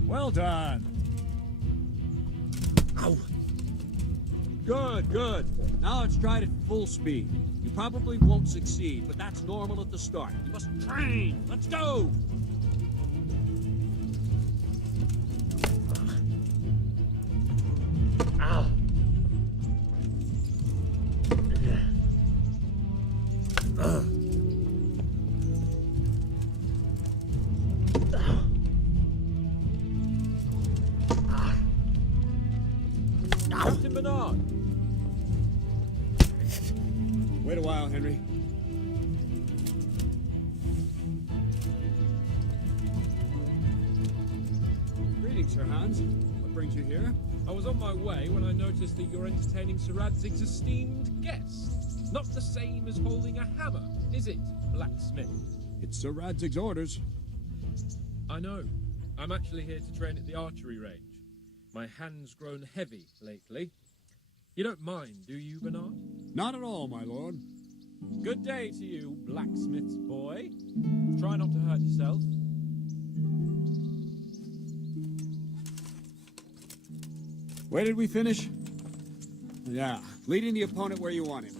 Well done. Ow. Good, good. Now let's try it at full speed. You probably won't succeed, but that's normal at the start. You must train. Let's go. Ow. Captain Bernard. Wait a while, Henry. Greetings, Sir Hans. What brings you here? I was on my way when I noticed that you're entertaining Sir Radzig's esteemed guest. Not the same as holding a hammer, is it, blacksmith? It's Sir Radzig's orders. I know. I'm actually here to train at the archery range. My hand's grown heavy lately. You don't mind, do you, Bernard? Not at all, my lord. Good day to you, blacksmith's boy. Try not to hurt yourself. Where did we finish? Yeah, leading the opponent where you want him.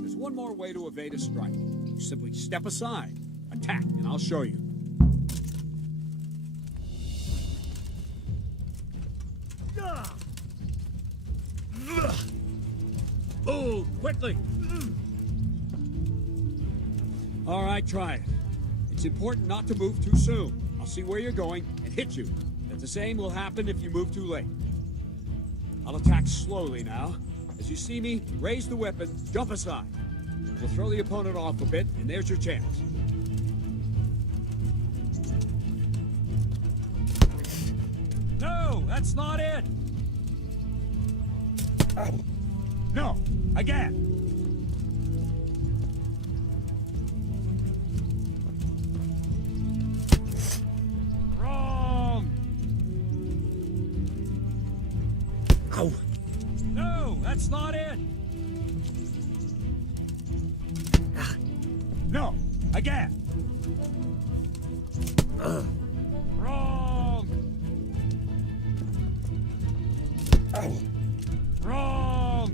There's one more way to evade a strike. You simply step aside, attack, and I'll show you. Oh, quickly! All right, try it. It's important not to move too soon. I'll see where you're going and hit you. But the same will happen if you move too late. I'll attack slowly now. As you see me, raise the weapon, jump aside. You'll throw the opponent off a bit, and there's your chance. No, that's not it! No, again! Wrong! Ow! No, that's not it! No, again! Wrong! Ow! Wrong!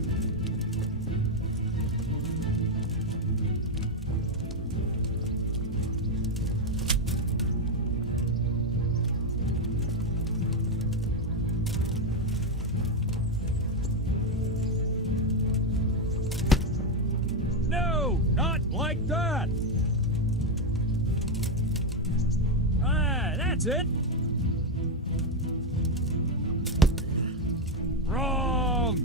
No, not like that! Ah, that's it! Wrong!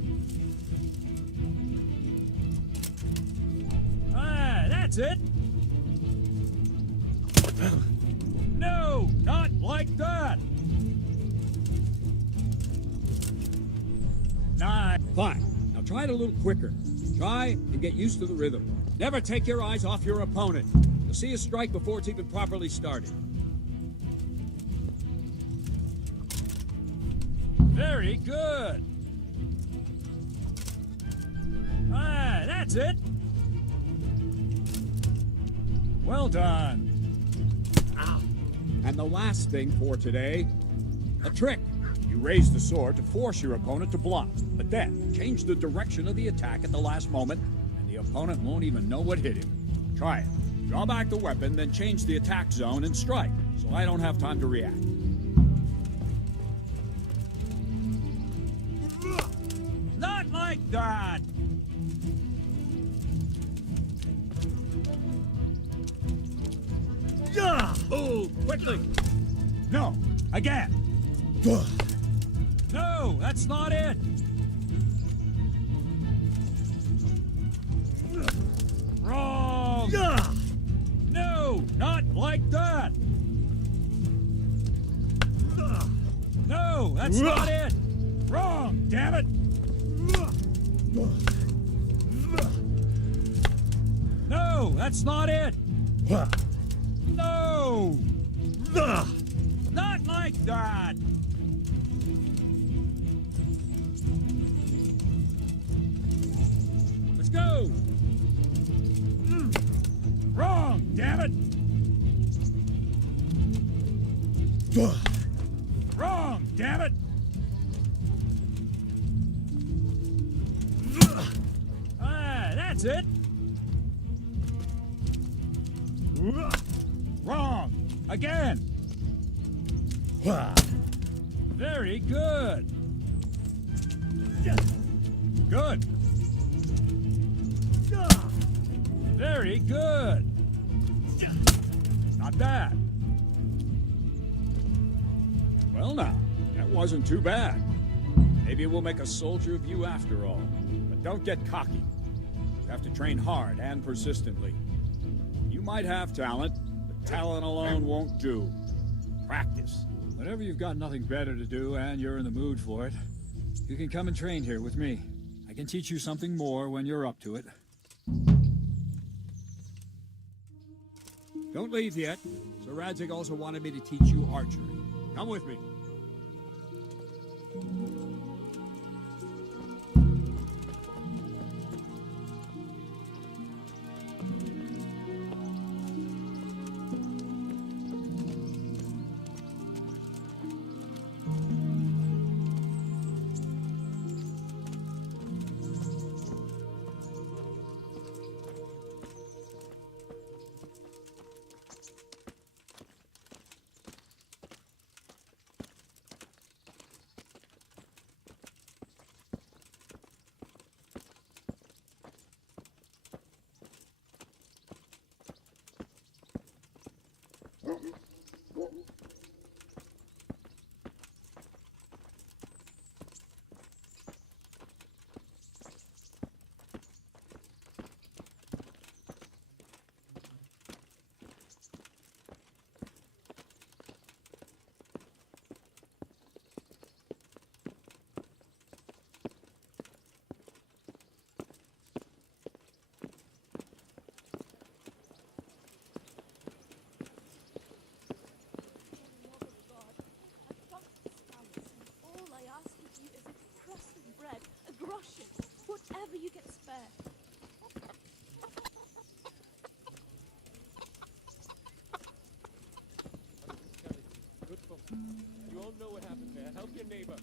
Ah, that's it! No, not like that! Nine. Fine. Now try it a little quicker. Try and get used to the rhythm. Never take your eyes off your opponent. You'll see a strike before it's even properly started. Very good. Ah, that's it. Well done. Ah. And the last thing for today, a trick. You raise the sword to force your opponent to block, but then change the direction of the attack at the last moment, and the opponent won't even know what hit him. Try it. Draw back the weapon, then change the attack zone and strike, so I don't have time to react. Not like that! Yeah! Oh, quickly! No, again! No, that's not it! Wrong! No, not like that! No, that's not it! Wrong, damn it! No, that's not it! No! Not like that! Let's go! Wrong, damn it! Wrong, damn it! Ah, that's it! Wrong! Again! Very good! Good! Very good! Not bad. Well now, that wasn't too bad. Maybe we'll make a soldier of you after all. But don't get cocky. You have to train hard and persistently. You might have talent, but talent alone won't do. Practice. Whenever you've got nothing better to do and you're in the mood for it, you can come and train here with me. I can teach you something more when you're up to it. Don't leave yet. Sir Radzig also wanted me to teach you archery. Come with me. Whatever you get spare. Good folks. You all know what happened there. Help your neighbor.